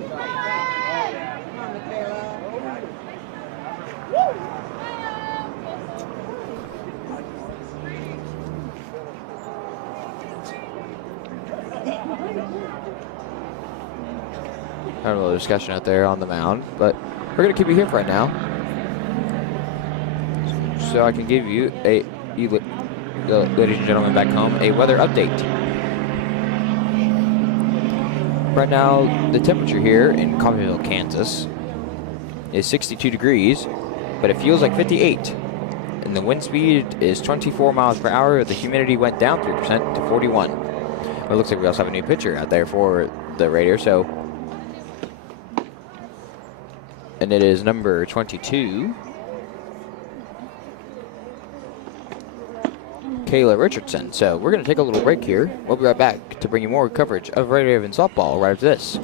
Having a little discussion out there on the mound, but we're going to keep you here for right now, so I can give you ladies and gentlemen back home, a weather update. Right now, the temperature here in Coffeyville, Kansas is 62 degrees, but it feels like 58. and the wind speed is 24 miles per hour. The humidity went down 3% to 41. It looks like we also have a new pitcher out there for the Raiders. So, and it is number 22, Kayla Richardson. So we're going to take a little break here. We'll be right back to bring you more coverage of Raider Ravens softball right after this.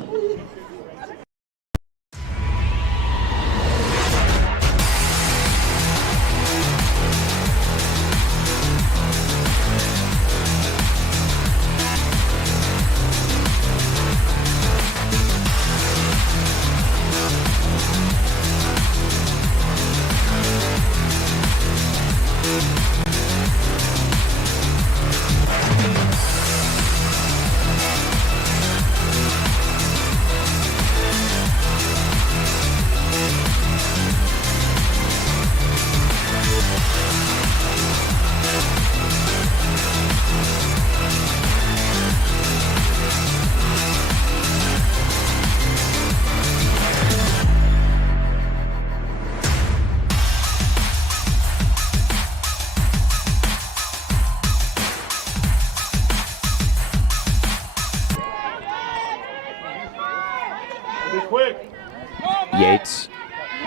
Yates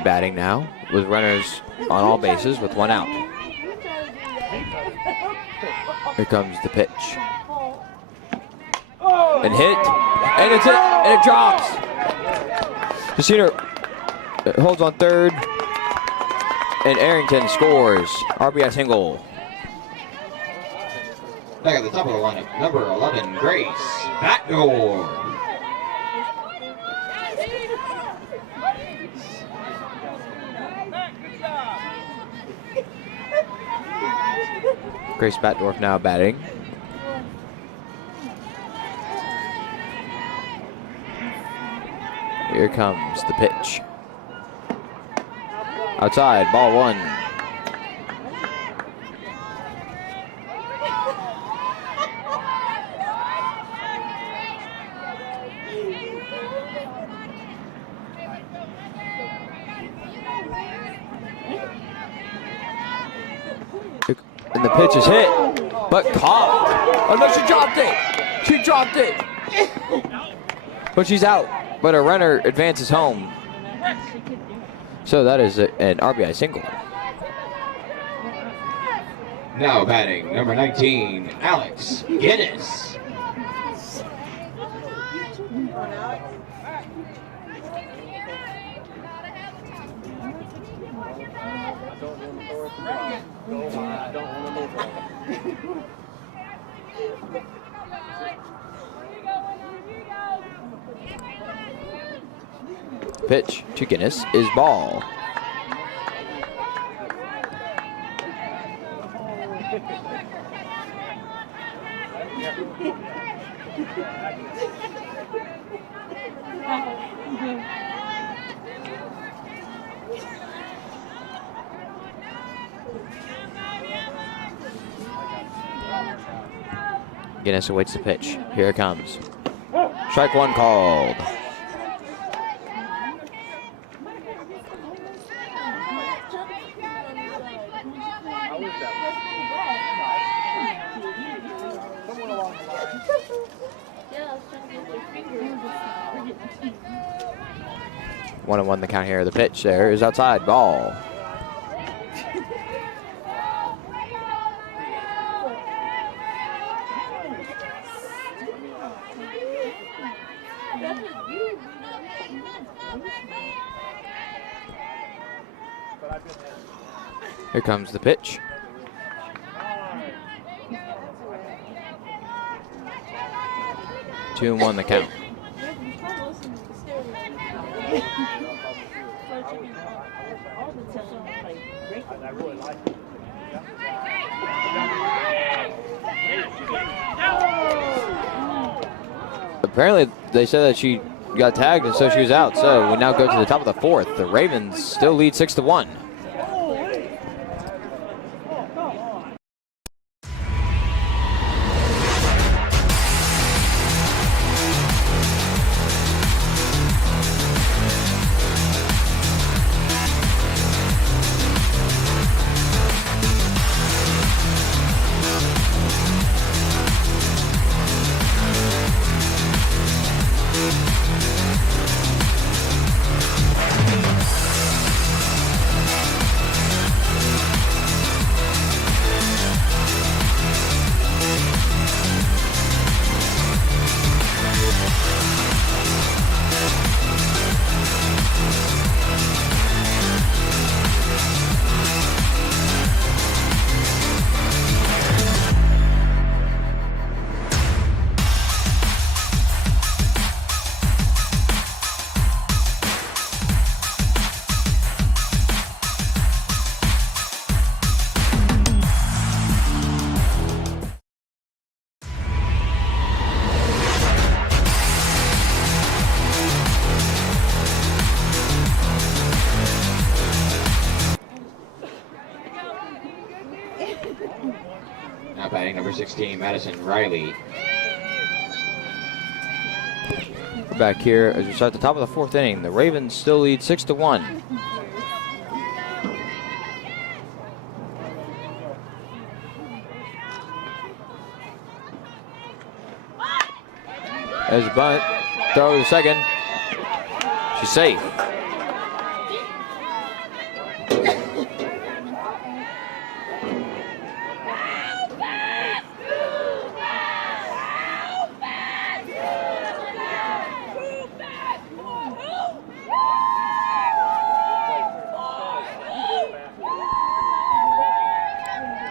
batting now with runners on all bases with one out. Here comes the pitch. And hit. And it's it. And it drops. Casino holds on third. And Arrington scores. RBI single. Back at the top of the lineup, number 11, Grace Backdoor. Grace Batdorf now batting. Here comes the pitch. Outside, ball one. And the pitch is hit, but caught. Oh no, she dropped it. She dropped it. But she's out. But a runner advances home. So that is an RBI single. Now batting, number 19, Alex Guinness. Pitch to Guinness is ball. Guinness awaits the pitch. Here it comes. Strike one called. One and one the count here. The pitch there is outside. Ball. Here comes the pitch. Two and one the count. Apparently, they said that she got tagged and so she was out. So we now go to the top of the fourth. The Ravens still lead 6-1. number 16, Madison Riley. Back here as we start the top of the 4th inning. The Ravens still lead 6-1. There's a bunt. Throw to second. She's safe.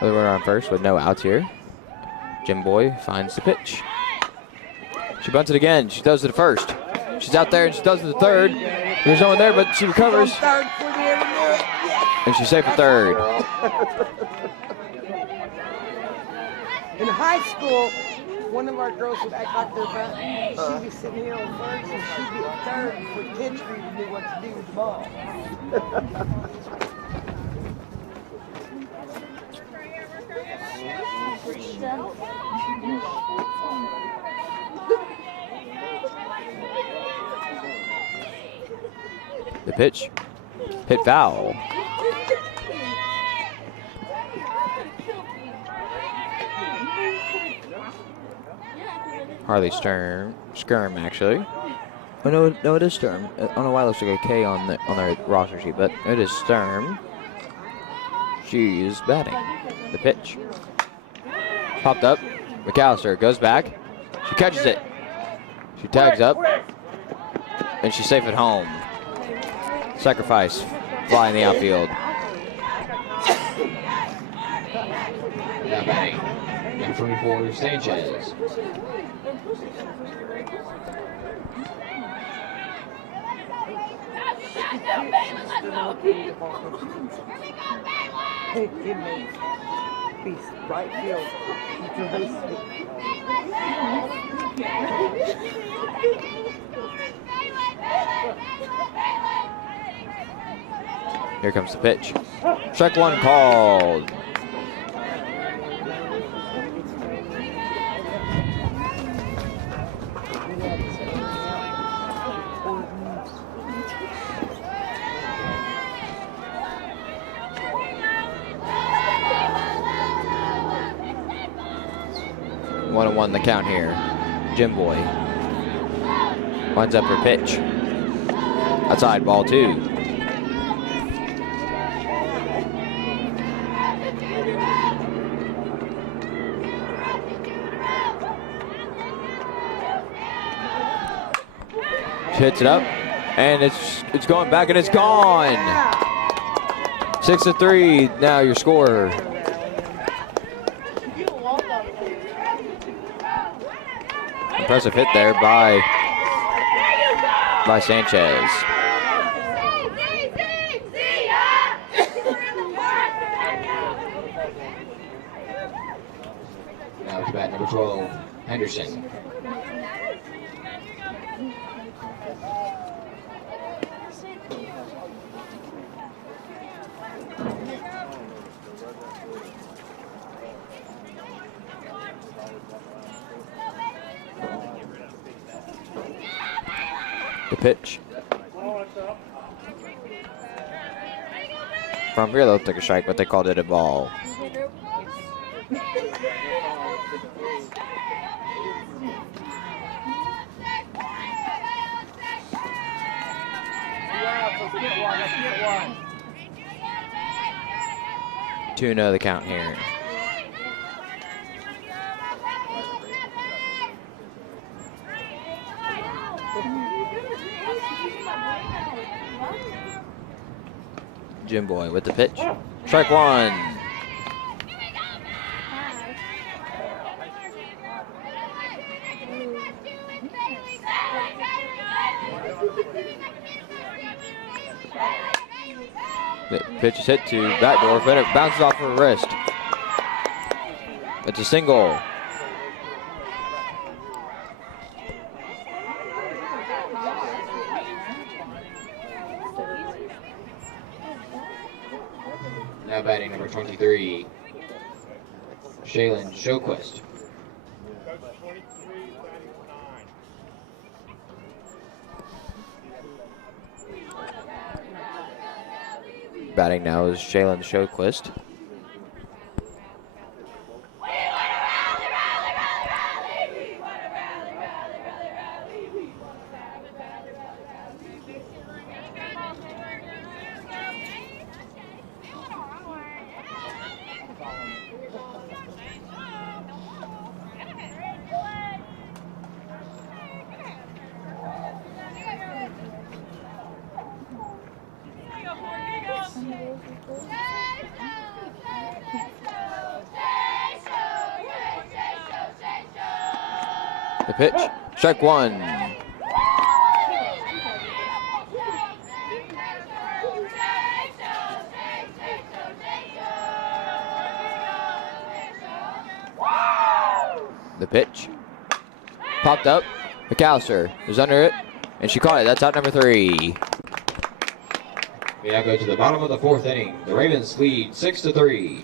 Another runner on first with no outs here. Jim Boy finds the pitch. She bunts it again. She throws it to first. She's out there and she throws it to third. There's no one there, but she recovers. And she's safe at third. In high school, one of our girls would act like they're batting. She'd be sitting here on first and she'd be at third for the pitch read and knew what to do with the ball. The pitch. Hit foul. Harley Skirm, actually. Oh no, it is Sturm. I don't know why it looks like a K on their roster sheet, but it is Sturm. She's batting. The pitch. Popped up. McAllister goes back. She catches it. She tags up. And she's safe at home. Sacrifice. Fly in the outfield. Now batting. Number 24, Sanchez. Hey, give me piece right field. Here comes the pitch. Strike one called. One and one the count here. Jim Boy winds up her pitch. Outside, ball two. She hits it up, and it's going back, and it's gone. 6-3. Now your score. Impressive hit there by Sanchez. Now to bat number 12, Henderson. The pitch. From here, they'll take a strike, but they called it a ball. Two no the count here. Jim Boy with the pitch. Strike one. The pitch is hit to backdoor, but it bounces off her wrist. It's a single. Now batting number 23, Shaylin Showquist. Coach 23, batting 9. Batting now is Shaylin Showquist. The pitch, strike one. The pitch, popped up. McAllister is under it, and she caught it. That's out number 3. We now go to the bottom of the 4th inning. The Ravens lead 6-3.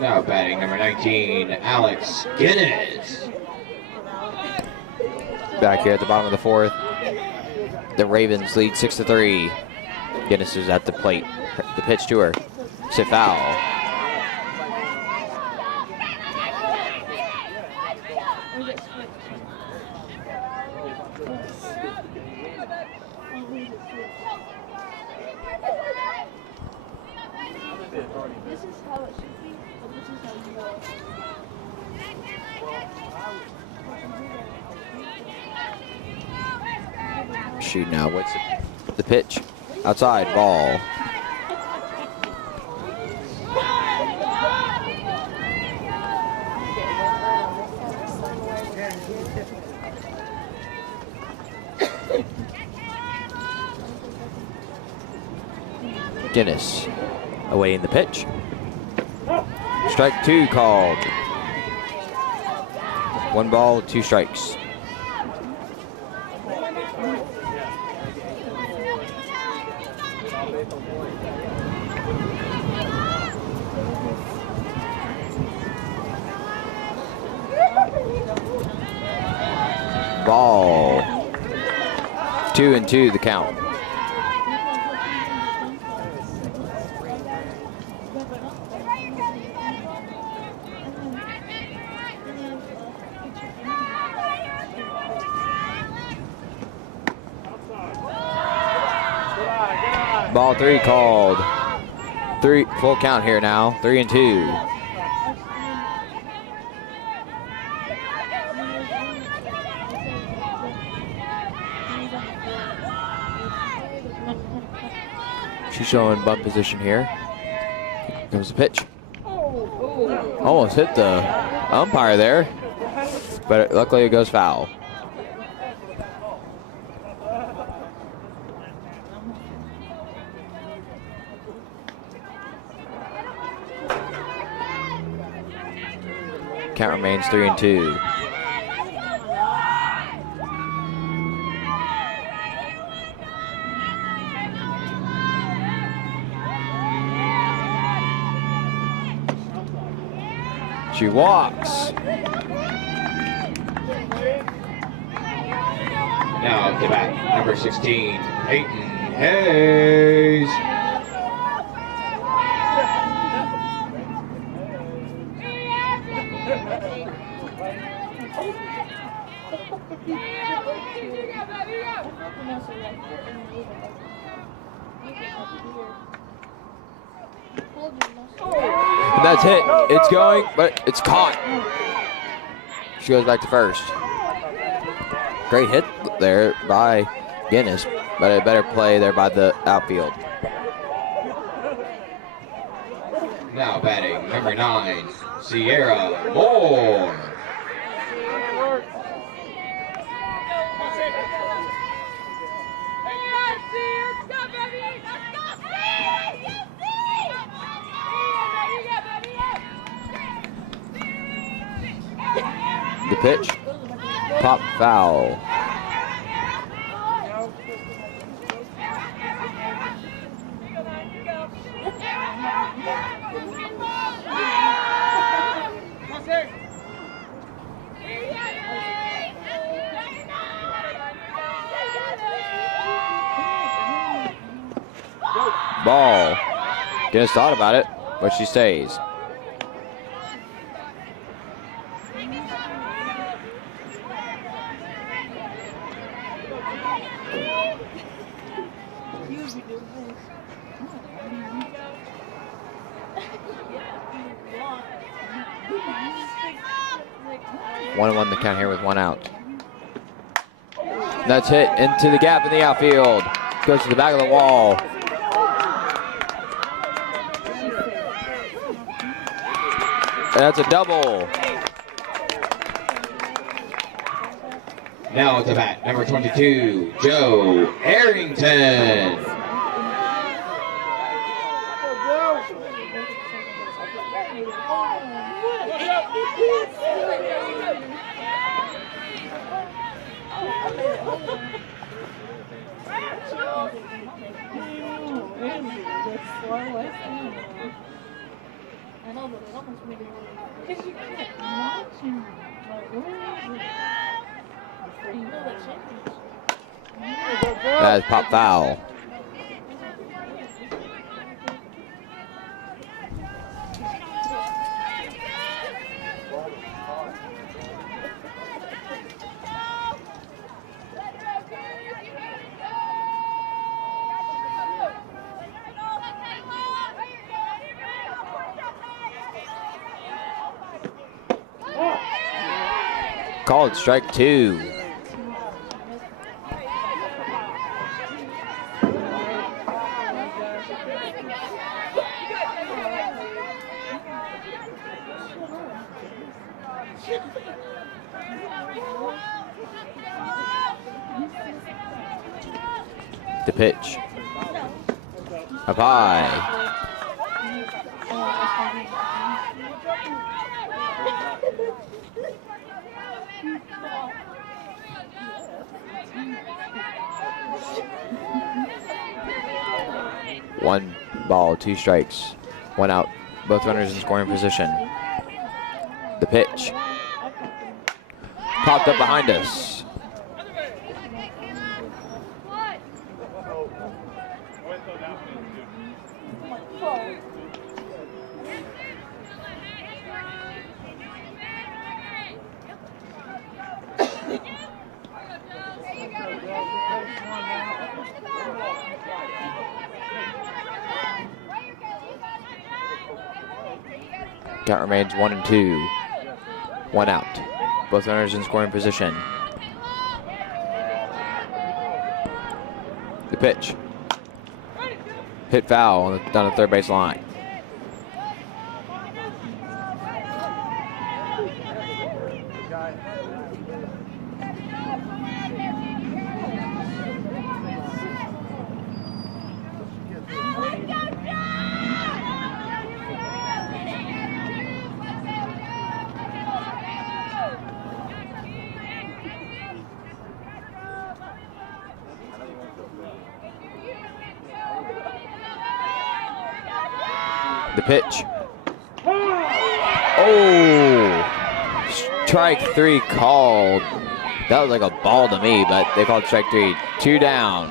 Now batting number 19, Alex Guinness. Back here at the bottom of the 4th. The Ravens lead 6-3. Guinness is at the plate. The pitch to her. It's a foul. This is how it should be, but this is how you go. Shoot now. What's the pitch? Outside, ball. Guinness awaiting the pitch. Strike 2 called. 1 ball, 2 strikes. Ball. 2-2 the count. Ball 3 called. 3 full count here now. 3-2. She's showing bunt position here. Here comes the pitch. Almost hit the umpire there, but luckily it goes foul. Count remains 3-2. She walks. Now up to bat, number 16, Peyton Hayes. And that's hit. It's going, but it's caught. She goes back to first. Great hit there by Guinness, but a better play there by the outfield. Now batting, number 9, Sierra Moore. The pitch, pop foul. Ball. Guinness thought about it, but she stays. One and one the count here with one out. And that's hit into the gap in the outfield. Goes to the back of the wall. And that's a double. Now to bat, number 22, Joe Arrington. That is pop foul. Called strike two. The pitch. Up high. One ball, two strikes, one out. Both runners in scoring position. The pitch. Popped up behind us. Count remains 1 and 2. One out. Both runners in scoring position. The pitch. Hit foul down the third base line. The pitch. Oh! Strike 3 called. That was like a ball to me, but they called strike 3. 2 down.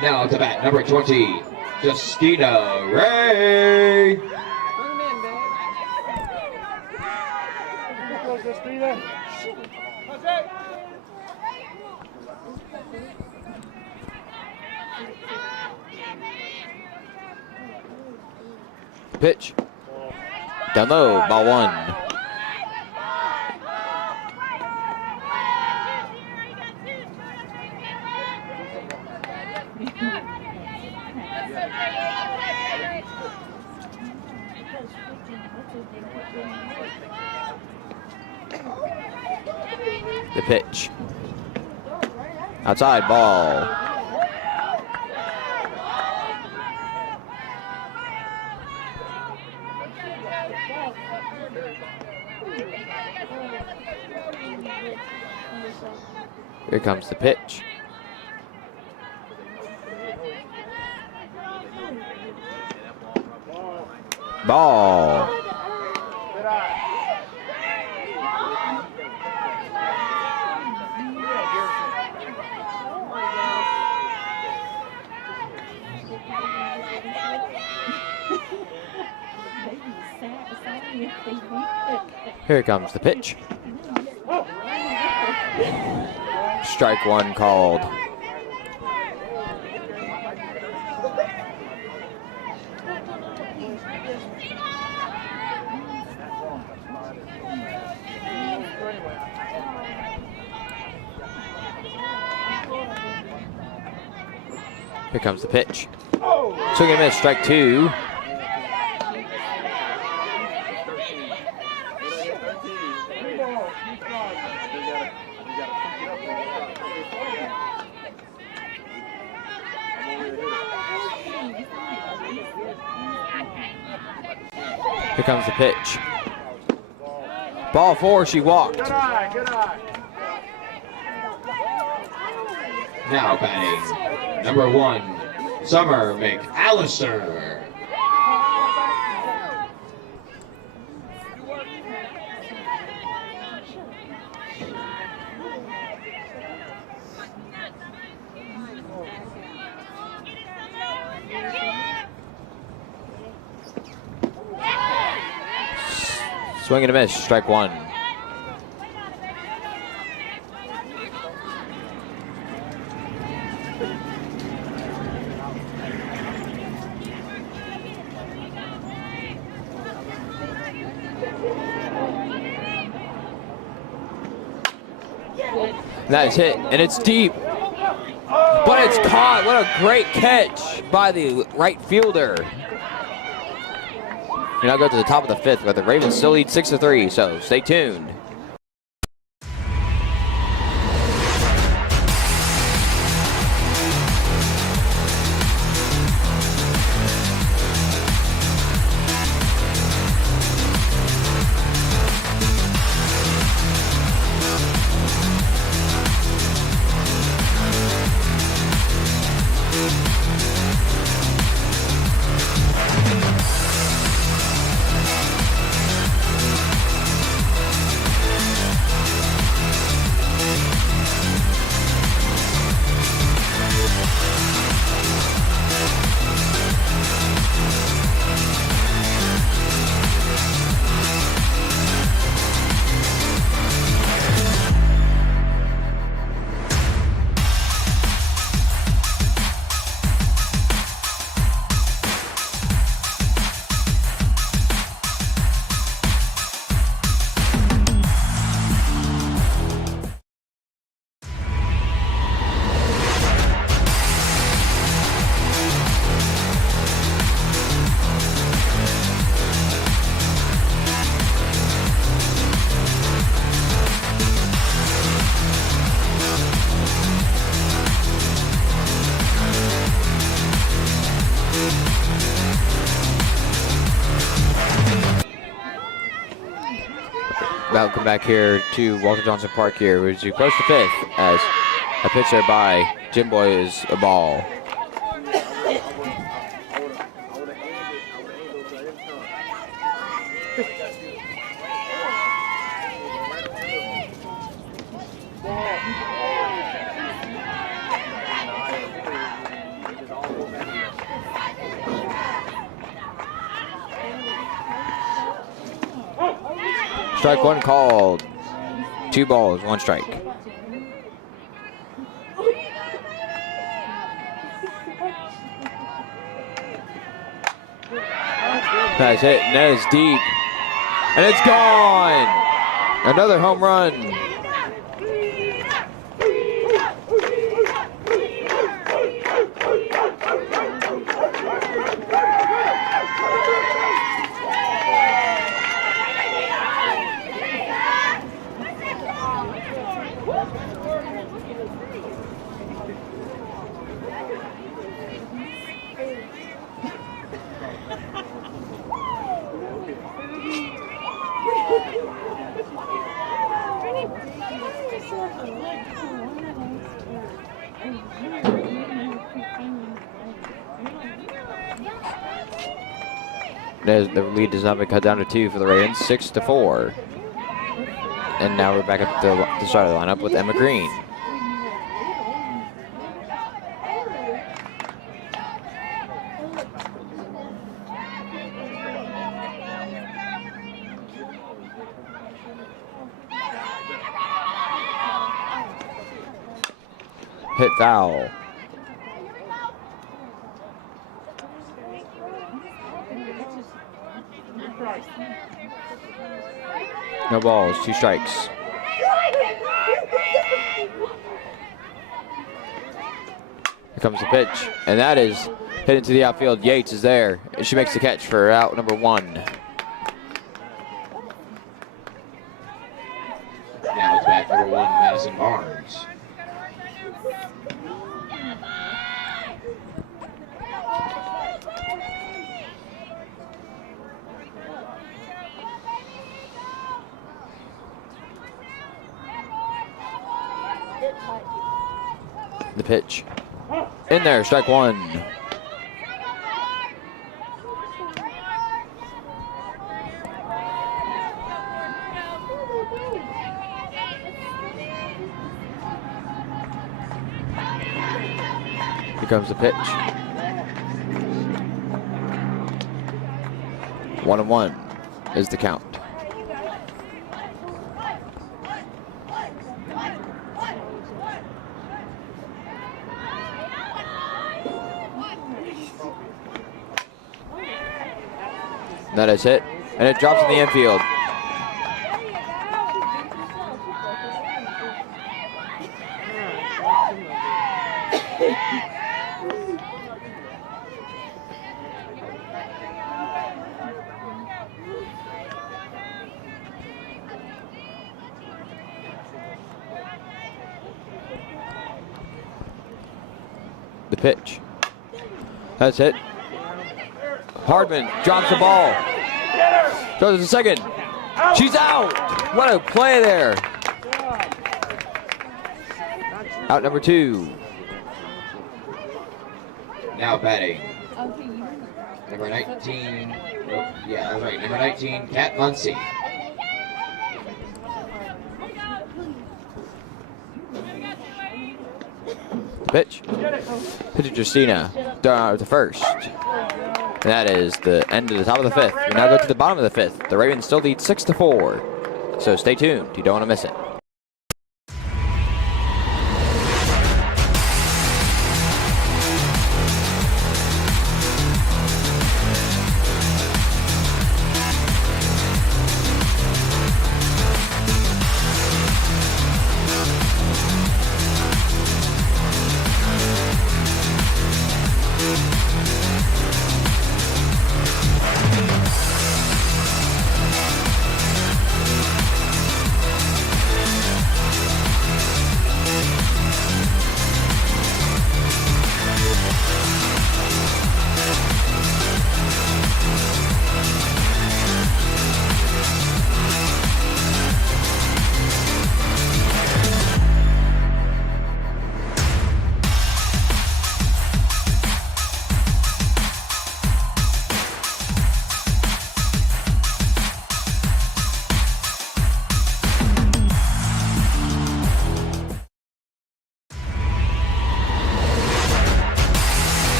Now to bat, number 20, Justina Ray. Bring him in, man. Pitch. Down low, ball 1. The pitch. Outside ball. Here comes the pitch. Ball. Here comes the pitch. Strike 1 called. Here comes the pitch. Swing and miss, strike 2. Here comes the pitch. Ball 4, she walked. Good eye, good eye. Now batting, number 1, Summer McAllister. Swing and a miss, strike 1. Nice hit, and it's deep. But it's caught. What a great catch by the right fielder. We now go to the top of the 5th, but the Ravens still lead 6-3, so stay tuned. Welcome back here to Walter Johnson Park here as you approach the 5th as a pitch there by Jim Boy is a ball. Strike one called. 2 balls, 1 strike. Nice hit, and that is deep. And it's gone! Another home run. The lead does not been cut down to 2 for the Ravens, 6-4. And now we're back at the start of the lineup with Emma Green. Hit foul. No balls, 2 strikes. Here comes the pitch, and that is hit into the outfield. Yates is there, and she makes the catch for out number 1. Now it's back number 1, Madison Barnes. The pitch. In there, strike 1. Here comes the pitch. 1-1 is the count. That is hit, and it drops in the infield. The pitch. That's it. Hardman drops the ball. Throws it to second. She's out. What a play there. Out number 2. Now batting. Number 19. Oh, yeah, that's right. Number 19, Kat Muncy. Pitch. Pitch to Justina. The first. And that is the end of the top of the 5th. We now go to the bottom of the 5th. The Ravens still lead 6-4. So stay tuned. You don't want to miss it.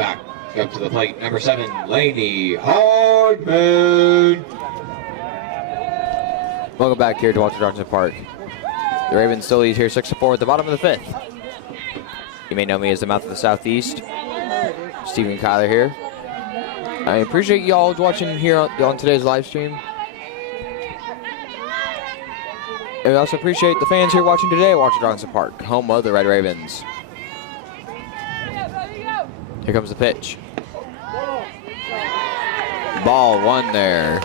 back up to the plate, number 7, Laney Hardman. Welcome back here to Walter Johnson Park. The Ravens still lead here 6-4 at the bottom of the 5th. You may know me as the mouth of the Southeast. Stephen Kyler here. I appreciate y'all watching here on today's live stream. And we also appreciate the fans here watching today at Walter Johnson Park, home of the Red Ravens. Here comes the pitch. Ball 1 there.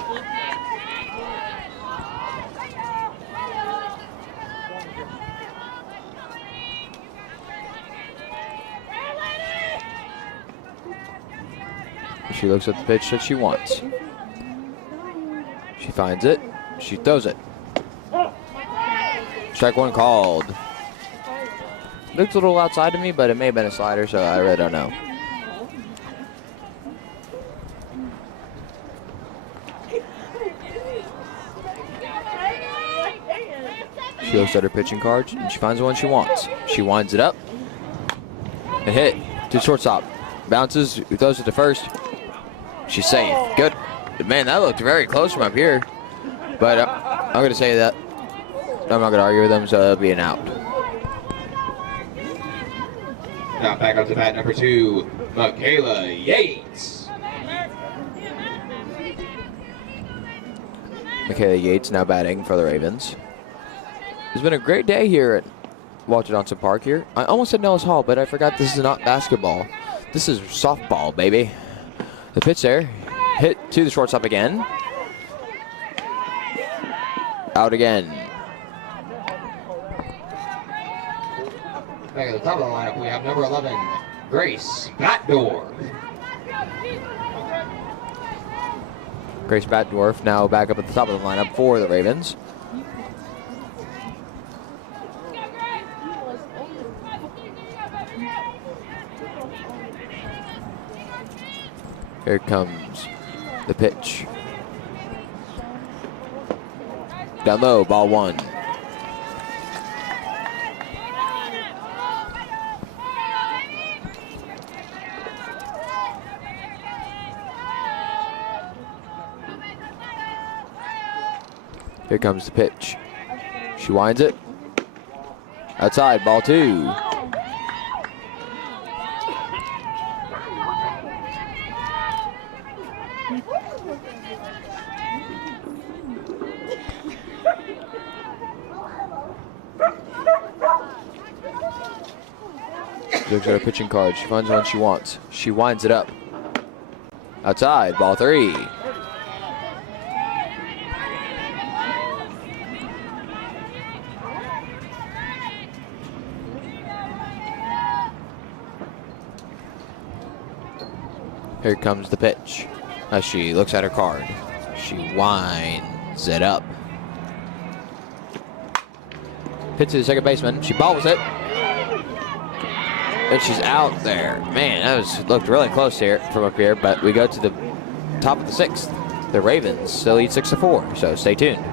She looks at the pitch that she wants. She finds it. She throws it. Strike 1 called. Looked a little outside of me, but it may have been a slider, so I really don't know. She looks at her pitching cards, and she finds the one she wants. She winds it up. And hit to shortstop. Bounces, throws it to first. She's safe. Good. Man, that looked very close from up here. But I'm going to say that. I'm not going to argue with them, so it'll be an out. Now back up to bat, number 2, Michaela Yates. Michaela Yates now batting for the Ravens. It's been a great day here at Walter Johnson Park here. I almost said Nellis Hall, but I forgot this is not basketball. This is softball, baby. The pitch there, hit to the shortstop again. Out again. Back at the top of the lineup, we have number 11, Grace Batdorf. Grace Batdorf now back up at the top of the lineup for the Ravens. Here comes the pitch. Down low, ball 1. Here comes the pitch. She winds it. Outside, ball 2. Looks at her pitching card. She finds one she wants. She winds it up. Outside, ball 3. Here comes the pitch. As she looks at her card, she winds it up. Pitch to the second baseman. She bobbles it. And she's out there. Man, that looked really close here from up here, but we go to the top of the 6th. The Ravens still lead 6-4, so stay tuned.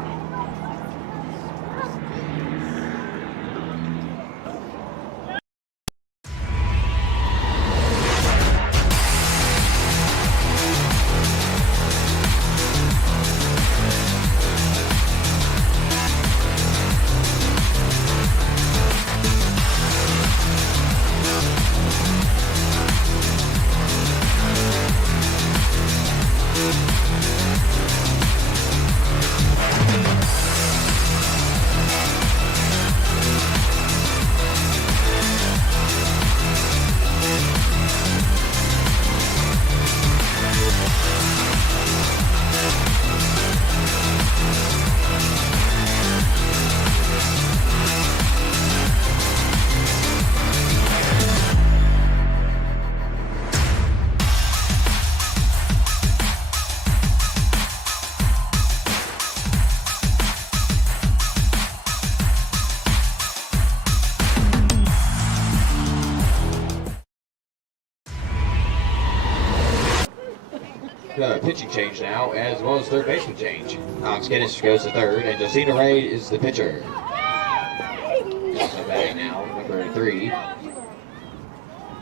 Pitching change now, as well as third baseman change. Alex Guinness goes to third, and Josina Ray is the pitcher. Also batting now, number 3,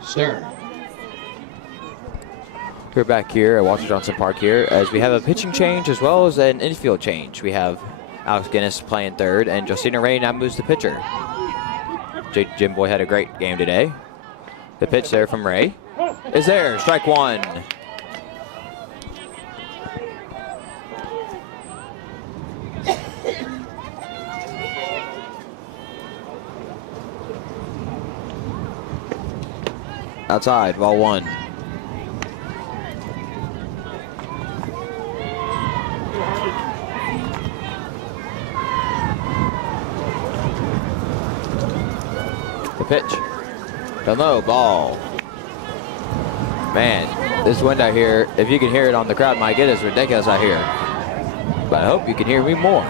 Stern. We're back here at Walter Johnson Park here as we have a pitching change as well as an infield change. We have Alex Guinness playing third, and Justina Ray now moves the pitcher. Jim Boy had a great game today. The pitch there from Ray is there. Strike one. Outside, ball one. The pitch. Down low, ball. Man, this wind out here, if you can hear it on the crowd mic, it is ridiculous out here. But I hope you can hear me more.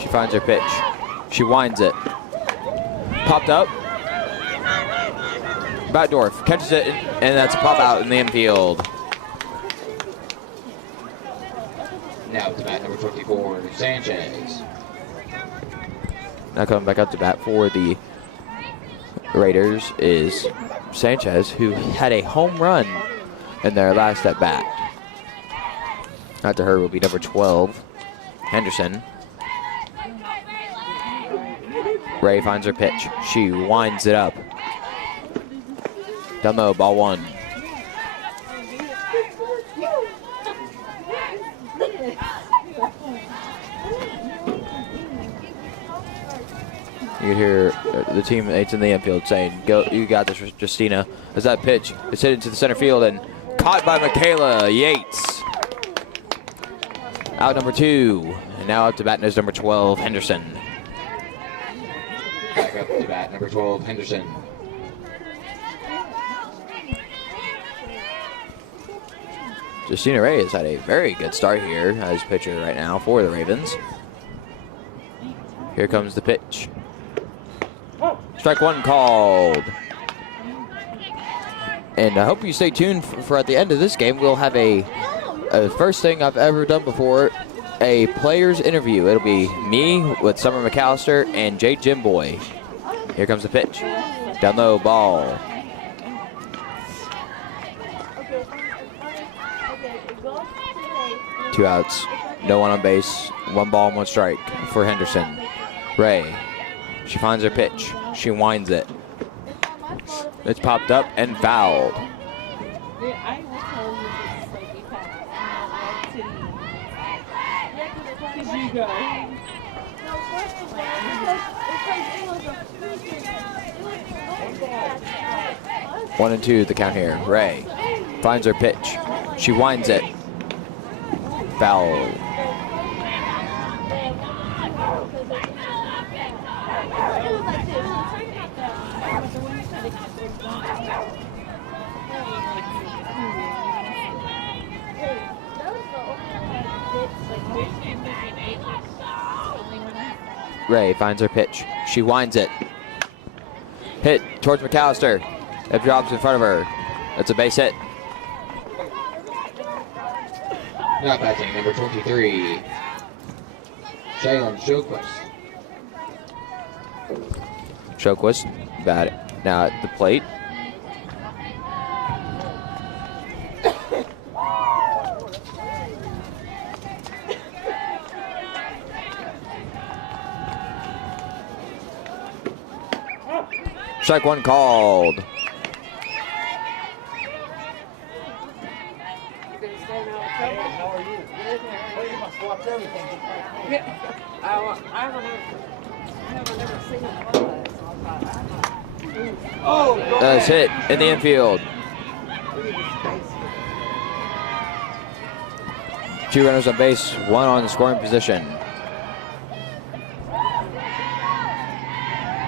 She finds her pitch. She winds it. Popped up. Batdorf catches it, and that's a pop out in the infield. Now to bat number 24, Sanchez. Now coming back up to bat for the Raiders is Sanchez, who had a home run in their last at bat. After her will be number 12, Henderson. Ray finds her pitch. She winds it up. Down low, ball one. You can hear the teammates in the infield saying, "Go, you got this, Justina." As that pitch is hit into the center field and caught by Michaela Yates. Out number 2, and now up to bat is number 12, Henderson. Back up to bat number 12, Henderson. Justina Ray has had a very good start here as pitcher right now for the Ravens. Here comes the pitch. Strike one called. And I hope you stay tuned for at the end of this game. We'll have a first thing I've ever done before, a player's interview. It'll be me with Summer McAllister and Jay Jimboy. Here comes the pitch. Down low, ball. Two outs, no one on base, 1 ball and 1 strike for Henderson. Ray, she finds her pitch. She winds it. It's popped up and fouled. One and two, the count here. Ray finds her pitch. She winds it. Foul. Ray finds her pitch. She winds it. Hit towards McAllister. It drops in front of her. It's a base hit. Now batting number 23, Shaylin Showquist. Showquist bat now at the plate. Strike one called. That's hit in the infield. 2 runners on base, 1 on the scoring position.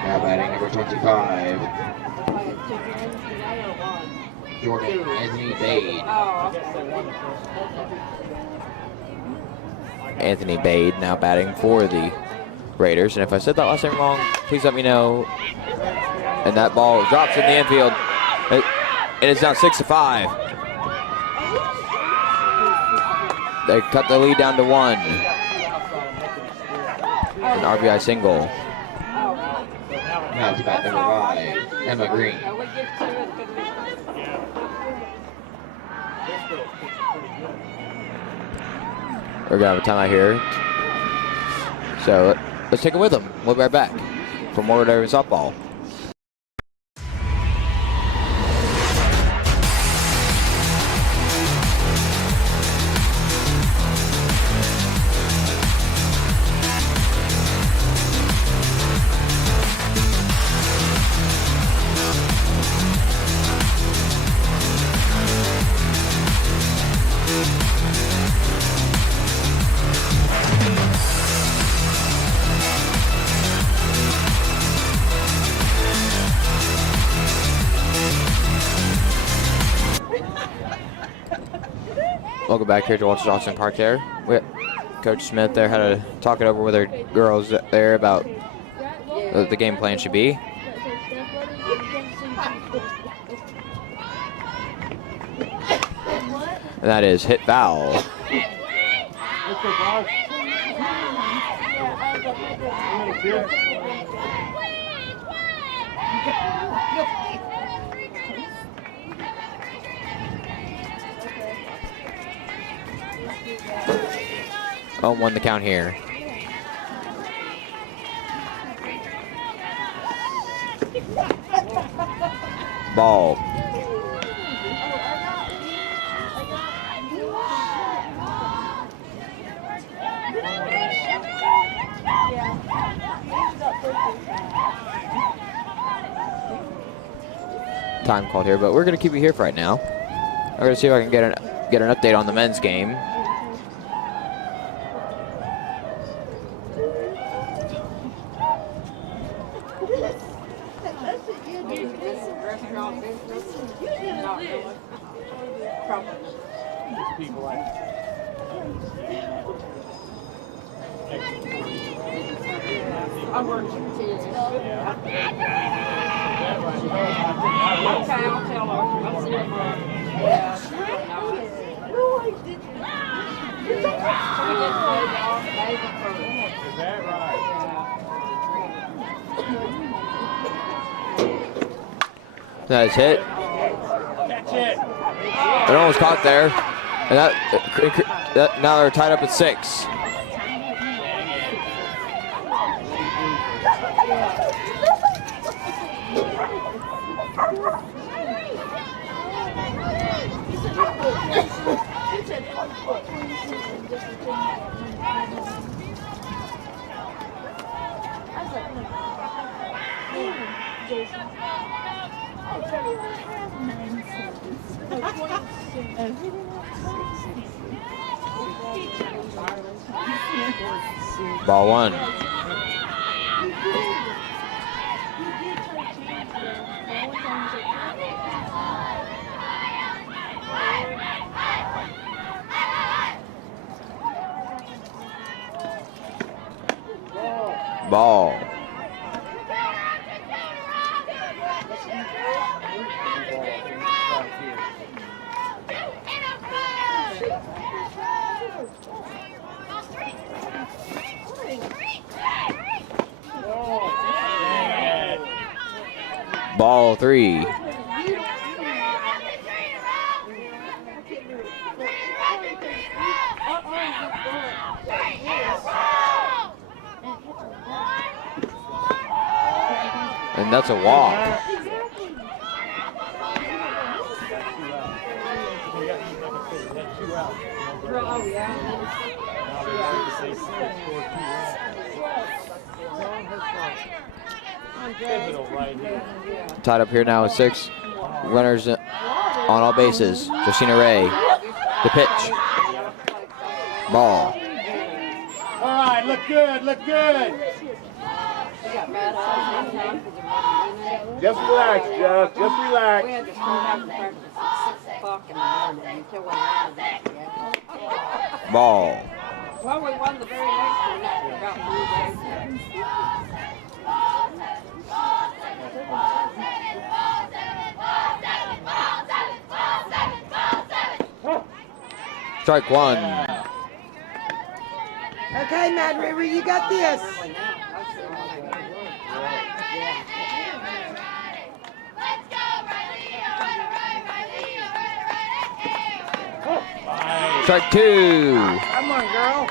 Now batting number 25, Jordan Anthony Bade. Anthony Bade now batting for the Raiders. And if I said that last name wrong, please let me know. And that ball drops in the infield. It is now 6-5. They cut the lead down to 1. An RBI single. Now to bat number 5, Emma Green. We're gonna have a timeout here. So let's take it with them. We'll be right back for more Red Ravens softball. Welcome back here to Walter Johnson Park there. Coach Smith there had to talk it over with her girls there about what the game plan should be. And that is hit foul. Oh, won the count here. Ball. Time called here, but we're going to keep you here for right now. I'm going to see if I can get an update on the men's game. That is hit. It almost caught there. And that now they're tied up at 6. Ball 1. Ball. Ball 3. And that's a walk. Tied up here now with 6 runners on all bases. Josina Ray, the pitch. Ball. All right, look good, look good. Just relax, Jeff. Just relax. We had to start out the practice at 6 o'clock in the morning until we won that. Ball. Well, we won the very next one after about 3 days. Strike 1. Okay, Mad River, you got this. Strike 2. Come on, girl.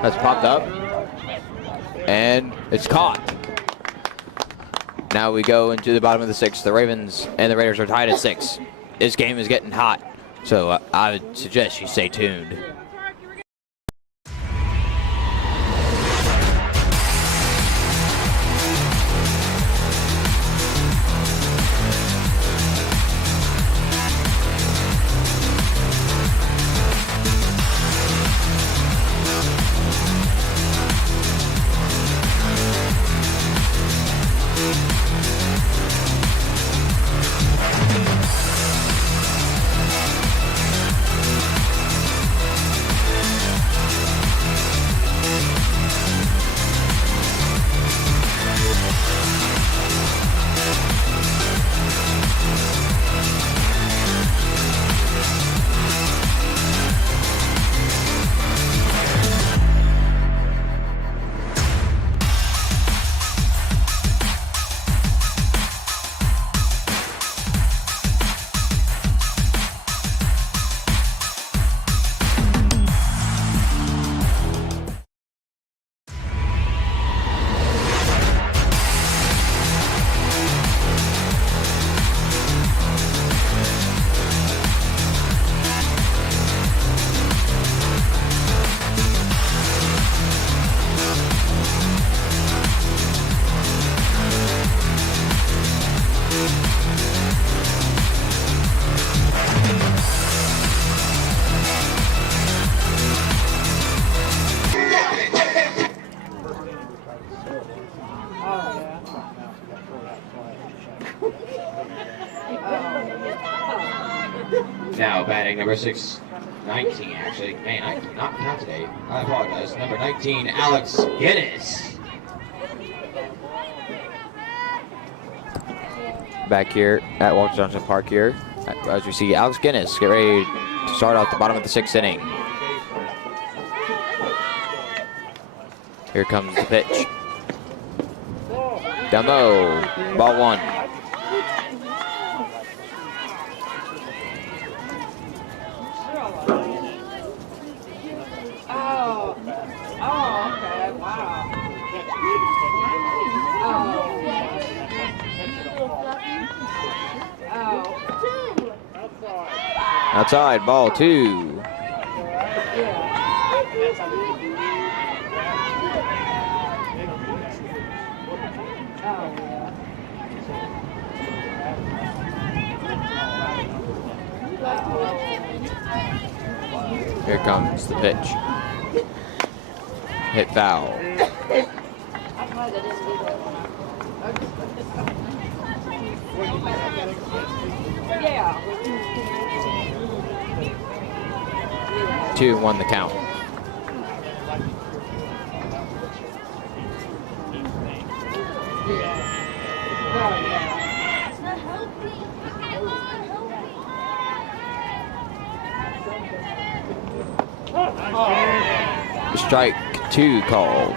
That's popped up. And it's caught. Now we go into the bottom of the 6th. The Ravens and the Raiders are tied at 6. This game is getting hot, so I would suggest you stay tuned. Now batting number 19 actually. Man, I cannot count today. I apologize. Number 19, Alex Guinness. Back here at Walter Johnson Park here, as we see Alex Guinness get ready to start off the bottom of the 6th inning. Here comes the pitch. Down low, ball 1. Outside, ball 2. Here comes the pitch. Hit foul. Yeah. 2-1 the count. Strike 2 called.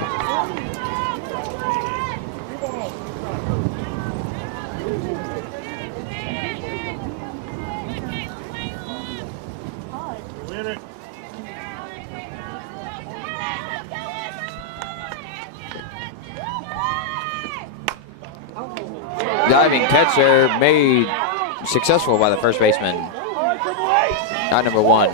Diving catcher made successful by the first baseman. Out number 1.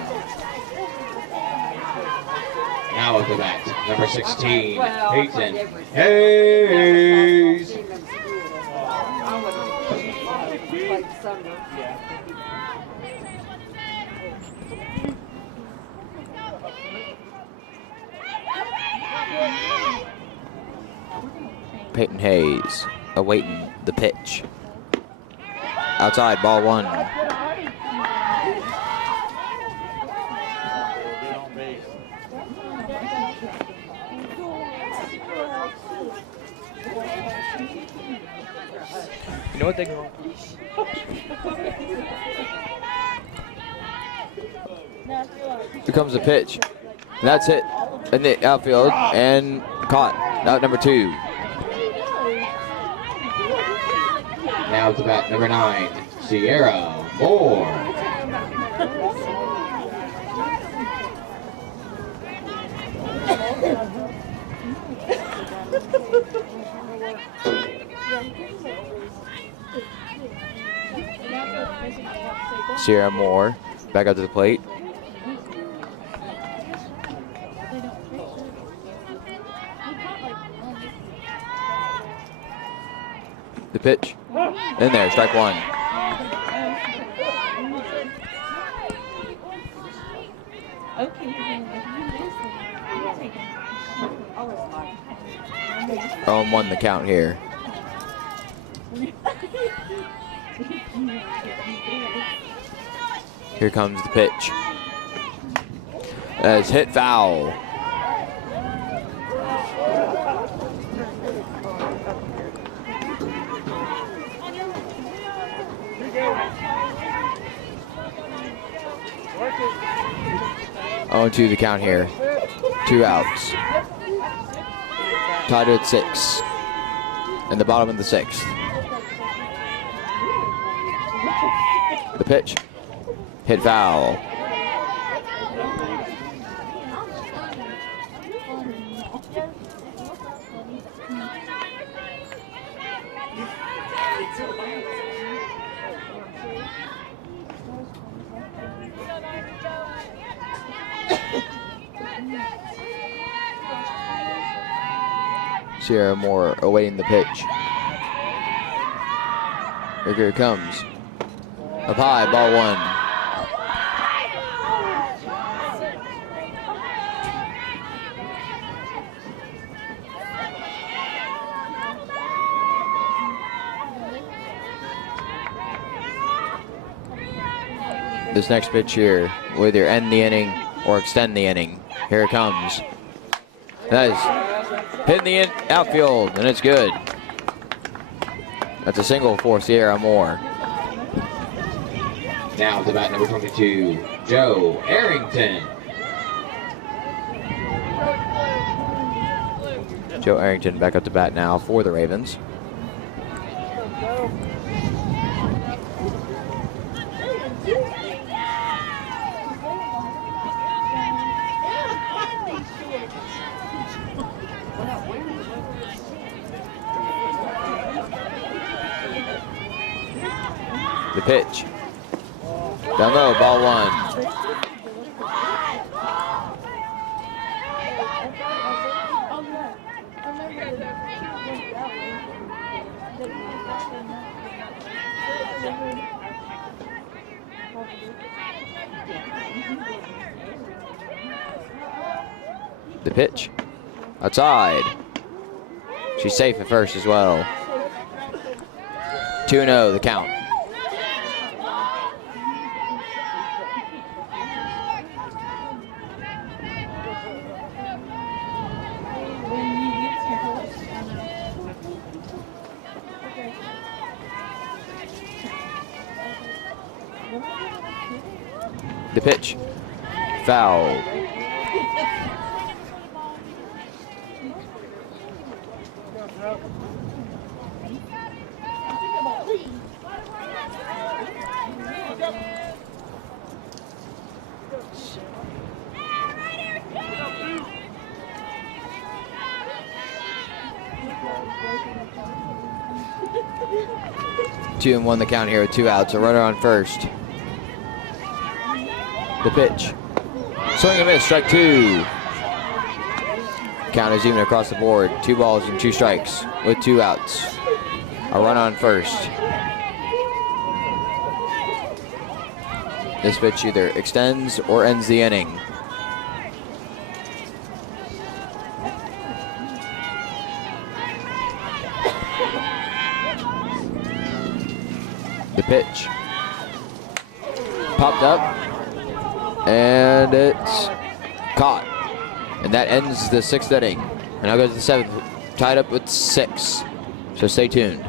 Now at the bat, number 16, Peyton Hayes. Peyton Hayes awaiting the pitch. Outside, ball 1. You know what they go? Here comes the pitch. And that's it in the outfield. And Caught. Out number 2. Now to bat number 9, Sierra Moore. Sierra Moore back up to the plate. The pitch. In there, strike 1. Oh, 1 the count here. Here comes the pitch. That's hit foul. Oh, 2 the count here. 2 outs. Tied at 6. In the bottom of the 6th. The pitch. Hit foul. Sierra Moore awaiting the pitch. Here it comes. Up high, ball 1. This next pitch here will either end the inning or extend the inning. Here it comes. That is hitting the outfield, and it's good. That's a single for Sierra Moore. Now to bat number 22, Joe Arrington. Joe Arrington back up to bat now for the Ravens. The pitch. Down low, ball 1. The pitch. Outside. She's safe at first as well. 2-0 the count. The pitch. Foul. Two and 1 the count here with 2 outs. A runner on first. The pitch. Swing and miss, strike 2. Count is even across the board. 2 balls and 2 strikes with 2 outs. A run on first. This pitch either extends or ends the inning. The pitch. Popped up. And it's caught. And that ends the 6th inning. And now goes the 7th, tied up with 6. So stay tuned.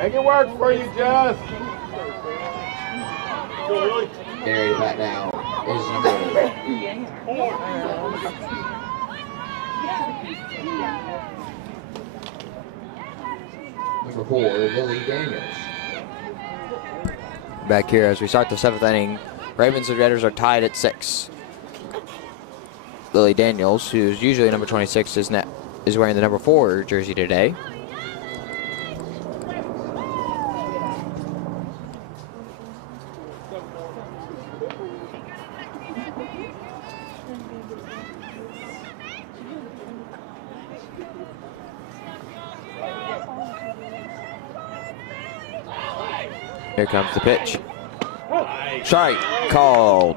Make it work for you, Jess. Gary back now is number number 4, Lily Daniels. Back here as we start the 7th inning, Ravens and Raiders are tied at 6. Lily Daniels, who's usually number 26, is wearing the number 4 jersey today. Here comes the pitch. Strike called.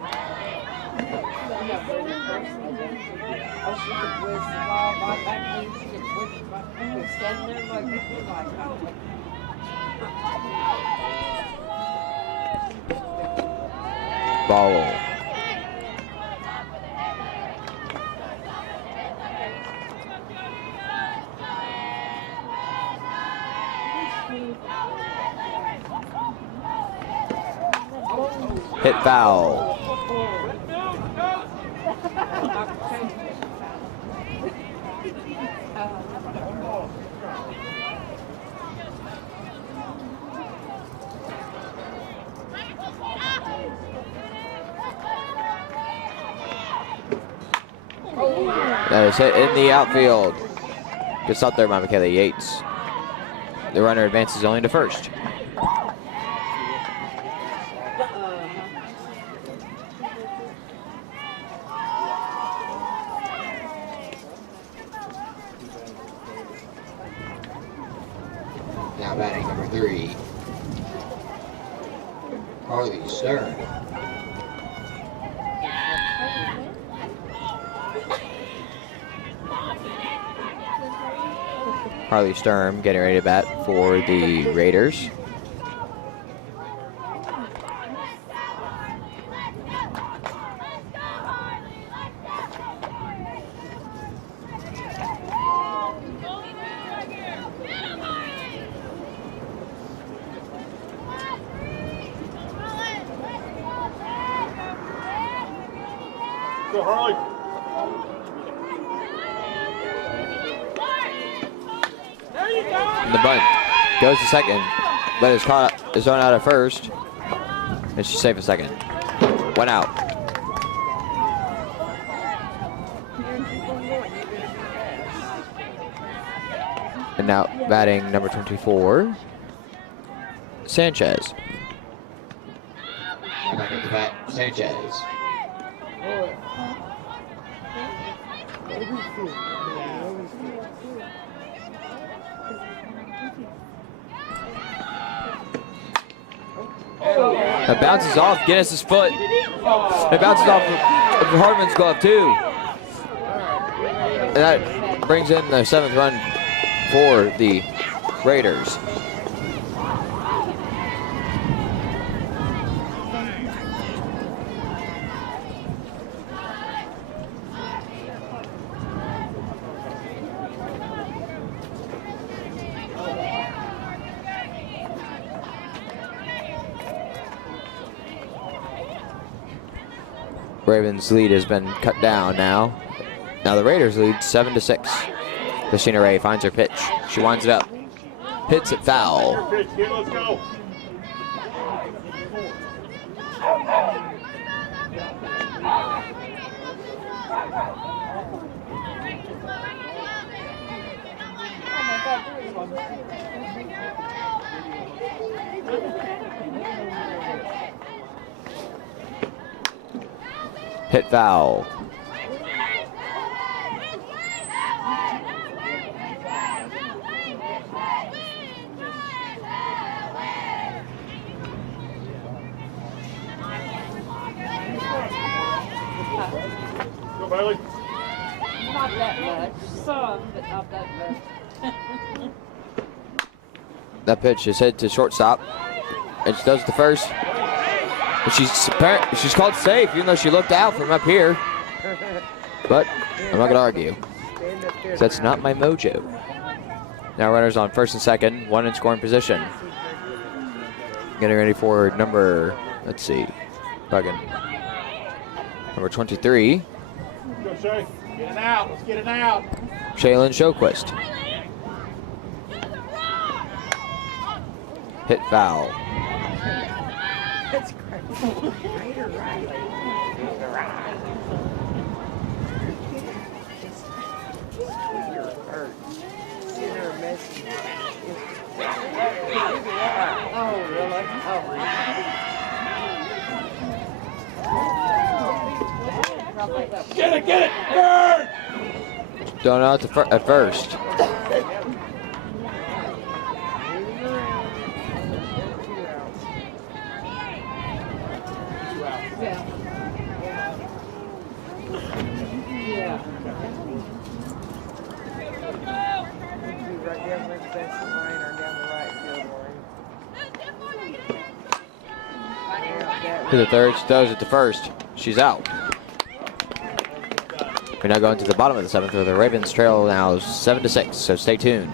Ball. Hit foul. That is hit in the outfield. Good stop there by Michaela Yates. The runner advances only to first. Now batting number 3, Carly Stern. Harley Sturm getting ready to bat for the Raiders. Go, Harley. The bunt goes to second, but is thrown out at first. And she's safe at second. 1 out. And now batting number 24, Sanchez. Back at the bat, Sanchez. It bounces off Guinness's foot. It bounces off of Hartman's glove too. And that brings in the 7th run for the Raiders. Ravens' lead has been cut down now. Now the Raiders lead 7-6. Christina Ray finds her pitch. She winds it up. Hits it foul. Pitch, kid, let's go. Hit foul. Go, Bailey. Not that much. Some, but not that much. That pitch is hit to shortstop. And she does the first. And she's called safe, even though she looked out from up here. But I'm not going to argue. That's not my mojo. Now runners on first and second, 1 in scoring position. Getting ready for number, let's see, bugging. Number 23, Go, Shay. Get it out. Let's get it out. Shaylin Shoquist. Hit foul. That's crazy. Right or right? Right. You're hurt. Sitting there messing. Oh, really? Oh. Get it, Bird! Don't know at first. Yeah. Yeah. Right down the defensive line or down the right field line. To the third, she does it to first. She's out. We're now going to the bottom of the seventh where the Ravens trail now 7-6, so stay tuned.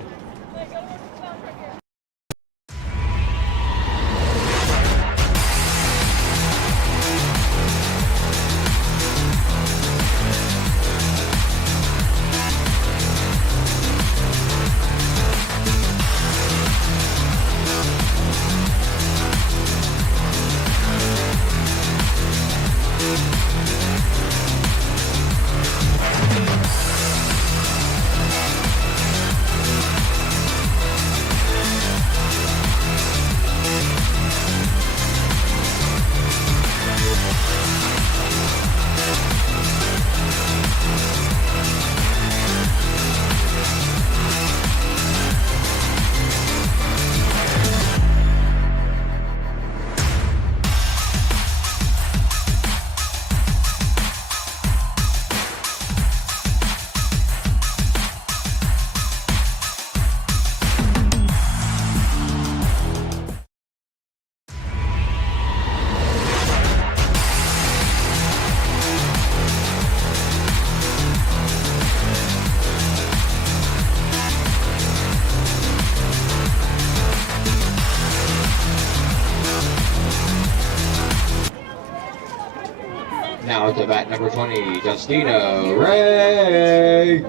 Now to bat number 20, Justina Ray.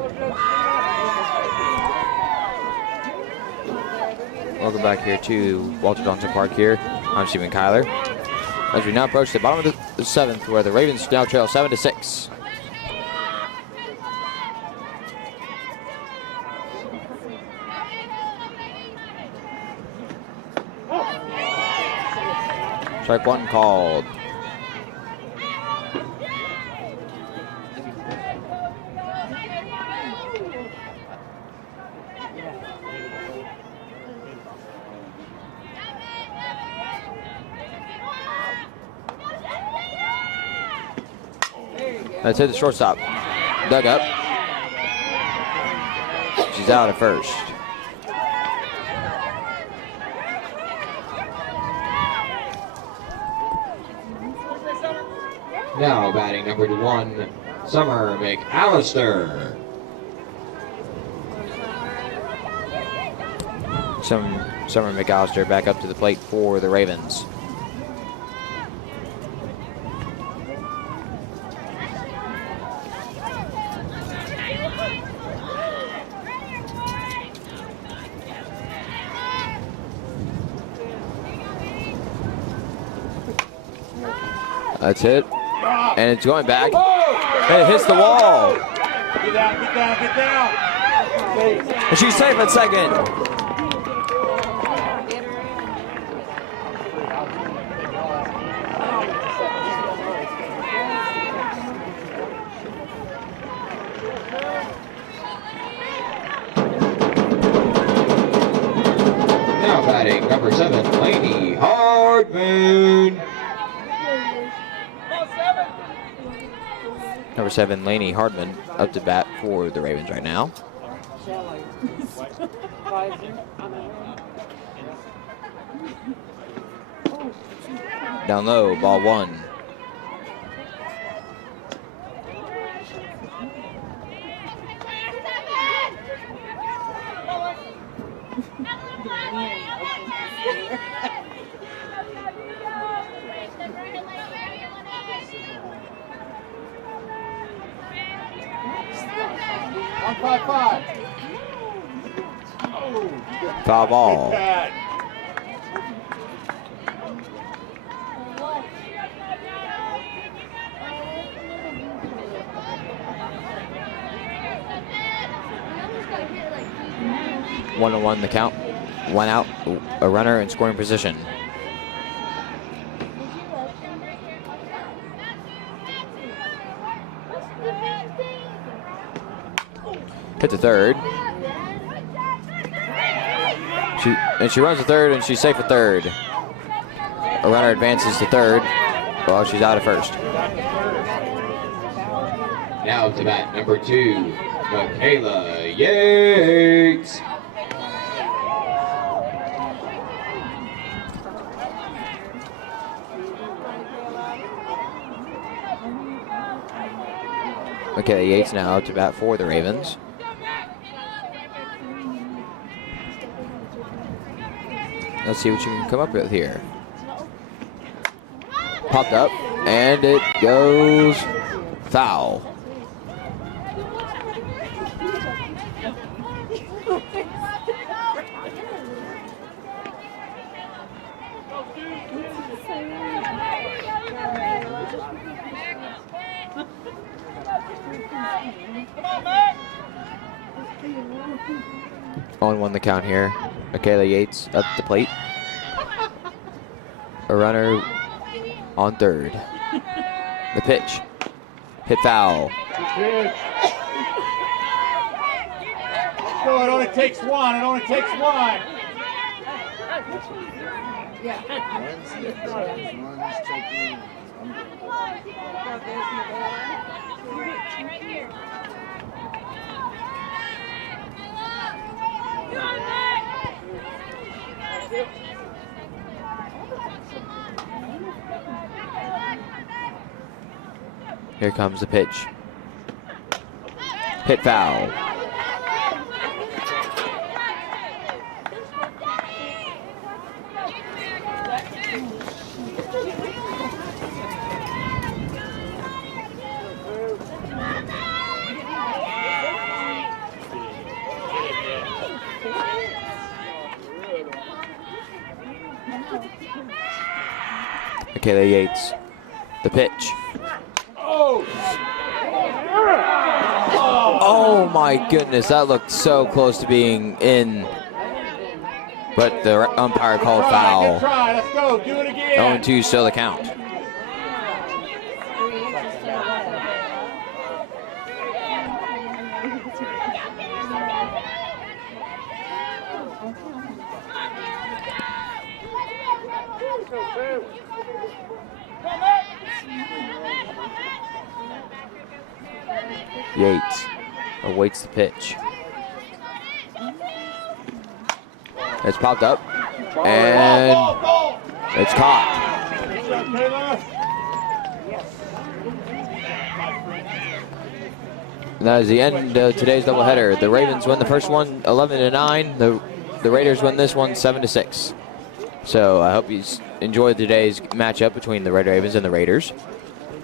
Welcome back here to Walter Johnson Park here. I'm Stephen Kyler. As we now approach the bottom of the seventh where the Ravens now trail 7-6. Strike one called. That's hit the shortstop. Dug up. She's out at first. Now batting number 1, Summer McAllister. Summer McAllister back up to the plate for the Ravens. That's it. And it's going back. And it hits the wall. Get down, get down, get down. And she's safe at second. Now batting number 7, Lainey Hardman. Number 7, Lainey Hardman, up to bat for the Ravens right now. Down low, ball one. 5-5. Foul ball. Bad. One on one the count. One out, a runner in scoring position. Hit the third. She runs the third and she's safe at third. A runner advances to third. Well, she's out at first. Now to bat number 2, Michaela Yates. Okay, Yates now up to bat for the Ravens. Let's see what you can come up with here. Popped up, and it goes foul. On one the count here. Michaela Yates up the plate. A runner on third. The pitch. Hit foul. Pitch. Go, it only takes one. It only takes one. Here comes the pitch. Hit foul. Michaela Yates. The pitch. Oh my goodness, that looked so close to being in, but the umpire called foul. Good try. Let's go. Do it again. 0-2 still the count. Yates awaits the pitch. It's popped up, and it's caught. And that is the end of today's doubleheader. The Ravens win the first one 11-9. The Raiders win this one 7-6. So I hope you enjoyed today's matchup between the Red Ravens and the Raiders.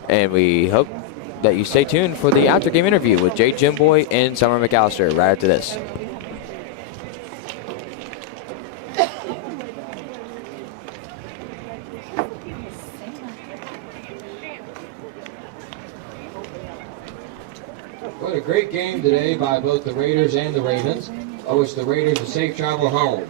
And we hope that you stay tuned for the after game interview with Jay Jimboy and Summer McAllister right after this. What a great game today by both the Raiders and the Ravens. I wish the Raiders a safe travel home.